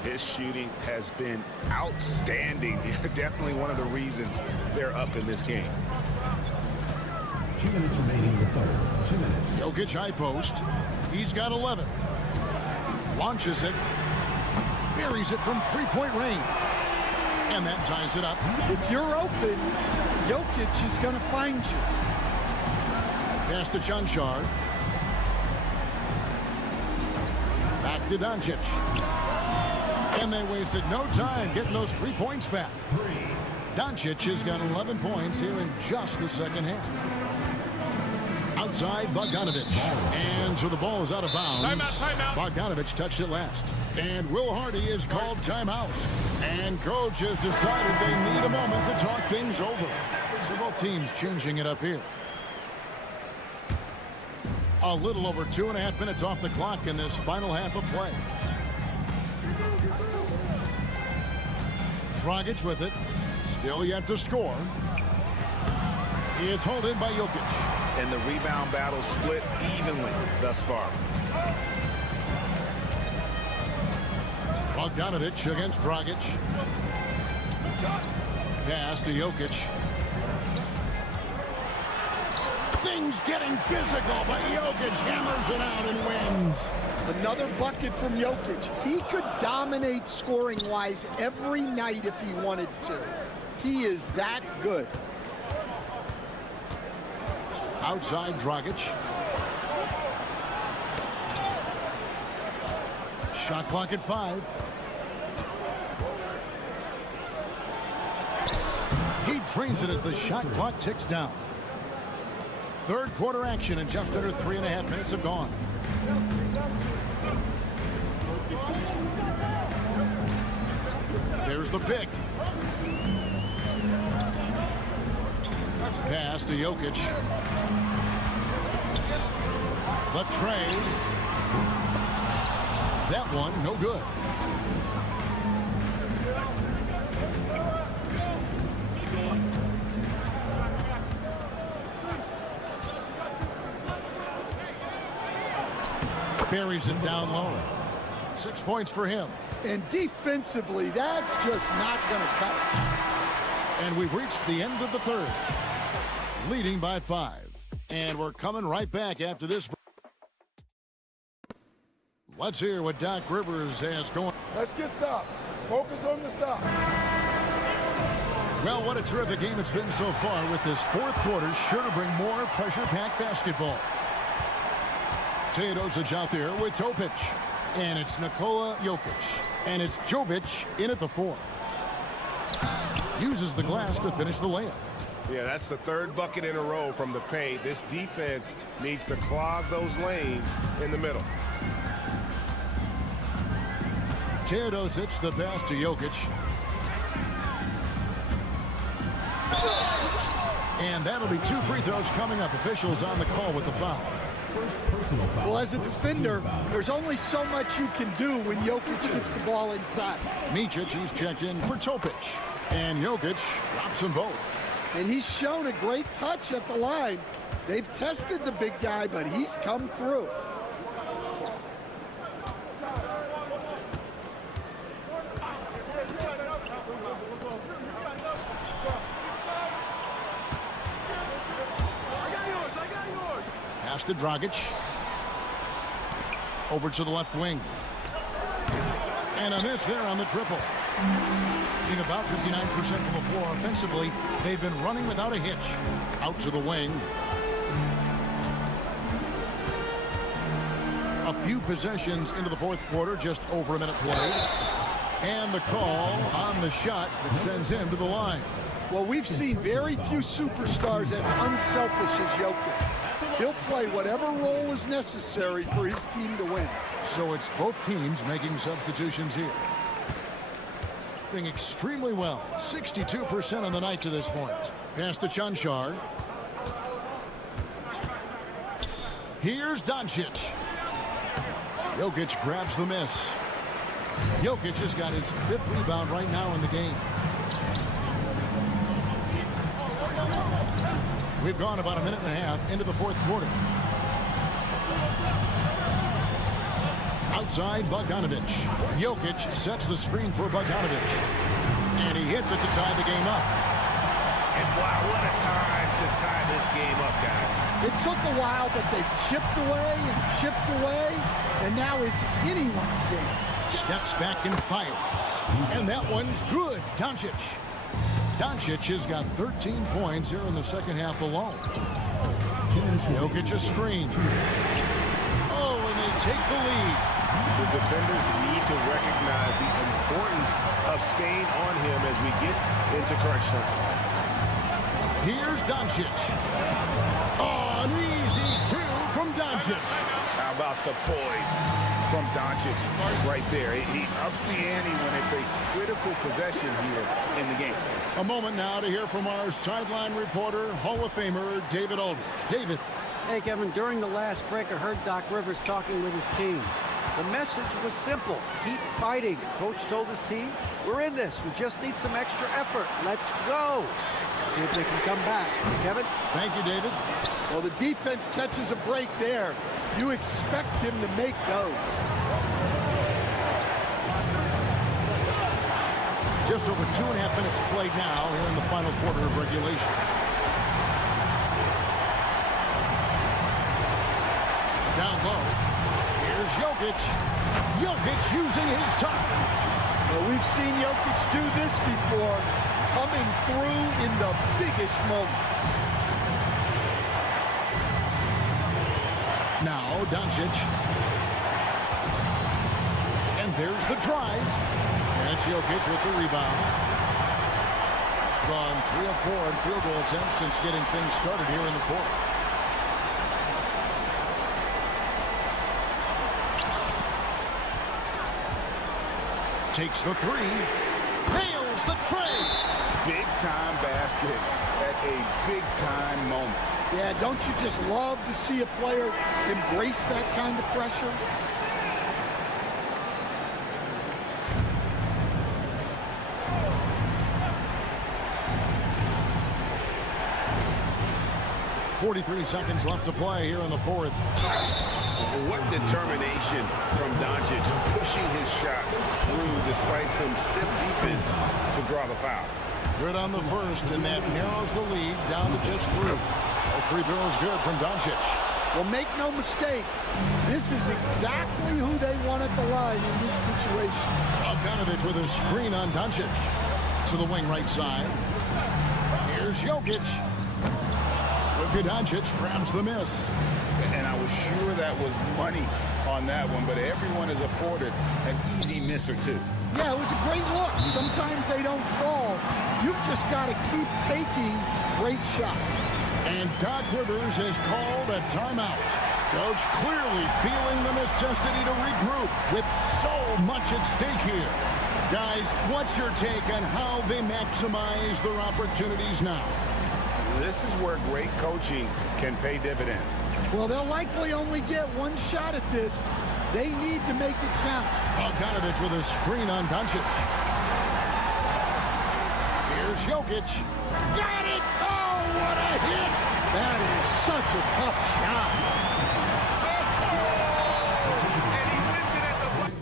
His shooting has been outstanding. Definitely one of the reasons they're up in this game. 2 minutes remaining in the third. 2 minutes. Jokic high post. He's got 11. Launches it. Buries it from three-point range. And that ties it up. If you're open, Jokic is going to find you. Pass to Chanchar. Back to Doncic. And they wasted no time getting those 3 points back. Doncic has got 11 points here in just the second half. Outside, Bogdanovic. And so the ball is out of bounds. Timeout. Bogdanovic touched it last. And Will Hardy is called timeout. And coach has decided they need a moment to talk things over. So both teams changing it up here. A little over 2.5 minutes off the clock in this final half of play. Dragic with it. Still yet to score. It's hauled in by Jokic. And the rebound battle split evenly thus far. Bogdanovic against Dragic. Pass to Jokic. Things getting physical, but Jokic hammers it out and wins. Another bucket from Jokic. He could dominate scoring-wise every night if he wanted to. He is that good. Outside Dragic. Shot clock at 5. He trains it as the shot clock ticks down. Third quarter action and just under 3.5 minutes have gone. There's the pick. Pass to Jokic. The trade. That one, no good. Buries it down low. 6 points for him. And defensively, that's just not going to cut it. And we've reached the end of the third. Leading by 5. And we're coming right back after this. Let's hear what Doc Rivers has going. Let's get stops. Focus on the stop. Well, what a terrific game it's been so far, with this fourth quarter sure to bring more pressure-packed basketball. Teodosic out there with Topic. And it's Nikola Jokic. And it's Jovic in at the 4. Uses the glass to finish the layup. Yeah, that's the third bucket in a row from the paint. This defense needs to clog those lanes in the middle. Teodosic, the pass to Jokic. And that'll be 2 free throws coming up. Officials on the call with the foul. Well, as a defender, there's only so much you can do when Jokic gets the ball inside. Micic, he's checked in for Topic. And Jokic drops them both. And he's shown a great touch at the line. They've tested the big guy, but he's come through. Pass to Dragic. Over to the left wing. And a miss there on the triple. Being about 59% from the floor offensively, they've been running without a hitch. Out to the wing. A few possessions into the fourth quarter, just over a minute played. And the call on the shot that sends him to the line. Well, we've seen very few superstars as unselfish as Jokic. He'll play whatever role is necessary for his team to win. So it's both teams making substitutions here. Doing extremely well. 62% on the night to this point. Pass to Chanchar. Here's Doncic. Jokic grabs the miss. Jokic has got his 5th rebound right now in the game. We've gone about a minute and a half into the fourth quarter. Outside, Bogdanovic. Jokic sets the screen for Bogdanovic. And he hits it to tie the game up. And Wow, what a time to tie this game up, guys. It took a while, but they've chipped away, and now it's anyone's game. Steps back and fires. And that one's good. Doncic. Doncic has got 13 points here in the second half alone. Jokic a screen. Oh, and they take the lead. The defenders need to recognize the importance of staying on him as we get into crunch time. Here's Doncic. Oh, an easy two from Doncic. How about the poise from Doncic right there? He ups the ante when it's a critical possession here in the game. A moment now to hear from our sideline reporter, Hall of Famer David Aldridge. David. Hey, Kevin, during the last break, I heard Doc Rivers talking with his team. The message was simple. Keep fighting. Coach told his team, we're in this. We just need some extra effort. Let's go. See if they can come back. Kevin? Thank you, David. Well, the defense catches a break there. You expect him to make those. Just over 2.5 minutes played now here in the final quarter of regulation. Down low. Here's Jokic. Jokic using his size. Well, we've seen Jokic do this before, coming through in the biggest moments. Now Doncic. And there's the drive. And Jokic with the rebound. Gone 3 of 4 in field goal attempts since getting things started here in the fourth. Takes the three. Nails the tray. Big time basket at a big time moment. Yeah, don't you just love to see a player embrace that kind of pressure? .43 seconds left to play here in the fourth. What determination from Doncic, pushing his shot through despite some stiff defense to draw the foul. Good on the first, and that narrows the lead down to just 3. Free throw is good from Doncic. Well, make no mistake, this is exactly who they want at the line in this situation. Bogdanovich with a screen on Doncic. To the wing right side. Here's Jokic. Doncic grabs the miss. And I was sure that was money on that one, but everyone is afforded an easy miss or two. Yeah, it was a great look. Sometimes they don't fall. You've just got to keep taking great shots. And Doc Rivers has called a timeout. Coach clearly feeling the necessity to regroup with so much at stake here. Guys, what's your take on how they maximize their opportunities now? This is where great coaching can pay dividends. Well, they'll likely only get one shot at this. They need to make it count. Bogdanovich with a screen on Doncic. Here's Jokic. Got it! Oh, what a hit! That is such a tough shot. And he wins it at the...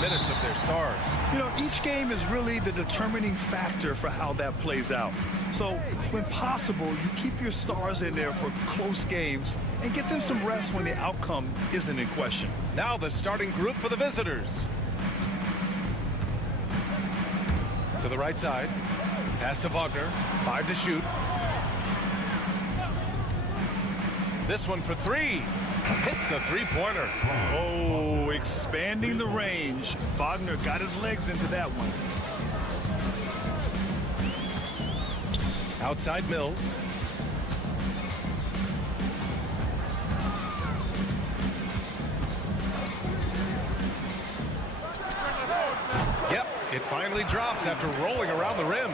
minutes of their stars. You know, each game is really the determining factor for how that plays out. So, when possible, you keep your stars in there for close games and get them some rest when the outcome isn't in question. Now the starting group for the visitors. To the right side. Pass to Wagner. 5 to shoot. This one for 3. Hits the three-pointer. Oh, expanding the range. Wagner got his legs into that one. Outside Mills. Yep, it finally drops after rolling around the rim.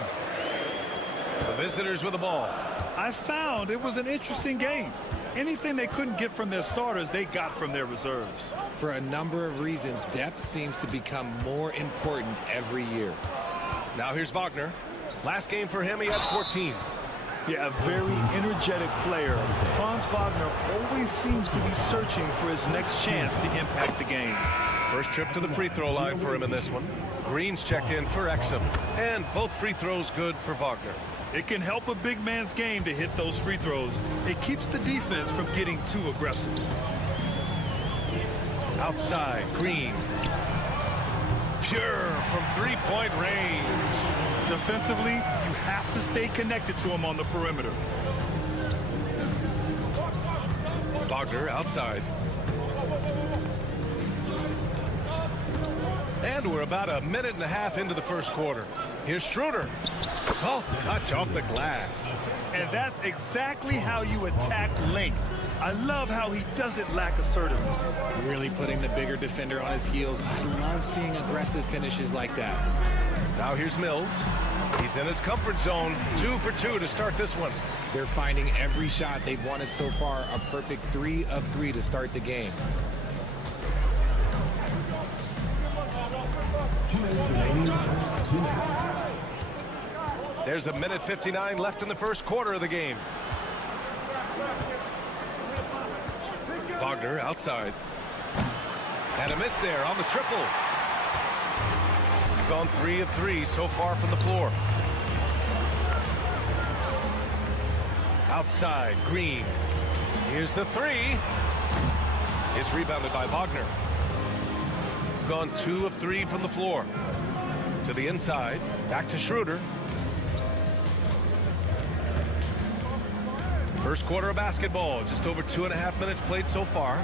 The visitors with the ball. I found it was an interesting game. Anything they couldn't get from their starters, they got from their reserves. For a number of reasons, depth seems to become more important every year. Now here's Wagner. Last game for him, he had 14. Yeah, a very energetic player. Franz Wagner always seems to be searching for his next chance to impact the game. First trip to the free throw line for him in this one. Green's checked in for Exum. And both free throws good for Wagner. It can help a big man's game to hit those free throws. It keeps the defense from getting too aggressive. Outside, Green. Pure from three-point range. Defensively, you have to stay connected to him on the perimeter. Wagner outside. And we're about a minute and a half into the first quarter. Here's Schroeder. Soft touch off the glass. And that's exactly how you attack length. I love how he doesn't lack assertiveness. Really putting the bigger defender on his heels. I love seeing aggressive finishes like that. Now here's Mills. He's in his comfort zone. 2 for 2 to start this one. They're finding every shot they've wanted so far. A perfect 3 of 3 to start the game. 2 minutes remaining. 2 minutes. There's a minute 59 left in the first quarter of the game. Wagner outside. And a miss there on the triple. Gone 3 of 3 so far from the floor. Outside, Green. Here's the 3. It's rebounded by Wagner. Gone 2 of 3 from the floor. To the inside, back to Schroeder. First quarter of basketball, just over 2.5 minutes played so far.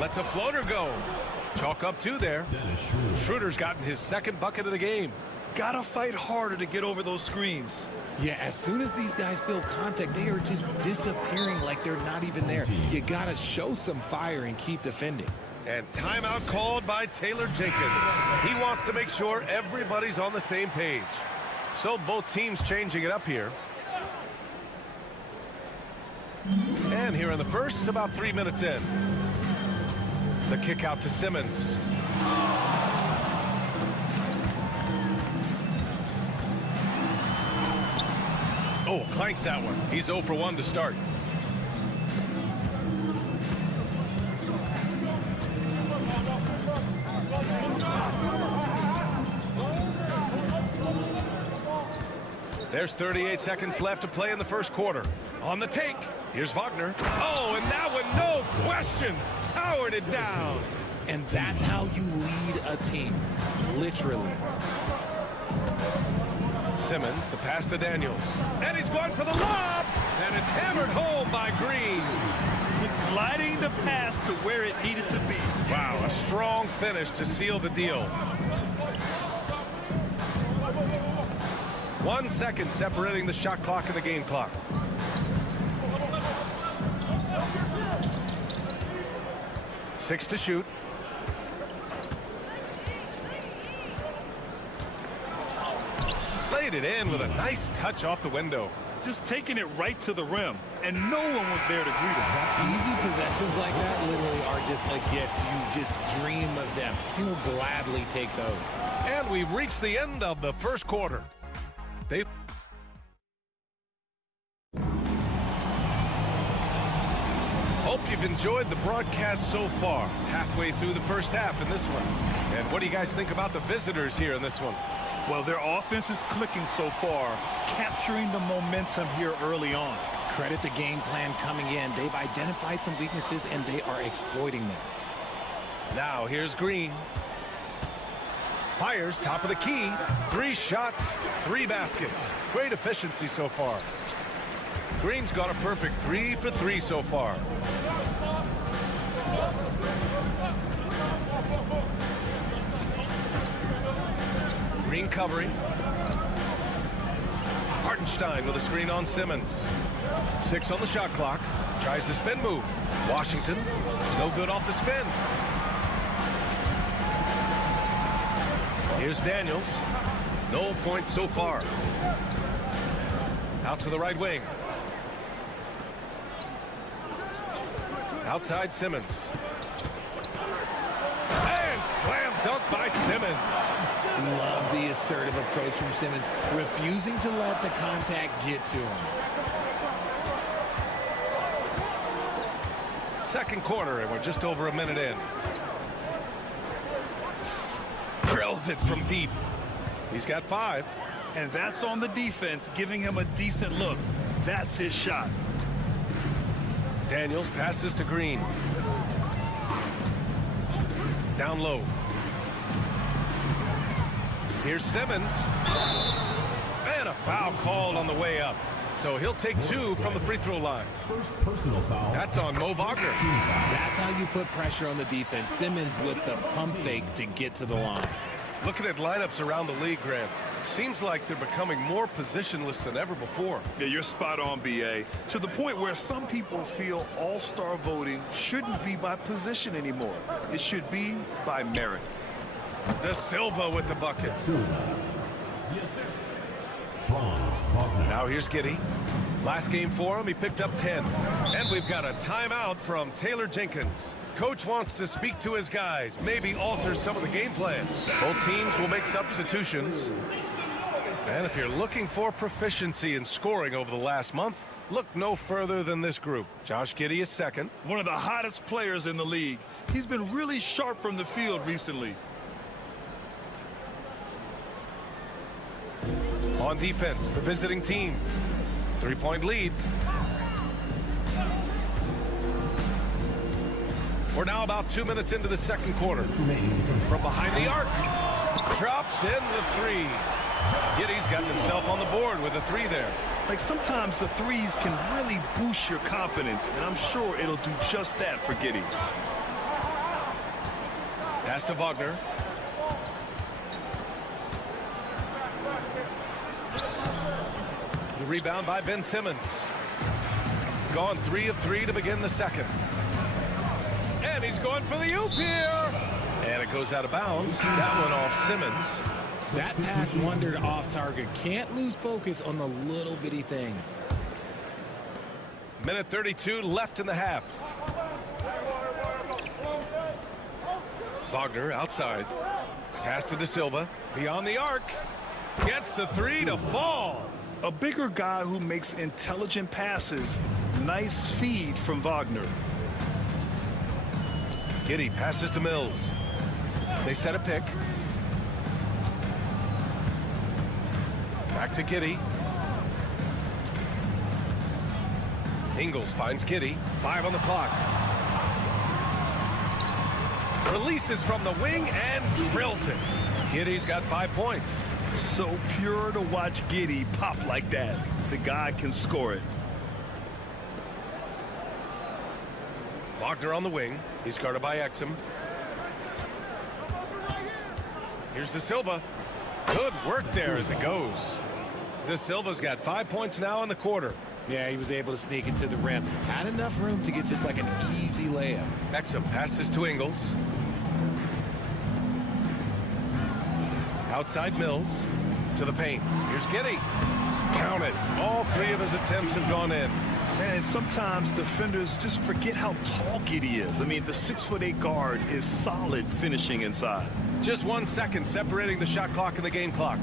Lets a floater go. Chalk up 2 there. Schroeder's gotten his second bucket of the game. Gotta fight harder to get over those screens. Yeah, as soon as these guys feel contact, they are just disappearing like they're not even there. You gotta show some fire and keep defending. And timeout called by Taylor Jenkins. He wants to make sure everybody's on the same page. So both teams changing it up here. And here in the first, about 3 minutes in. The kick out to Simmons. Oh, clanks that one. He's 0 for 1 to start. There's 38 seconds left to play in the first quarter. On the take, here's Wagner. Oh, and that one, no question, powered it down. And that's how you lead a team, literally. Simmons, the pass to Daniels. And he's going for the lob, and it's hammered home by Green. Gliding the pass to where it needed to be. Wow, a strong finish to seal the deal. 1 second separating the shot clock and the game clock. Six to shoot. Laid it in with a nice touch off the window. Just taking it right to the rim, and no one was there to greet him. Easy possessions like that literally are just a gift. You just dream of them. He'll gladly take those. And we've reached the end of the first quarter. Hope you've enjoyed the broadcast so far. Halfway through the first half in this one. And what do you guys think about the visitors here in this one? Well, their offense is clicking so far, capturing the momentum here early on. Credit the game plan coming in. They've identified some weaknesses, and they are exploiting them. Now here's Green. Fires top of the key. 3 shots, 3 baskets. Great efficiency so far. Green's got a perfect 3 for 3 so far. Green covering. Hartenstein with a screen on Simmons. 6 on the shot clock. Tries the spin move. Washington, no good off the spin. Here's Daniels. No points so far. Out to the right wing. Outside Simmons. And slam dunk by Simmons. Love the assertive approach from Simmons, refusing to let the contact get to him. Second quarter, and we're just over a minute in. Drills it from deep. He's got 5. And that's on the defense, giving him a decent look. That's his shot. Daniels passes to Green. Down low. Here's Simmons. And a foul called on the way up. So he'll take 2 from the free throw line. First personal foul. That's on Mo Wagner. That's how you put pressure on the defense. Simmons with the pump fake to get to the line. Looking at lineups around the league, Grant, seems like they're becoming more positionless than ever before. Yeah, you're spot on, B.A. To the point where some people feel all-star voting shouldn't be by position anymore. It should be by merit. De Silva with the buckets. Now here's Giddey. Last game for him, he picked up 10. And we've got a timeout from Taylor Jenkins. Coach wants to speak to his guys, maybe alter some of the game plan. Both teams will make substitutions. And if you're looking for proficiency in scoring over the last month, look no further than this group. Josh Giddey is second. One of the hottest players in the league. He's been really sharp from the field recently. On defense, the visiting team. 3-point lead. We're now about 2 minutes into the second quarter. From behind the arc. Drops in the 3. Giddey's got himself on the board with a 3 there. Like sometimes the threes can really boost your confidence, and I'm sure it'll do just that for Giddey. Pass to Wagner. The rebound by Ben Simmons. Gone 3 of 3 to begin the second. And he's going for the oop here. And it goes out of bounds. That one off Simmons. That pass wandered off target. Can't lose focus on the little bitty things. Minute 32 left in the half. Wagner outside. Pass to De Silva. Beyond the arc. Gets the 3 to fall. A bigger guy who makes intelligent passes. Nice feed from Wagner. Giddey passes to Mills. They set a pick. Back to Giddey. Ingles finds Giddey. 5 on the clock. Releases from the wing and drills it. Giddey's got 5 points. So pure to watch Giddey pop like that. The guy can score it. Wagner on the wing. He's guarded by Exum. Here's De Silva. Good work there as it goes. De Silva's got 5 points now in the quarter. Yeah, he was able to sneak into the rim. Had enough room to get just like an easy layup. Exum passes to Ingles. Outside Mills to the paint. Here's Giddey. Count it. All 3 of his attempts have gone in. And sometimes defenders just forget how tall Giddey is. I mean, the 6'8" guard is solid finishing inside. Just 1 second separating the shot clock and the game clock.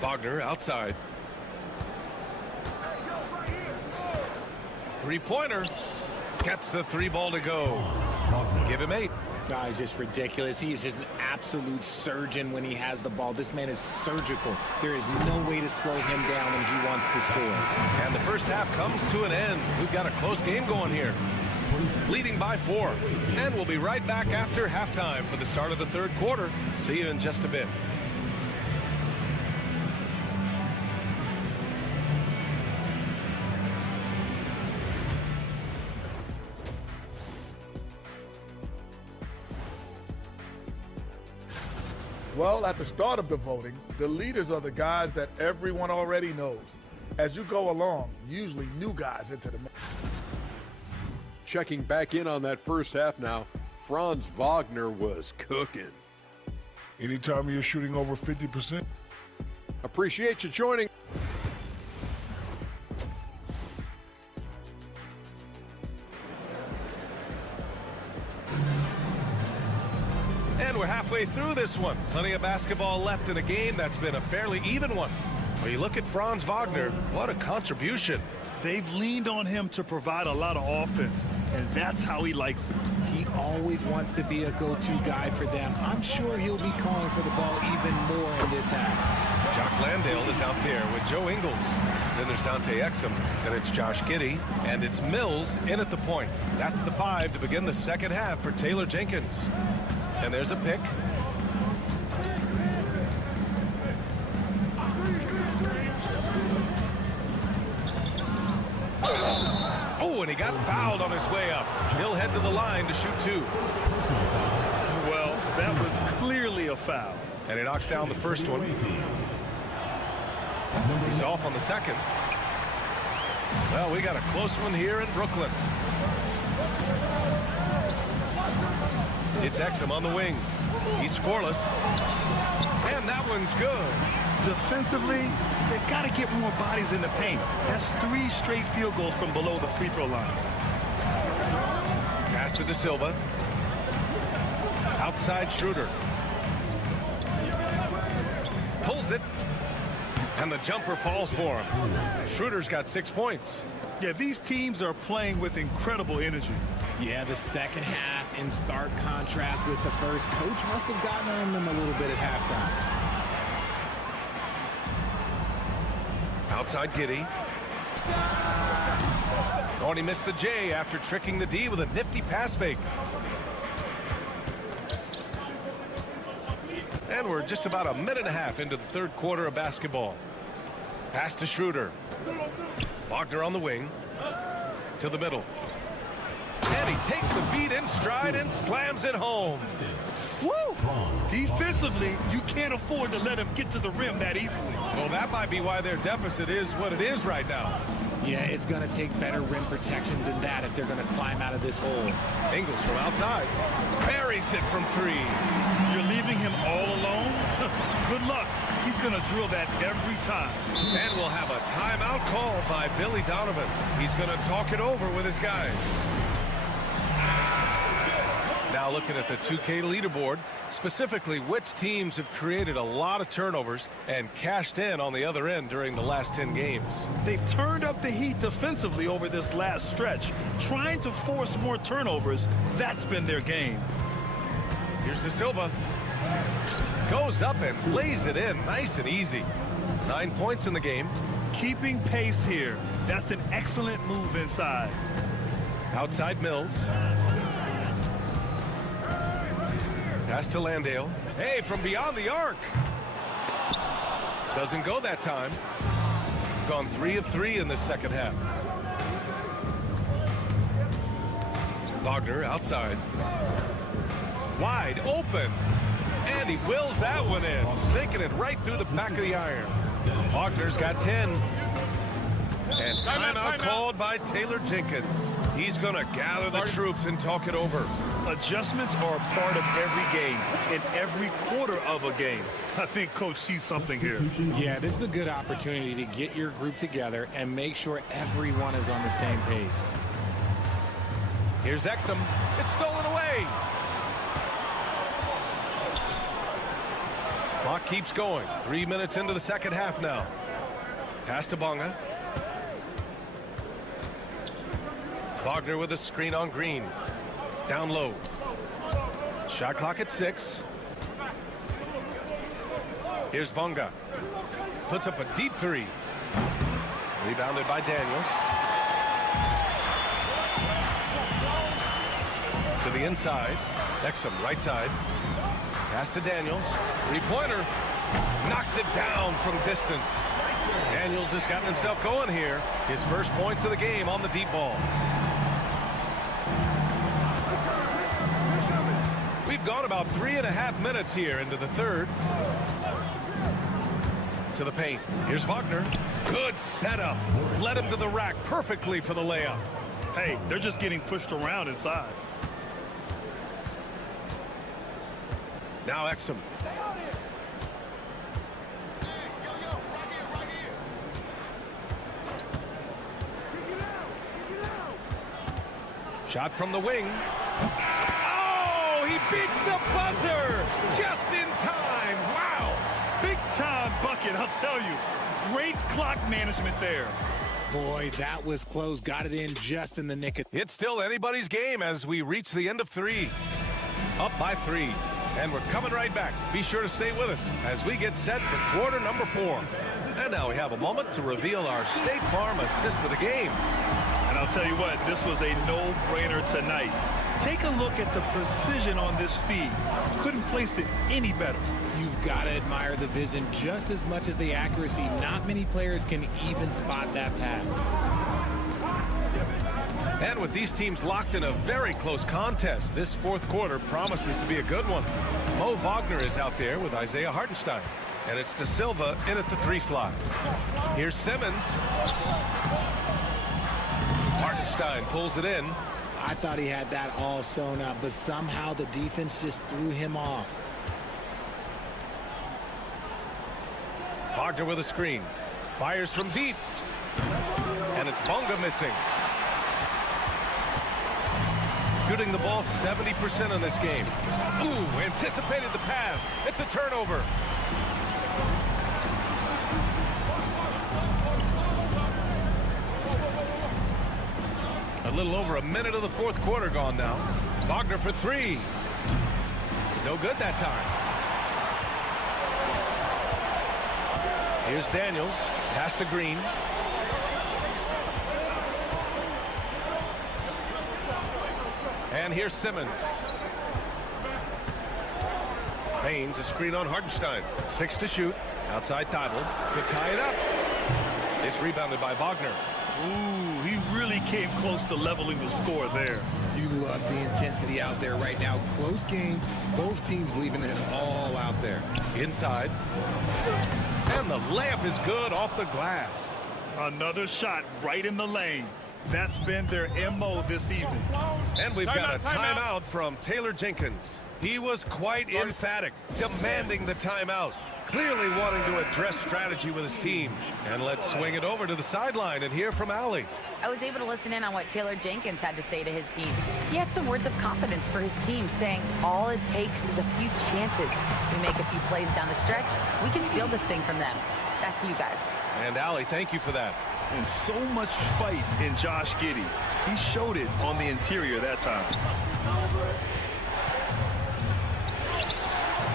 Wagner outside. Three-pointer. Gets the three ball to go. Give him 8. No, he's just ridiculous. He's just an absolute surgeon when he has the ball. This man is surgical. There is no way to slow him down when he wants to score. And the first half comes to an end. We've got a close game going here. Leading by 4. And we'll be right back after halftime for the start of the third quarter. See you in just a bit. Well, at the start of the voting, the leaders are the guys that everyone already knows. As you go along, usually new guys enter the mix. Checking back in on that first half now, Franz Wagner was cooking. Anytime you're shooting over 50%. Appreciate you joining. And we're halfway through this one. Plenty of basketball left in a game that's been a fairly even one. When you look at Franz Wagner, what a contribution. They've leaned on him to provide a lot of offense, and that's how he likes it. He always wants to be a go-to guy for them. I'm sure he'll be calling for the ball even more in this half. Jock Landale is out there with Joe Ingles. Then there's Dante Exum. Then it's Josh Giddey. And it's Mills in at the point. That's the 5 to begin the second half for Taylor Jenkins. And there's a pick. Oh, and he got fouled on his way up. He'll head to the line to shoot 2. Well, that was clearly a foul. And he knocks down the first one. He's off on the second. Well, we got a close one here in Brooklyn. It's Exum on the wing. He's scoreless. And that one's good. Defensively, they've got to get more bodies in the paint. That's 3 straight field goals from below the free throw line. Pass to De Silva. Outside Schroeder. Pulls it. And the jumper falls for him. Schroeder's got 6 points. Yeah, these teams are playing with incredible energy. Yeah, the second half in stark contrast with the first. Coach must have gotten on them a little bit at halftime. Outside Giddey. Oh, and he missed the J after tricking the D with a nifty pass fake. And we're just about a minute and a half into the third quarter of basketball. Pass to Schroeder. Wagner on the wing. To the middle. And he takes the feed in stride and slams it home. Woo! Defensively, you can't afford to let him get to the rim that easily. Well, that might be why their deficit is what it is right now. Yeah, it's going to take better rim protection than that if they're going to climb out of this hole. Ingles from outside. Buries it from 3. You're leaving him all alone? Good luck. He's going to drill that every time. And we'll have a timeout called by Billy Donovan. He's going to talk it over with his guys. Now looking at the 2K leaderboard, specifically which teams have created a lot of turnovers and cashed in on the other end during the last 10 games. They've turned up the heat defensively over this last stretch, trying to force more turnovers. That's been their game. Here's De Silva. Goes up and lays it in nice and easy. 9 points in the game. Keeping pace here. That's an excellent move inside. Outside Mills. Pass to Landale. Hey, from beyond the arc. Doesn't go that time. Gone 3 of 3 in the second half. Wagner outside. Wide open. And he wills that one in. Sinking it right through the back of the iron. Wagner's got 10. And timeout called by Taylor Jenkins. He's going to gather the troops and talk it over. Adjustments are a part of every game, in every quarter of a game. I think Coach sees something here. Yeah, this is a good opportunity to get your group together and make sure everyone is on the same page. Here's Exum. It's stolen away. Clock keeps going. 3 minutes into the second half now. Pass to Bonga. Wagner with a screen on Green. Down low. Shot clock at 6. Here's Bunga. Puts up a deep 3. Rebounded by Daniels. To the inside. Exum, right side. Pass to Daniels. 3-pointer. Knocks it down from distance. Daniels has gotten himself going here. His first points of the game on the deep ball. We've gone about 3.5 minutes here into the third. To the paint. Here's Wagner. Good setup. Led him to the rack perfectly for the layup. Hey, they're just getting pushed around inside. Now Exum. Shot from the wing. Oh, he beats the buzzer just in time. Wow. Big time bucket, I'll tell you. Great clock management there. Boy, that was close. Got it in just in the nick of... It's still anybody's game as we reach the end of 3. Up by 3. And we're coming right back. Be sure to stay with us as we get set for quarter number 4. And now we have a moment to reveal our State Farm assist of the game. And I'll tell you what, this was a no-brainer tonight. Take a look at the precision on this feed. Couldn't place it any better. You've got to admire the vision just as much as the accuracy. Not many players can even spot that pass. And with these teams locked in a very close contest, this fourth quarter promises to be a good one. Mo Wagner is out there with Isaiah Hartenstein. And it's De Silva in at the 3 slot. Here's Simmons. Hartenstein pulls it in. I thought he had that all sewn up, but somehow the defense just threw him off. Wagner with a screen. Fires from deep. And it's Bunga missing. Shooting the ball 70% in this game. Ooh, anticipated the pass. It's a turnover. A little over a minute of the fourth quarter gone now. Wagner for 3. No good that time. Here's Daniels. Pass to Green. And here's Simmons. Haynes, a screen on Hartenstein. 6 to shoot. Outside Tybalt to tie it up. It's rebounded by Wagner. Ooh, he really came close to leveling the score there. You love the intensity out there right now. Close game. Both teams leaving it all out there. Inside. And the layup is good off the glass. Another shot right in the lane. That's been their MO this evening. And we've got a timeout from Taylor Jenkins. He was quite emphatic, demanding the timeout. Clearly wanting to address strategy with his team. And let's swing it over to the sideline and hear from Allie. I was able to listen in on what Taylor Jenkins had to say to his team. He had some words of confidence for his team, saying all it takes is a few chances. We make a few plays down the stretch, we can steal this thing from them. Back to you guys. And Allie, thank you for that. And so much fight in Josh Giddey. He showed it on the interior that time.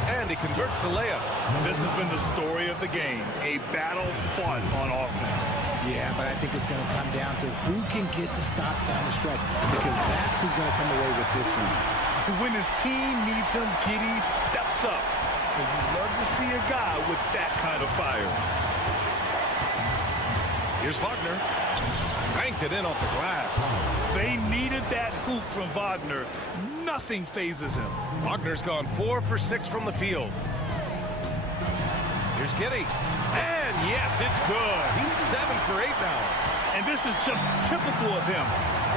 And he converts the layup. This has been the story of the game. A battle fought on offense. Yeah, but I think it's going to come down to who can get the stops down the stretch, because that's who's going to come away with this one. When his team needs him, Giddey steps up. And you love to see a guy with that kind of fire. Here's Wagner. Banked it in off the glass. They needed that hoop from Wagner. Nothing phases him. Wagner's gone 4 for 6 from the field. Here's Giddey. And yes, it's good. He's 7 for 8 now. And this is just typical of him.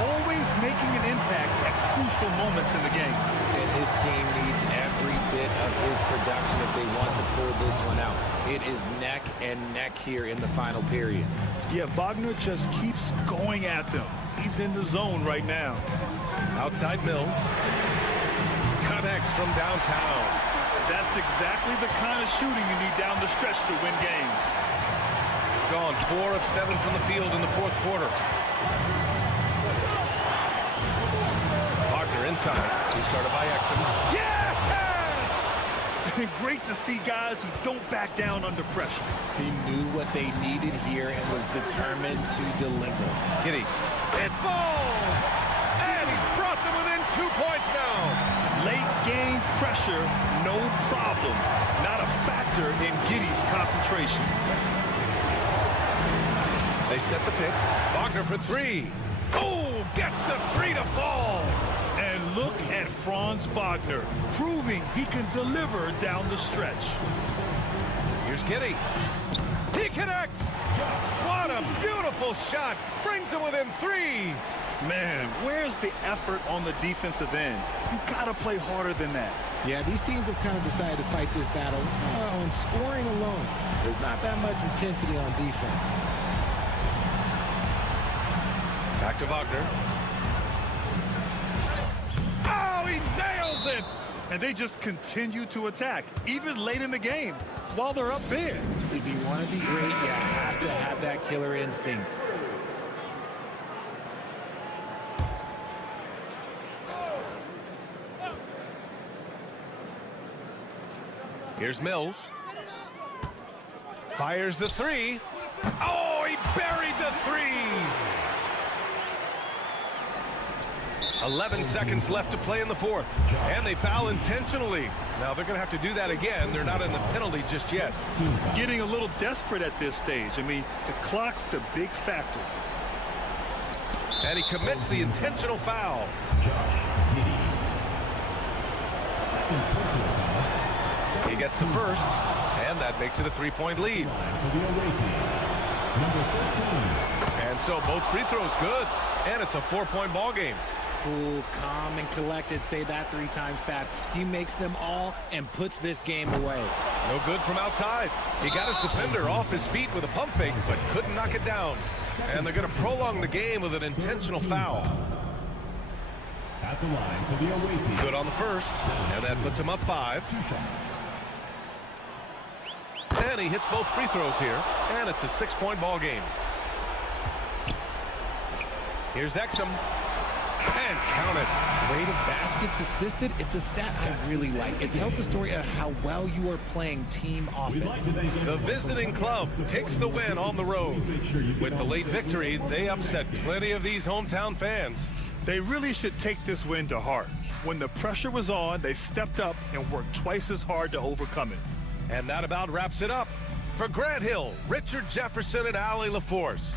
Always making an impact at crucial moments in the game. And his team needs every bit of his production if they want to pull this one out. It is neck and neck here in the final period. Yeah, Wagner just keeps going at them. He's in the zone right now. Outside Mills. Connects from downtown. That's exactly the kind of shooting you need down the stretch to win games. Gone 4 of 7 from the field in the fourth quarter. inside. He's guarded by Exum. Yes! Great to see guys who don't back down under pressure. He knew what they needed here and was determined to deliver. Giddey. It falls! And he's brought them within 2 points now. Late game pressure, no problem. Not a factor in Giddey's concentration. They set the pick. Wagner for three. Oh, gets the three to fall. And look at Franz Wagner, proving he can deliver down the stretch. Here's Giddey. He connects. What a beautiful shot. Brings him within three. Man, where's the effort on the defensive end? You gotta play harder than that. Yeah, these teams have kind of decided to fight this battle on scoring alone. There's not that much intensity on defense. Back to Wagner. Oh, he nails it! And they just continue to attack, even late in the game, while they're up big. If you want to be great, you have to have that killer instinct. Here's Mills. Fires the three. Oh, he buried the three! 11 seconds left to play in the fourth. And they foul intentionally. Now they're going to have to do that again. They're not in the penalty just yet. Getting a little desperate at this stage. I mean, the clock's the big factor. And he commits the intentional foul. He gets the first, and that makes it a three-point lead. And so both free throws good, and it's a 4-point ball game. Cool, calm, and collected. Say that 3 times fast. He makes them all and puts this game away. No good from outside. He got his defender off his feet with a pump fake, but couldn't knock it down. And they're going to prolong the game with an intentional foul. At the line for the away team. Good on the first, and that puts him up 5. And he hits both free throws here, and it's a 6-point ball game. Here's Exum. And count it. Rate of baskets assisted, it's a stat I really like. It tells the story of how well you are playing team offense. The visiting club takes the win on the road. With the late victory, they upset plenty of these hometown fans. They really should take this win to heart. When the pressure was on, they stepped up and worked twice as hard to overcome it. And that about wraps it up. For Grant Hill, Richard Jefferson, and Allie LaForce.